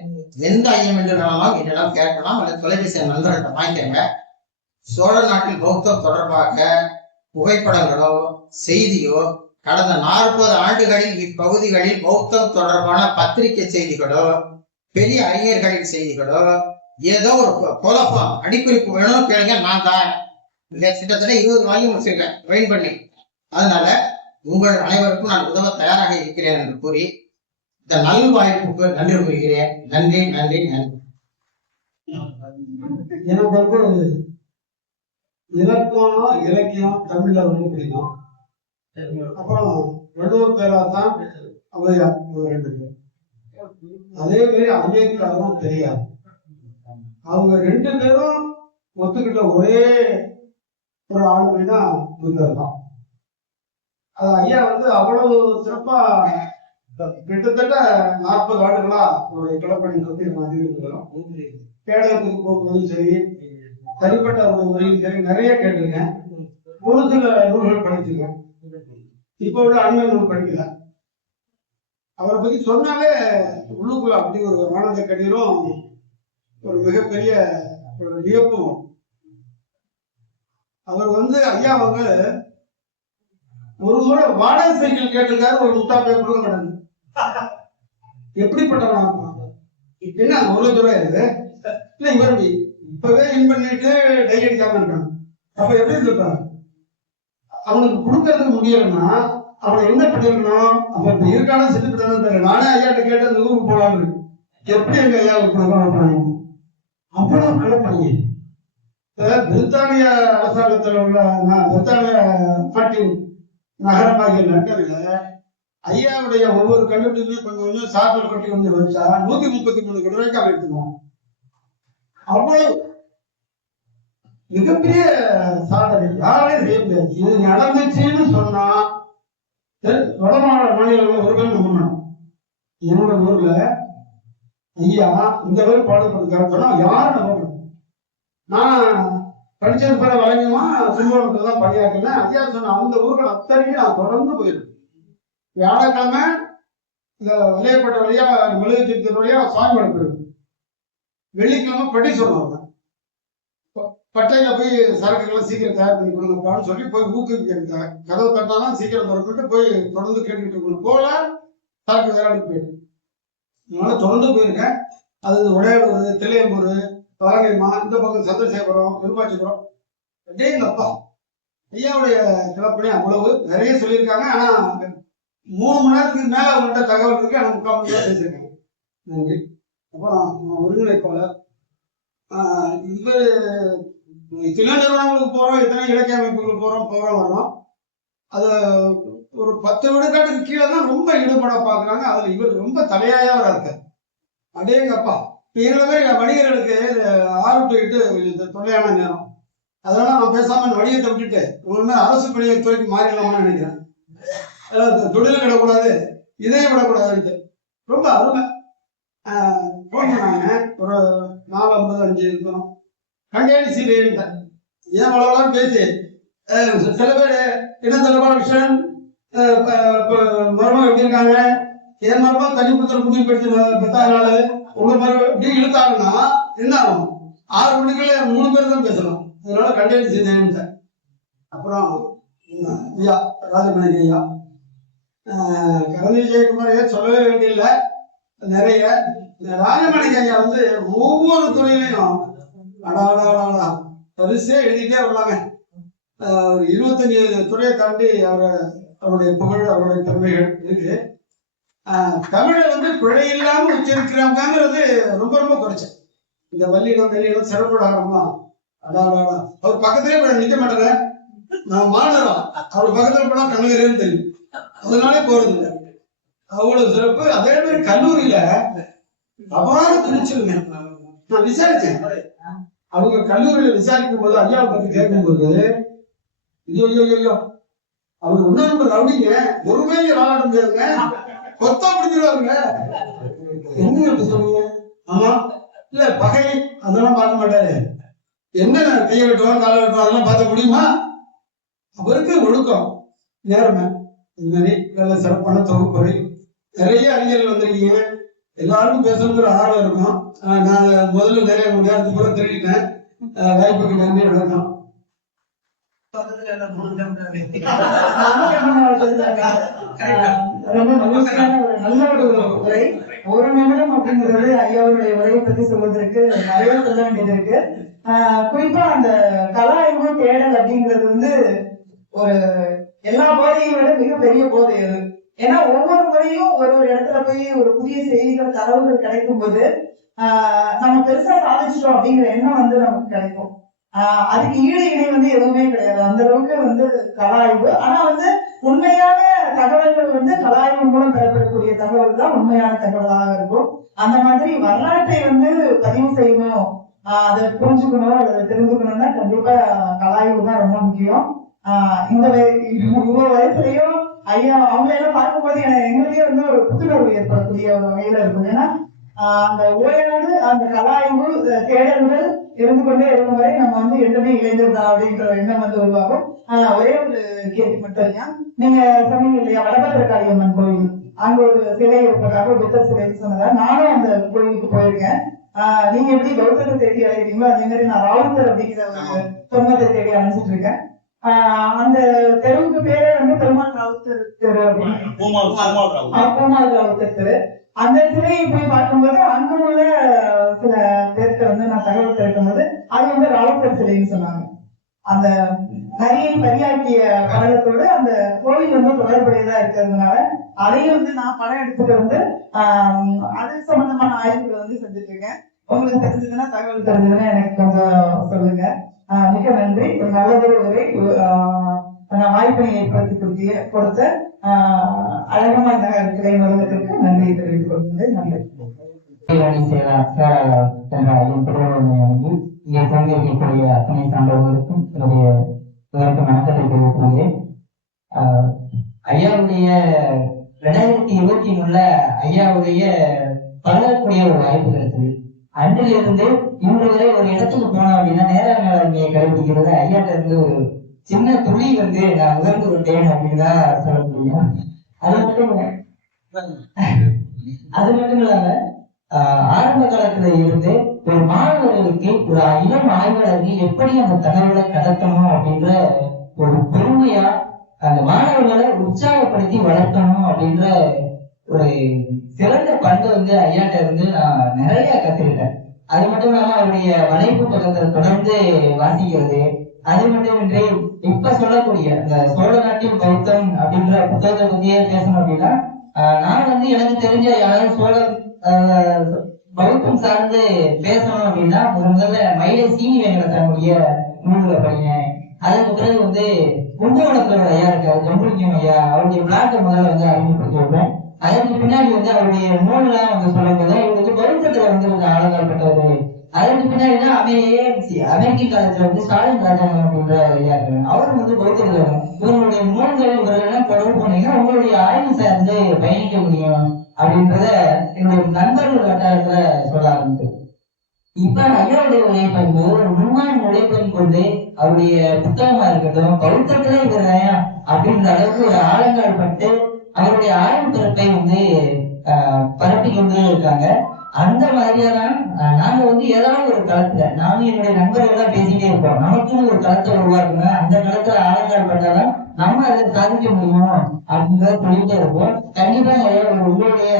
எந்த ஐயம் என்று வேணாலும் என்னிடம் கேட்கலாம், அல்லது தொலைபேசி நண்பர்கிட்ட வாங்கிக்கங்க. சோழ நாட்டில் பௌத்தம் தொடர்பாக புகைப்படங்களோ செய்தியோ, கடந்த 40 ஆண்டுகளில் இப்பகுதிகளில் பௌத்தம் தொடர்பான பத்திரிகை செய்திகளோ, பெரிய அறிஞர்களின் செய்திகளோ, ஏதோ ஒரு கோலஃபார்ம் அடிக்குறிப்பு வேணும் கேளுங்க, நான் தான் கிட்டத்தட்ட 20 வால்யூம் வச்சிருக்கேன் வெயின் பண்ணி. அதனால உங்கள் அனைவருக்கும் நான் உதவ தயாராக இருக்கிறேன் என்று கூறி இந்த நல்வாய்ப்புக்கு நன்றி கூறுகிறேன். நன்றி நன்றி நன்றி. எனக்கு வந்து இலக்கணம் இலக்கியம் தமிழ்ல ரொம்ப பிடிக்கும். அப்புறம் வள்ளுவர் பேராதான் ஔவையார் 2 பேர். அதே மாதிரி அம்பேத்கர் தெரியாது. அவங்க 2 பேரும் ஒத்துக்கிட்ட ஒரே ஒரு ஆளுமை தான் புத்தர் தான். அது ஐயா வந்து அவ்வளவு சிறப்பா கிட்டத்தட்ட 40 ஆண்டுகளா அவருடைய களப்பணி பற்றி நம்ம அதிகரிக்கிறோம். கேடகத்துக்கு போகும்போதும் சரி, தனிப்பட்ட ஒரு முறையும் சரி நிறைய கேட்டிருக்கேன். ஒரு சில நூல்கள் படிச்சிருக்கேன். இப்ப உள்ள அண்மை நூல் படிக்கல. அவரை பத்தி சொன்னாலே உள்ளுக்குள்ள அப்படி ஒரு ஆனந்த கண்ணீரும் ஒரு மிகப்பெரிய ஒரு வியப்பும். அவர் வந்து ஐயா வந்து ஒரு முறை வாடகை சைக்கிள் கேட்டிருக்காரு, ஒரு முட்டா பேர் கொடுக்க மாட்டாங்க. எப்படிப்பட்டவன் என்ன 1 லட்சம் ரூபாய் இருக்குது இல்ல, இவர் இப்பவே இன் பண்ணிட்டு டை அடிக்காம இருக்காங்க. அப்ப எப்படி சொல்றாங்க, அவனுக்கு கொடுக்கறதுக்கு முடியலன்னா அவனை என்ன பண்ணிருக்கணும், அவன் இருக்கான செத்து தெரியல. நானே ஐயாட்ட கேட்டு அந்த ஊருக்கு போலான்னு எப்படி எங்க ஐயாவுக்கு கொடுக்கணும், அவ்வளவு களப்பணி. பிரித்தானிய அரசாங்கத்தில் உள்ள பிரித்தானிய நாட்டின் நகரமாகிய லண்டன்ல ஐயாவுடைய ஒவ்வொரு கண்டுபிடிப்புமே கொஞ்சம் கொஞ்சம் சாப்பிட்டு கொட்டி வந்து வச்சா 133 கோடி ரூபாய்க்கு அவன் எடுத்துக்குவான். அவ்வளவு மிகப்பெரிய சாதனை, யாரையும் செய்ய முடியாது. இது நடந்துச்சுன்னு சொன்னா வட மாநிலங்கள் ஒரு பேர் நம்பணும். என்னோட ஊர்ல ஐயா இந்த அளவுக்கு பாடுபடுத்தாரு சொன்னா யாரும் நம்ப முடியும். நான் படிச்சது பிற வழங்கமா கும்பகோணத்துல தான் பணியாற்றினேன். ஐயா சொன்ன அந்த ஊர்கள் அத்தனையும் நான் தொடர்ந்து போயிருக்கேன். வியாழக்கிழமை இந்த விளையப்பட்ட வழியா மெழுகு தீர்த்த வழியா சுவாமி வளர்க்குறது, வெள்ளிக்கிழமை பட்டி சொல்லுவாங்க. பட்டையில போய் சரக்குகளை சீக்கிரம் தயார் பண்ணி கொடுங்கப்பான்னு சொல்லி போய் ஊக்குவிக்க கதவு தட்டாதான் சீக்கிரம் திறப்பிட்டு போய் தொடர்ந்து கேட்டுக்கிட்டு இருக்கணும் போல சரக்கு விளையாடி போயிருக்கு. அதனால தொடர்ந்து போயிருக்கேன். அது உடையாளூர், தில்லையம்பூர், பழனிமா, இந்த பக்கம் சந்திரசேகரம், விருப்பாச்சிபுரம், அப்படியே எங்க அப்பா ஐயாவுடைய கிளப்பணி அவ்வளவு நிறைய சொல்லியிருக்காங்க. ஆனா 3 மணி நேரத்துக்கு மேல அவங்கள்ட்ட தகவல் இருக்கு. ஆனா 3/4 மணி நேரம் பேசியிருக்காங்க. நன்றி. அப்புறம் ஒருங்கிணைப்பாளர் இவர் எத்தனை நிறுவனங்களுக்கு போறோம், எத்தனை இலக்கிய அமைப்புகளுக்கு போறோம் வரோம். அது ஒரு 10 விழுக்காட்டுக்கு கீழே தான் ரொம்ப ஈடுபட பாக்குறாங்க. அதுல இவர் ரொம்ப தலையாயவரா இருக்காரு. அடேங்கப்பா, எங்களை மாதிரி வணிகர்களுக்கு 6 to 8 தொல்லையான நேரம். அதனால நான் பேசாம வணிகத்தை விட்டுட்டு ஒண்ணு அரசு பணியை துறைக்கு மாறிடலாமான்னு நினைக்கிறேன். தொழில் விடக்கூடாது, இதையும் விடக்கூடாது. ரொம்ப அருமை. போன் பண்ணாங்க, ஒரு 4:55 இருக்கணும். கண்டியாடி சீட் எழுதிட்டேன். ஏன் வளவலாம் பேசி சில பேர் என்ன சொல்லப்பா விஷயம் மருமகள் எப்படி இருக்காங்க, என் மருமக தனி புத்தர் குடி படிச்சு 10ஆம் நாள் உங்க மருமக இப்படி இழுத்தாங்கன்னா என்ன ஆகும், 6 மணிக்குள்ள 3 பேர் தான் பேசணும். அதனால கண்டியாடி சீட் எழுதிட்டேன். அப்புறம் ஐயா ராஜமணி ஐயா, கரந்தி ஜெயக்குமார் சொல்லவே வேண்டியில்லை. நிறைய. இந்த ராஜமாணிக்க ஐயா வந்து ஒவ்வொரு துறையிலையும் அடாடாடா வரிசையா எழுதிட்டே வரலாங்க. ஒரு 25 துறையை தாண்டி அவருடைய புகழ், அவருடைய பெருமைகள் இருக்கு. தமிழை வந்து பிழை இல்லாம உச்சரிக்கிறாங்கிறது ரொம்ப ரொம்ப குறைச்சேன். இந்த வள்ளியிடம் வெளியிடம் சிறப்புடாகலாம் அடாடாடா. அவர் பக்கத்திலே போய் நிக்க மாட்டேங்க. நான் மாணவன், அவர் பக்கத்துல போனா கண்ணுகிறேன்னு தெரியும், அதனாலே போறது இல்லை. அவ்வளவு சிறப்பு. அதே மாதிரி கல்லூரியில அபார துணிச்சலுங்க. நான் விசாரிச்சேன். அவங்க கல்லூரியில விசாரிக்கும் போது ஐயாவை பத்தி கேட்கும் போது, ஐயோ அவர் ஒன்னும் ரவுடிங்க, ஒரு மேலே விளையாட முடியாதுங்க, கொத்தா பிடிச்சிருவாருங்க. என்ன அப்படி சொல்லுங்க? ஆமா, இல்ல பகை அதெல்லாம் பார்க்க மாட்டாரு. என்ன கையை வெட்டுவான் காலை வெட்டுவான் அதெல்லாம் பார்த்த முடியுமா? அவருக்கு ஒழுக்கம், நேர்மை, இந்த மாதிரி நல்ல சிறப்பான தொகுப்புரை. நிறைய அறிஞர்கள் வந்திருக்கீங்க. எல்லாருக்கும் பேசணுங்கிற ஆர்வம் இருக்கும். நான் முதல்ல நிறைய நேரத்துக்கு கூட திருடிட்டேன். வாய்ப்புக்கு நன்றி, வணக்கம். ரொம்ப மகிழ்ச்சியான ஒரு நல்ல ஒரு உரை. ஒரு நிமிடம் அப்படிங்கிறது ஐயாவுடைய உரையை பத்தி சொல்வதற்கு நிறைய சொல்ல வேண்டியது இருக்கு. குறிப்பா அந்த கலாய்வு தேடல் அப்படிங்கிறது வந்து ஒரு எல்லா போதையை விட மிகப்பெரிய போதை அது. ஏன்னா ஒவ்வொரு முறையும் ஒரு இடத்துல போய் ஒரு புதிய செய்திகள் தரவுகள் கிடைக்கும் போது நம்ம பெருசா சாதிச்சிட்டோம் அப்படிங்கிற எண்ணம் வந்து நமக்கு கிடைக்கும். அதுக்கு ஈடு இணை வந்து எதுவுமே கிடையாது. அந்த அளவுக்கு வந்து கலாய்வு. ஆனா வந்து உண்மையான தகவல்கள் வந்து கலாய்வு மூலம் பெறப்படக்கூடிய தகவல் தான் உண்மையான தகவலாக இருக்கும். அந்த மாதிரி வரலாற்றை வந்து பதிவு செய்யணும், அதை புரிஞ்சுக்கணும் அல்லது தெரிஞ்சுக்கணும்னா கண்டிப்பா கலாய்வு தான் ரொம்ப முக்கியம். இவ்வளவு வயசுலயும் ஐயா அவங்களெல்லாம் பார்க்கும்போது எங்களுக்கே வந்து ஒரு புத்துணர்வு ஏற்படக்கூடிய ஒரு வகையில இருக்கும். ஏன்னா அந்த ஓயாது அந்த கலாய்வு தேடல்கள் இருந்து கொண்டே இருக்கும் வரை நம்ம வந்து என்றுமே இளைஞர்தா அப்படின்ற எண்ணம் வந்து உருவாகும். ஒரே ஒரு கேள்வி மட்டும் ஐயா, நீங்க சொன்னீங்க இல்லையா வடபத்திரகாளியம்மன் கோயில், அங்க ஒரு சிலை இருப்பதாக புத்தர் சிலைன்னு சொன்னதா, நானும் அந்த கோயிலுக்கு போயிருக்கேன். நீங்க எப்படி கௌதத்தை தேடி அழைக்கிறீங்களோ அதே மாதிரி நான் ராவுத்தர் அப்படிங்கிற ஒரு சொன்னதை தேடி அழைச்சிட்டு இருக்கேன். அந்த தெருவுக்கு பேரே வந்து பெருமாள் ராவுத்தர் தெரு அப்படின்னு, பூமால் ராவுத்தர் தெரு. அந்த சிலையை போய் பார்க்கும்போது அங்க உள்ள சில பேருக்கு வந்து நான் தகவல் கிடைக்கும் போது அது வந்து ராவுத்தர் சிலைன்னு சொன்னாங்க. அந்த நரியை பரியாக்கிய படலத்தோடு அந்த கோயில் வந்து தொடர்புடையதா இருக்கிறதுனால அதையும் வந்து நான் படம் எடுத்துட்டு வந்து அது சம்பந்தமான ஆய்வுகளை வந்து செஞ்சுட்டு இருக்கேன். உங்களுக்கு தெரிஞ்சதுன்னா தகவல் தெரிஞ்சதுன்னா எனக்கு கொஞ்சம் சொல்லுங்க. மிக நன்றி. ஒரு நல்லதொரு உரை வாய்ப்பினை ஏற்படுத்தி கொடுத்த அழகமா நகர் கிளை நிறுவனத்திற்கு நன்றி தெரிவித்துக் கொள்கிறேன். நன்றி. இங்கே பங்கேற்கக்கூடிய அத்தனை சான்றவர்களுக்கும் என்னுடைய வணக்கத்தை தெரிவித்துள்ளேன். ஐயாவுடைய 2023 ஐயாவுடைய பலக்கூடிய ஒரு வாய்ப்பு கிடைத்தது. அன்றிலிருந்து இன்று வரை ஒரு இடத்துக்கு போனோம் அப்படின்னா நேர மேலாண்மையை கடைபிடிக்கிறது ஐயாட்ட இருந்து ஒரு சின்ன துளி வந்து நான் உயர்ந்து விட்டேன் அப்படின்னு தான் சொல்ல முடியும். அது மட்டும் இல்லாம ஆரம்ப காலத்துல இருந்து ஒரு மாணவர்களுக்கு ஒரு இளம் ஆய்வாளருக்கு எப்படி அந்த தகவலை கடத்தணும் அப்படின்ற ஒரு பெருமையா அந்த மாணவர்களை உற்சாகப்படுத்தி வளர்க்கணும் அப்படின்ற ஒரு சிறந்த பண்பை வந்து ஐயாட்ட இருந்து நான் நிறைய கத்துக்கிட்டேன். அது மட்டும் இல்லாம அவருடைய வளைப்பு பக்கத்தை தொடர்ந்து வாசிக்கிறது, அது மட்டுமின்றி இப்ப சொல்லக்கூடிய அந்த சோழ நாட்டின் பௌத்தம் அப்படின்ற புத்தகத்தை பத்தியே பேசணும் அப்படின்னா நான் வந்து எனக்கு தெரிஞ்ச யாராவது சோழ பௌத்தம் சார்ந்து பேசணும் அப்படின்னா முதல்ல மயிலை சீனி வெங்கடசாமியுடைய நூல்களை படினேன். அதுக்கு பிறகு வந்து கும்பகோணத்துல ஐயா இருக்காரு ஜம்புலிங்கம் ஐயா, அவருடைய பிளாட்டை முதல்ல வந்து அறிமுகப்படுத்தி விடுறேன். அதற்கு பின்னாடி வந்து அவருடைய நூல்லாம் வந்து சொல்லும் போது இவருக்கு பௌத்தத்துல வந்து கொஞ்சம் ஆழங்கால்பட்டவர். அதற்கு பின்னாடினா அமெரிக்க காலத்துல வந்து ஸ்டாலின் ராஜாங்கம் அப்படின்ற ஐயா இருக்காரு, அவரும் வந்து பௌத்தத்துல. இவங்களுடைய நூல்கள் இவர்களெல்லாம் தொடர்பு போனீங்கன்னா உங்களுடைய ஆய்வு சார்ந்து பயணிக்க முடியும் அப்படின்றத என்னுடைய நண்பர்கள் வட்டாரத்துல சொல்ல ஆரம்பிச்சு. இப்ப ஐயாவுடைய உழைப்பு ஒரு முன்னாள் உழைப்பை கொண்டு அவருடைய புத்தகமா இருக்கட்டும் பௌத்தத்துல இவர் அப்படின்ற அளவுக்கு ஒரு ஆழங்கால் பட்டு அவருடைய ஆய்வு பிறப்பை வந்து பரப்பி கொண்டு இருக்காங்க. அந்த மாதிரியாதான் நாங்க வந்து ஏதாவது ஒரு களத்துல நானும் என்னுடைய நண்பர்கள் தான் பேசிட்டே இருப்போம், நமக்குன்னு ஒரு களத்தை உருவாக்குங்க, அந்த களத்துல ஆழங்கால் பட்டாதான் நம்ம அதை சாதிக்க முடியும் அப்படின்றத சொல்லிட்டே இருப்போம். கண்டிப்பா உங்களுடைய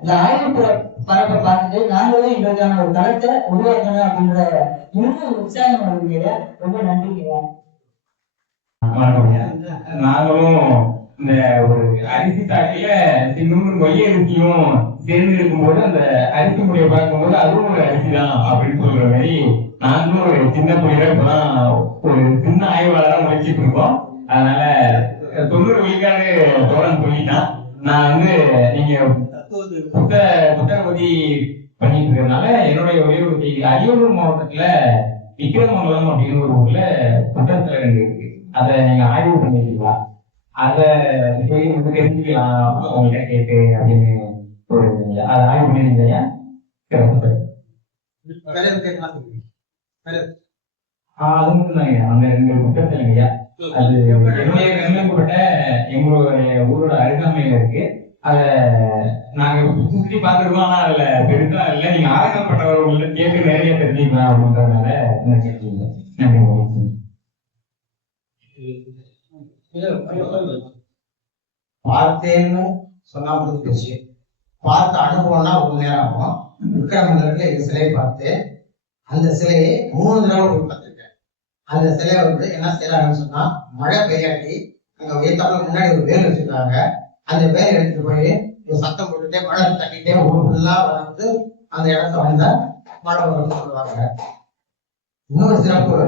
இந்த ஆய்வு பரப்பை பார்த்துட்டு நாங்களும் எங்களுக்கான ஒரு தளத்தை உருவாக்கணும் அப்படின்ற இன்னும் உற்சாகம் வருவீங்க. ரொம்ப நன்றிங்க. நாங்களும் இந்த ஒரு அரிசி தாக்கில சின்னூறு கொய்ய அரிசியும் சேர்ந்து இருக்கும்போது அந்த அரிசி முறையை பார்க்கும்போது அதுவும் ஒரு அரிசி தான் அப்படின்னு சொல்ற மாதிரி நாங்களும் ஒரு சின்ன புள்ளியில இப்பதான் ஒரு சின்ன ஆய்வாளராக முயற்சிட்டு இருக்கோம். அதனால 90 விழுக்காடு தோழன் சொல்லிட்டான். நான் வந்து நீங்க புத்தக பத்தி பண்ணிட்டு இருக்கிறதுனால என்னுடைய ஒரே ஒரு செய்தி, அரியலூர் மாவட்டத்துல விக்கிரமங்கலம் அப்படின்னு ஒரு ஊர்ல புத்தகத்துல இருக்கு. அதை நீங்க ஆய்வு பண்ணிருக்கீங்களா? அதை தெரிஞ்சுக்கலாம் உங்கள்கிட்ட கேட்டு அப்படின்னு ஒரு அதை ஆய்வு பண்ணிருந்தீங்க. அது மட்டும் தாங்க, அந்த 2 புத்தகத்துல இல்லையா, அது என்னுடைய கண்ணுப்பட்ட எங்களுடைய ஊரோட அருகாமையில இருக்கு. அத நாங்க சுற்றி பார்த்துருக்கோம். ஆனா அதுல பெருசா இல்லை. நீங்க ஆரம்பப்பட்டவர்கள்ட்ட கேட்டு நிறைய தெரிஞ்சுக்கலாம் அப்படின்றதுனால என்ன கேட்டீங்க. பார்த்தேன்னு சொன்னா முடிஞ்சிருச்சு. பார்த்த அனுபவம்னா ஒரு நேரம் ஆகும். விக்ரமங்கலத்துல எங்க சிலையை பார்த்து அந்த சிலையை 3 தடவை போய் பார்த்துருக்கேன். அந்த சிலையை வந்து என்ன செய்யறாங்கன்னு சொன்னா, மழை பெய்யாட்டி அங்க உயர்த்தாப்புல முன்னாடி ஒரு வேல் வச்சிருக்காங்க. அந்த வேலை எடுத்துட்டு போய் சத்தம் போட்டுட்டே மழை தட்டிட்டே ஊர் ஃபுல்லா வந்து அந்த இடத்த வந்தா மழை வரும்னு சொல்லுவாங்க. இன்னொரு சிறப்பு,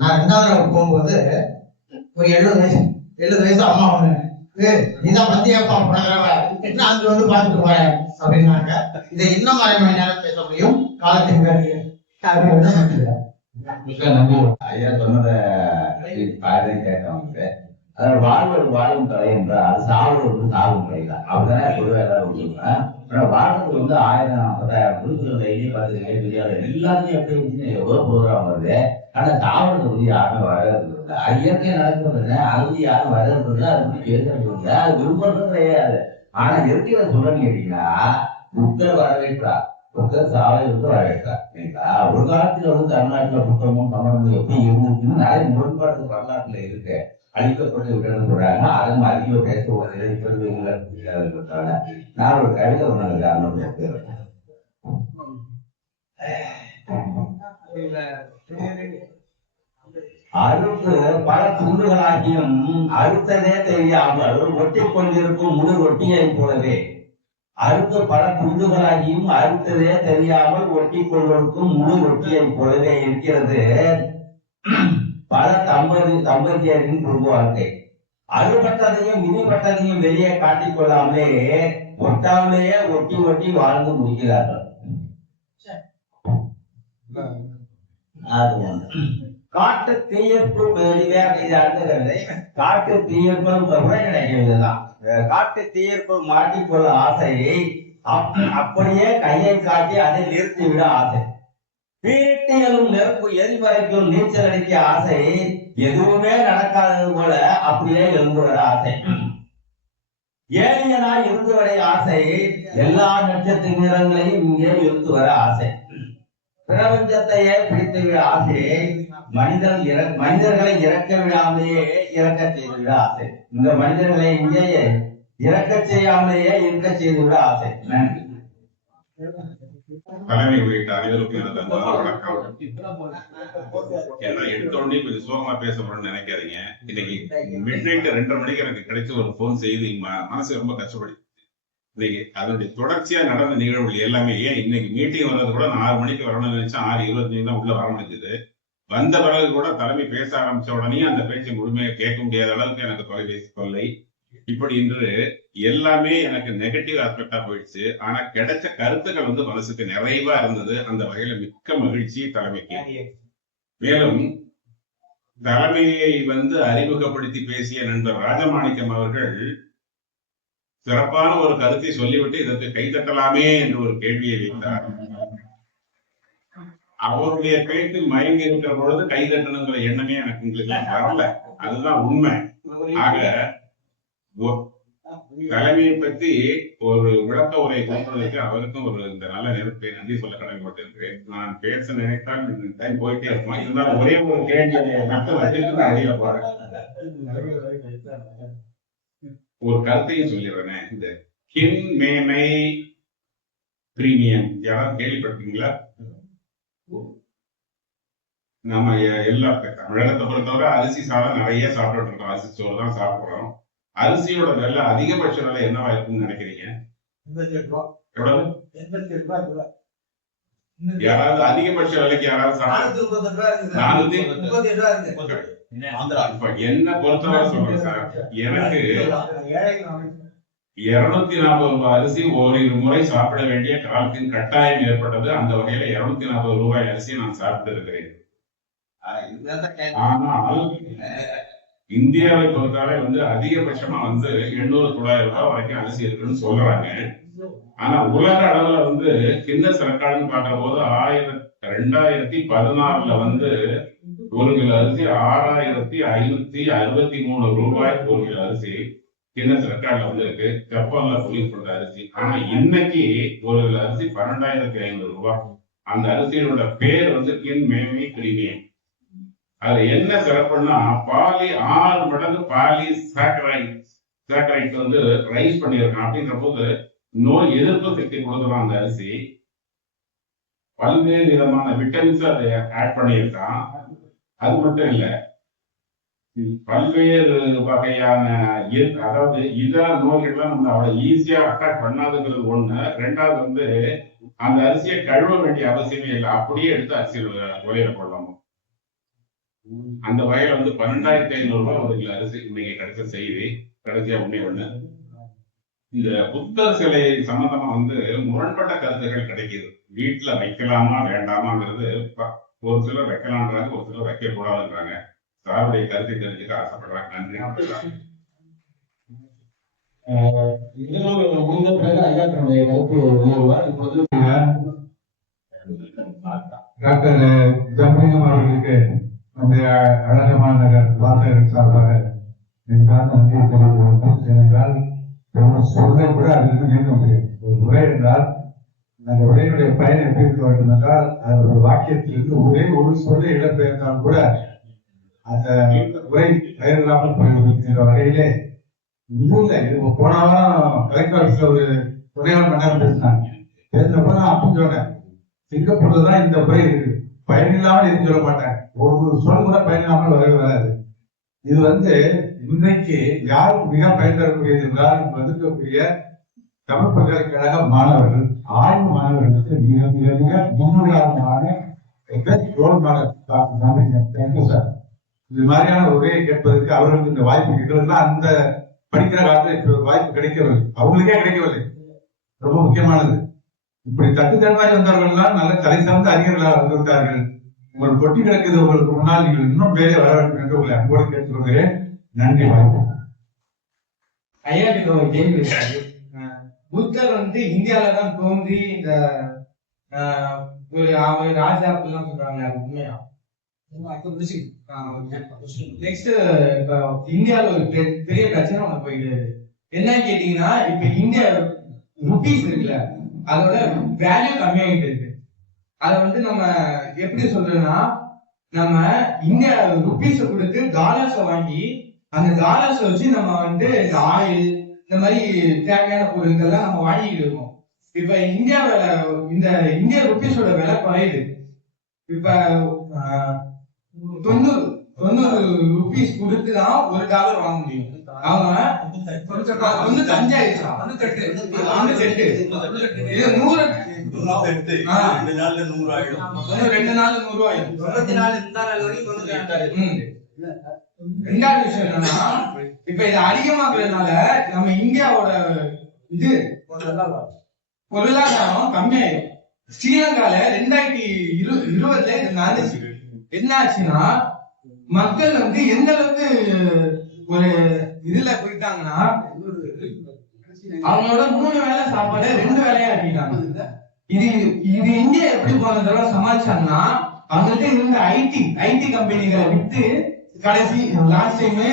நான் 2வது தடவை போகும்போது ஒரு 70 வயசு அம்மா ஒண்ணு, நீதான் பத்தியாப்பா போன தடவை அங்க வந்து பார்த்துட்டு போறேன் அப்படின்னாங்க. இதை இன்னும் 1/2 மணி நேரம் பேச முடியும். காலத்தின் பேரு ஐயா சொன்னதை கேட்டவங்க, அதாவது வாழ்வது வாழும் கலை என்றால் அது சாவது சாகும் கலை தான். அப்படிதானே பொதுவாக எல்லாரும் சொல்லுவேன். ஆனா வாழ்றது 1000 10,000 புதுசுகள் 10 தெரியாது எல்லாருமே எப்படி இருந்துச்சு எவ்வளவு ப்ரோக்ராம் வருது. ஆனா சாவறது வந்து யாருமே வரவேற்கிறது இல்லை. அது இயற்கையா நடக்கிறது. அது வந்து யாரும் வரவேற்கிறது, அது வந்து பேசுறது இல்லை, அது விரும்புறது கிடையாது. ஆனா இயற்கையில சொல்லணும்னு கேட்டீங்கன்னா புத்தர் வரவேற்றார், புத்தர் சாவை வந்து வரவேற்றார் இல்லைங்களா. ஒரு காலத்துல வந்து தமிழ்நாட்டுல புத்தகமும் தமிழும் எப்படி இருந்துச்சுன்னு நிறைய முரண்பாடு வரலாற்றுல இருக்கு. அழிக்கப்பட்டு விடுறது சொல்றாங்க. அதன் அதிக பேசுவது இப்ப நான் ஒரு கவிதை ஒண்ணு அறுத்து பல துண்டுகளாகியும் அறுத்ததே தெரியாமல் ஒட்டி கொண்டிருக்கும் முழு ஒட்டியை போலவே, அறுத்து பல துண்டுகளாகியும் அறுத்ததே தெரியாமல் ஒட்டி கொண்டிருக்கும் முழு ஒட்டியை போலவே இருக்கிறது பல தம்பதியரின் குடும்ப வாழ்க்கை. அறுபட்டதையும் விதிப்பட்டதையும் வெளியே காட்டிக் கொள்ளாமலே ஒட்டாமலேயே ஒட்டி ஒட்டி வாழ்ந்து முடிக்கிறார்கள். காட்டு தீயப்பு காட்டு தீயப்பு கூட கிடைக்கிறதுதான். காட்டு தீயப்பு மாட்டிக்கொள்ள ஆசையை அப்படியே கையை காட்டி அதை நிறுத்திவிட ஆசை. வீட்டிலும் நெருப்பு எரிவரைக்கும் நீச்சல் அடிக்க ஆசை, எதுவுமே நடக்காதது போல அப்படியே எழுந்து வர ஆசை. ஏழியனாய் இருந்து வரை ஆசை, எல்லா நட்சத்திர நிறங்களையும் இங்கே இருந்து வர ஆசை. பிரபஞ்சத்தையே பிடித்துவிட ஆசை, மனிதர்களை இறக்க விடாமலேயே இறக்க செய்துவிட ஆசை. இந்த மனிதர்களை இங்கேயே இறக்க செய்யாமலேயே இருக்க செய்துவிட ஆசை. நன்றி. தலைமை உள்ளிட்ட அனைவருக்கும் எனது வணக்கம். ஏன்னா எடுத்தோடனே கொஞ்சம் சோகமா பேச போறேன்னு நினைக்காதீங்க. இன்னைக்கு மிட் நைட் 2:30 மணிக்கு எனக்கு கிடைச்ச ஒரு போன் செய்து மனசு ரொம்ப கஷ்டப்படி. இன்னைக்கு அதனுடைய தொடர்ச்சியா நடந்த நிகழ்வுகள் எல்லாமே, ஏன் இன்னைக்கு மீட்டிங் வர்றது கூட நான் 6 மணிக்கு வரணும்னு நினைச்சா 6:25 தான் உள்ள வர முடிஞ்சது. வந்த பிறகு கூட தலைமை பேச ஆரம்பிச்ச உடனே அந்த பேச்சை முழுமையாக கேட்க முடியாத அளவுக்கு எனக்கு தொலைபேசி தொல்லை. இப்படி இன்று எல்லாமே எனக்கு நெகட்டிவ் ஆஸ்பெக்டா போயிடுச்சு. ஆனா கிடைச்ச கருத்துக்கள் வந்து மனசுக்கு நிறைவா இருந்தது. அந்த வகையில மிக்க மகிழ்ச்சி தலைமைக்கு. மேலும் தலைமையை வந்து அறிமுகப்படுத்தி பேசிய நண்பர் ராஜமாணிக்கம் அவர்கள் சிறப்பான ஒரு கருத்தை சொல்லிவிட்டு இதற்கு கைதட்டலாமே என்று ஒரு கேள்வியை வைத்தார். அவருடைய பேச்சில் மயங்கி இருக்கிற பொழுது கைதட்டணுங்கிற எண்ணமே எனக்கு உங்களுக்கு வரல. அதுதான் உண்மை. ஆக தலைமையை பற்றி ஒரு விளக்க உரை கொடுப்பதற்கு அவருக்கும் ஒரு இந்த நல்ல நேரத்தை நன்றி சொல்ல கடமைப்பட்டிருக்கிறேன். நான் பேச நினைத்தால் டைம் போயிட்டே இருக்குமா, இருந்தாலும் ஒரே ஒரு கேள்வியை மட்டும் வச்சுட்டு அறிய போறேன். ஒரு கருத்தையும் சொல்லிடுறேன். இந்த கின்மேமை பிரீமியம் யாராவது கேள்விப்பட்டீங்களா? நம்ம எல்லா தமிழகத்தை பொறுத்தவரை அரிசி சாதம் நிறைய சாப்பிட்டு இருக்கோம். அரிசி சோறு தான் சாப்பிடுறோம். அரிசியோட விலை அதிகபட்ச விலை என்னவா இருக்கும்னு நினைக்கிறீங்க? எவ்வளவு? யாராவது அதிகபட்ச விலைக்கு யாராவது என்ன பொறுத்தவரை சொல்றேன் சார், எனக்கு 240 ரூபாய் அரிசி ஓரிரு முறை சாப்பிட வேண்டிய காலத்தின் கட்டாயம் ஏற்பட்டது. அந்த வகையில 240 ரூபாய் அரிசி நான் சாப்பிட்டு இருக்கிறேன். ஆனால் இந்தியாவை பொறுத்தவரை அதிகபட்சமா 800-900 ரூபாய் வரைக்கும் அரிசி இருக்குன்னு சொல்றாங்க. ஆனா உலக அளவுல கின்னஸ் ரெக்கார்டுன்னு பாக்குற போது 2014 ஒரு கிலோ அரிசி 6563 ரூபாய் ஒரு கிலோ அரிசி கின்னஸ் ரெக்கார்ட்ல இருக்கு. ஜப்பான்ல ரிலீஸ் பண்ற அரிசி. ஆனா இன்னைக்கு ஒரு கிலோ அரிசி 12,500 ரூபாய். அந்த அரிசியோட பேர் கின்மேமை பிரீமியம். அது என்ன சிறப்புன்னா பாலி 6 மடங்கு பாலி சாக்கரைட் ரைஸ் பண்ணியிருக்கான். அப்படின்ற போது நோய் எதிர்ப்பு சக்தி கொடுக்குறான் அந்த அரிசி. பல்வேறு விதமான விட்டமின்ஸ் அதை ஆட் பண்ணியிருக்கான். அது மட்டும் இல்ல, பல்வேறு வகையான அதாவது இதர நோய்கள்லாம் நம்ம அவ்வளவு ஈஸியா அட்டாக் பண்ணாதுங்கிறது ஒண்ணு. ரெண்டாவது அந்த அரிசியை கழுவ வேண்டிய அவசியமே இல்லை. அப்படியே எடுத்து அரிசி உலையில போடலாமா. அந்த வகையில 12,500 ரூபாய் ஒரு கிலோ அரிசி இன்னைக்கு கிடைச்ச செய்தி. கடைசியா ஒண்ணு இந்த புத்தர் சிலை சம்பந்தமா முரண்பட்ட கருத்துக்கள் கிடைக்குது. வீட்டுல வைக்கலாமா வேண்டாமாங்கிறது ஒரு சிலர் வைக்கலான்றாங்க, ஒரு சிலர் வைக்க கூடாதுன்றாங்க. சாருடைய கருத்தை தெரிஞ்சுக்க ஆசைப்படுறாங்க. நன்றி. டாக்டர் ஜம்பலிங்கம் அவர்களுக்கு நம்முடைய அழகமான நகர் வாசகர்கள் சார்பாக நன்றியை தெரிவித்துள்ளோம். ஏனென்றால் சொல்றதை கூட அதிலிருந்து நீக்க முடியும். ஒரு உரை என்றால் அந்த உரையினுடைய பயன் எப்படி இருக்க வேண்டும் என்றால் அது ஒரு வாக்கியத்திலிருந்து ஒரே ஒரு சொல்லை இடம்பெயர்ந்தால் கூட அந்த உரை பயனில்லாமல் போய்விடுகின்ற வகையிலே போன வாரம் கலெக்டர் ஆஃபீஸ்ல ஒரு துணையாளர் மன்னர் பேசினாங்க. பேசுறப்ப நான் அப்படி சொன்னேன், சிங்கப்பூர்ல தான் இந்த உரை இருக்கு, பயனில்லாமல் எதுவும் சொல்ல மாட்டாங்க. ஒரு சொல் கூட பயனில்லாமல் வரவே வராது. இது இன்றைக்கு யாருக்கு மிக பயன் தரக்கூடியது என்றால் இருக்கக்கூடிய தமிழ் பல்கலைக்கழக மாணவர்கள், ஆய்வு மாணவர்களுக்கு மிக மிக மிக முன்னுதாரணமான சார். இது மாதிரியான உரையை கேட்பதற்கு அவர்களுக்கு இந்த வாய்ப்பு கிடைக்கவில்லை. அந்த படிக்கிற காலத்தில் இப்படி ஒரு வாய்ப்பு கிடைக்கவில்லை, அவங்களுக்கே கிடைக்கவில்லை. ரொம்ப முக்கியமானது. இப்படி தட்டுத்தன்மாய் வந்தவர்கள்லாம் நல்ல தலை சார்ந்த அறிஞர்களாக வந்துவிட்டார்கள். உங்கள் பொட்டி கிடக்குது உங்களுக்கு முன்னால், நீங்கள் இன்னும் வேலை வர வேண்டும் என்று உங்களை அன்போடு கேட்டுக்கொள்கிறேன். நன்றி. வாய்ப்பு ஐயா கிட்ட ஒரு கேள்வி இருக்காது. புத்தர் இந்தியாவிலதான் தோன்றி இந்த ராஜா அப்படிலாம் சொல்றாங்க, உண்மையா? நெக்ஸ்ட் இந்தியாவில ஒரு பெரிய பிரச்சனை ஒண்ணு போயிட்டு என்ன கேட்டீங்கன்னா, இப்ப இந்தியா ருபீஸ் இருக்குல்ல, அதோட வேல்யூ கம்மியாகிட்டு இருக்கு. அத நம்ம எப்படி சொல்றோம்னா, நம்ம இந்தியா ருபீஸ கொடுத்து டாலர்ஸ வாங்கி அந்த டாலர்ஸ வச்சு நம்ம இந்த ஆயில் இந்த மாதிரி தேவையான பொருட்கள்லாம் நம்ம வாங்கிட்டு இருக்கோம். இப்ப இந்தியாவில இந்த இந்திய ருபீஸோட விலை குறையுது. இப்ப 90 ருபீஸ் கொடுத்துதான் ஒரு டாலர் வாங்க முடியும். அவங்க 95 ஆயிடுச்சா, 98 இது 100 2 நாள்ல 100 ஆயிடும். 2 நாள்ல 100 ஆயிடும். 94 ரெண்டாவது விஷயம் என்னன்னா, இப்ப இது அதிகமாக்குறதுனால நம்ம இந்தியாவோட இது பொருளாதாரம் கம்மியாயிடும். ஸ்ரீலங்கால 2020 இது நடந்துச்சு. என்ன ஆச்சுன்னா, மக்கள் எந்த அளவுக்கு ஒரு இதுல போயிட்டாங்கன்னா, அவங்களோட 3 வேளை சாப்பாடு 2 வேளையா ஆக்கிட்டாங்க. இது இந்தியா எப்படி போன தடவை சமாளிச்சாங்கன்னா, அவங்கள்ட்ட இருந்த ஐடி கம்பெனிகளை விட்டு கடைசி லாஸ்ட் டைமே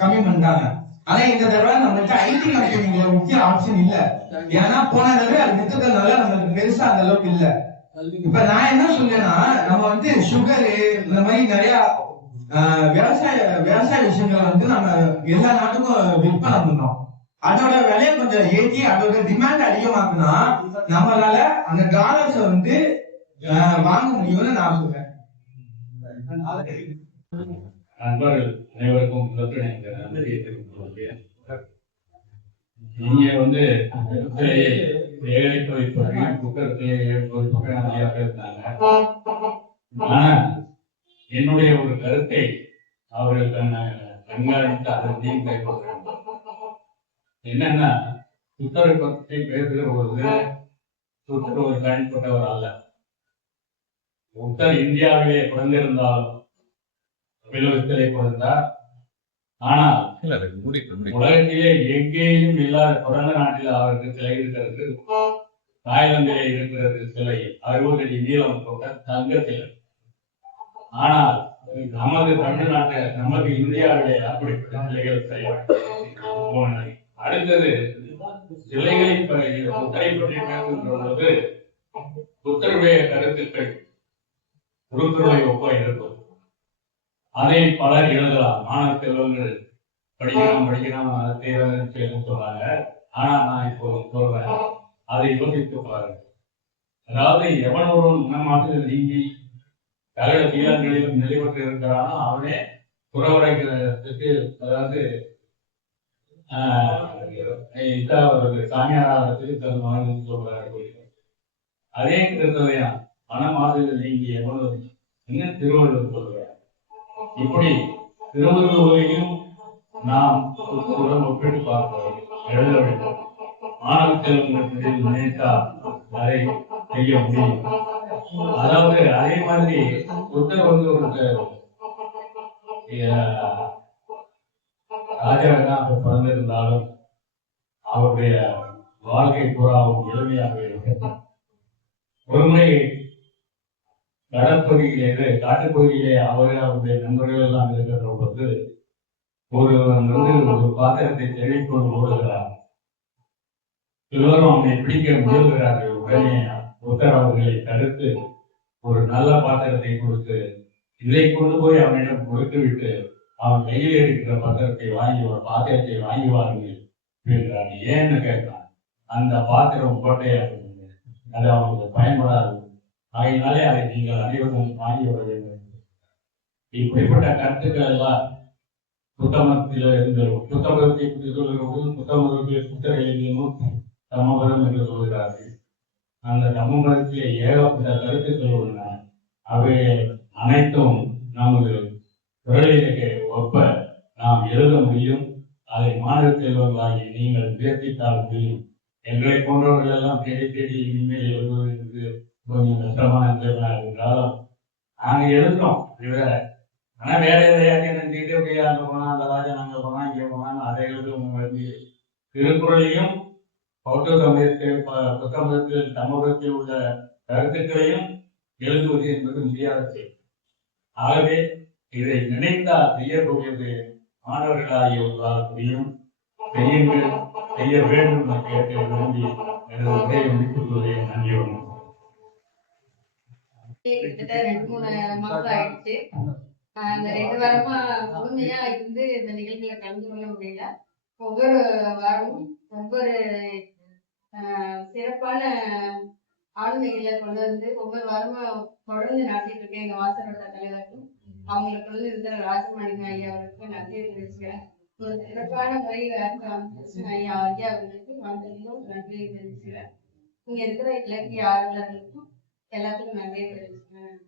கம்மி பண்ணிட்டாங்க. ஆனா இந்த தடவை நம்மள்ட்ட ஐடி கம்பெனில முக்கிய ஆப்ஷன் இல்ல. ஏன்னா போன தடவை அது வித்ததுனால நம்மளுக்கு பெருசா அந்த அளவுக்கு இல்ல. இப்ப நான் என்ன சொல்றேன்னா, நம்ம வந்து சுகரு இந்த மாதிரி நிறைய விவசாய விஷயங்களை வந்து நம்ம எல்லா நாட்டுக்கும் விற்பனை பண்றோம். அதோட விலையை கொஞ்சம் ஏற்றி அதோட டிமாண்ட் அதிகமாக்குனா நம்மளால அந்த டாலர்ஸை வந்து வாங்க முடியும்னு நான் சொல்றேன். நண்பர்கள் அனைவருக்கும் நன்றியை தெரிவித்துக் கொள்கிறேன். நீங்க வந்து ஏழை பற்றி புத்தகத்தை நிறைய பேசினாங்க. ஆனா என்னுடைய ஒரு கருத்தை அவர்கள் கண்காணித்து அதற்கையும் கைப்பற்றாங்க. என்னன்னா புத்தரை பற்றி பேசுகிற பொழுது புத்தர் ஒரு தனிப்பட்டவர் அல்ல. புத்தர் இந்தியாவிலே பிறந்திருந்தாலும் தமிழகத்திலே பிறந்தார். ஆனால் உலகத்திலே எங்கேயும் இல்லாத பிறந்த நாட்டில் அவருக்கு சிலை இருக்கிறது. தாய்லாந்திலே இருக்கிறது சிலை 60 அடி நீளம் கொண்ட தங்க சிலை. ஆனால் நமது தமிழ்நாட்டில் நமது இந்தியாவிலே அப்படிப்பட்ட சிலைகள் செய்ய. அடுத்தது சிலைகளை புத்தரை பற்றி பேசுகின்ற பொழுது புத்தருடைய கருத்துக்கள் குருக்களுடைய ஒப்ப இருக்கும். அதை பலர் எழுதலாம். மாணவ செல்வங்கள் படிக்கலாம் சொல்றாங்க. ஆனா நான் இப்போ சொல்றேன், அதை யோசித்து பாருங்க. அதாவது எவன் ஒருவன் மனமாற்றத்தில் நீங்கி சகல தீரங்களிலும் நிலைபெற்று இருக்கிறானோ அவனே புறவரைக்கு, அதாவது சாமியாராதத்துக்கு தன் மகன் சொல்றாரு. அதே கிருத்ததையா மனமாற்றத்தில் நீங்கி எவனோ இன்னும் திருவள்ளுவர் சொல்றார். இப்படி திருவள்ளுவரையும் நாம் ஒப்பிட்டு பார்ப்போம், எழுத வேண்டும். மாணவ செல்வங்கள் நினைத்தால் அதை செய்ய முடியும். அதாவது அதே மாதிரி புத்தர் வந்து ஒரு ராஜாவாக பிறந்திருந்தாலும் அவருடைய வாழ்க்கை பூராவும் எளிமையாக இருக்கிறது. ஒருமுறை கடற்பகுதியிலே காட்டுப்பகுதியிலே அவருடைய நண்பர்கள் எல்லாம் இருக்கிற போது ஒருவன் வந்து ஒரு பாத்திரத்தை தேடிக்கொண்டு ஓடுகிறார். எல்லோரும் அவனை பிடிக்க முயல்கிறார்கள். உடனே புத்தர் அவர்களை தடுத்து ஒரு நல்ல பாத்திரத்தை கொடுத்து இதை கொண்டு போய் அவனிடம் கொடுத்து விட்டு அவன் கையில் இருக்கிற பாத்திரத்தை வாங்கி வாருங்கள் என்றார். ஏன்னு கேட்டான், அந்த பாத்திரம் கோட்டையாக அது அவனுக்கு பயன்படாது, ஆகையினாலே அதை நீங்கள் அனைவரும் வாங்கி வர வேண்டும். இப்படிப்பட்ட கருத்துக்கள் எல்லாம் புத்தமதத்தில் இருந்து புத்தமதத்தை பற்றி சொல்கிறபோது புத்தமதத்தில் புத்தர் எழுதிய சமபதம் என்று சொல்கிறார்கள். அந்த சமபதத்திலே ஏகப்பட்ட கருத்துக்கள் உள்ளன. அவை அனைத்தும் நமது குரலிலே ஒப்ப நாம் எழுத முடியும். அதை மாநில செல்வங்களாகி நீங்கள் முயற்சித்தால் முடியும். எங்களை போன்றவர்கள் எல்லாம் தேடி தேடி இனிமேல் எழுதுவதற்கு கொஞ்சம் கஷ்டமான என்றாலும் நாங்க எழுதுறோம். ஆனா வேற எதையாச்சும் நினைச்சுக்கிட்டு அப்படியே அங்க போனா அந்த ராஜன் அங்க போனா இங்க போனான்னு அதை எழுதுவோம். திருக்குறளையும் பௌத்த சமயத்தில் புத்தகத்தில் சமூகத்தில் உள்ள கருத்துக்களையும் எழுதுவது என்பது முடியாத செயல். ஆகவே இதை நினைத்தால் செய்யக்கூடியது மாணவர்களாகியோர்களால் முடியும். செய்யுங்கள், செய்ய வேண்டும் என கேட்க விரும்பி எனது உரையை முடித்துக் கொள்வதை நன்றியோடு. கிட்டத்தட்ட 2-3 மாசம் ஆயிடுச்சு. அந்த 2 வாரமா முழுமையா இருந்து இந்த நிகழ்ச்சியில கலந்து கொள்ள முடியல. ஒவ்வொரு வாரமும் ஒவ்வொரு சிறப்பான ஆளுமைகளை கொண்டு வந்து ஒவ்வொரு வாரமும் தொடர்ந்து நடத்திட்டு இருக்கேன். எங்க வாசலோட தலைவருக்கும் அவங்களுக்கு வந்து இருக்கிற ராஜமாணிக்க ஐயா அவர்களுக்கும் நன்றி தெரிவிச்சுக்கிறேன். ஒரு சிறப்பான முறையில் ஐயா அவர்களுக்கு வந்ததிலும் நன்றி தெரிவிச்சுக்கிறேன். இங்க இருக்கிற இலக்கிய ஆர்வலர்களுக்கும் எல்லாத்துக்கும் நன்றி தெரிவிச்சுக்கிறேன்.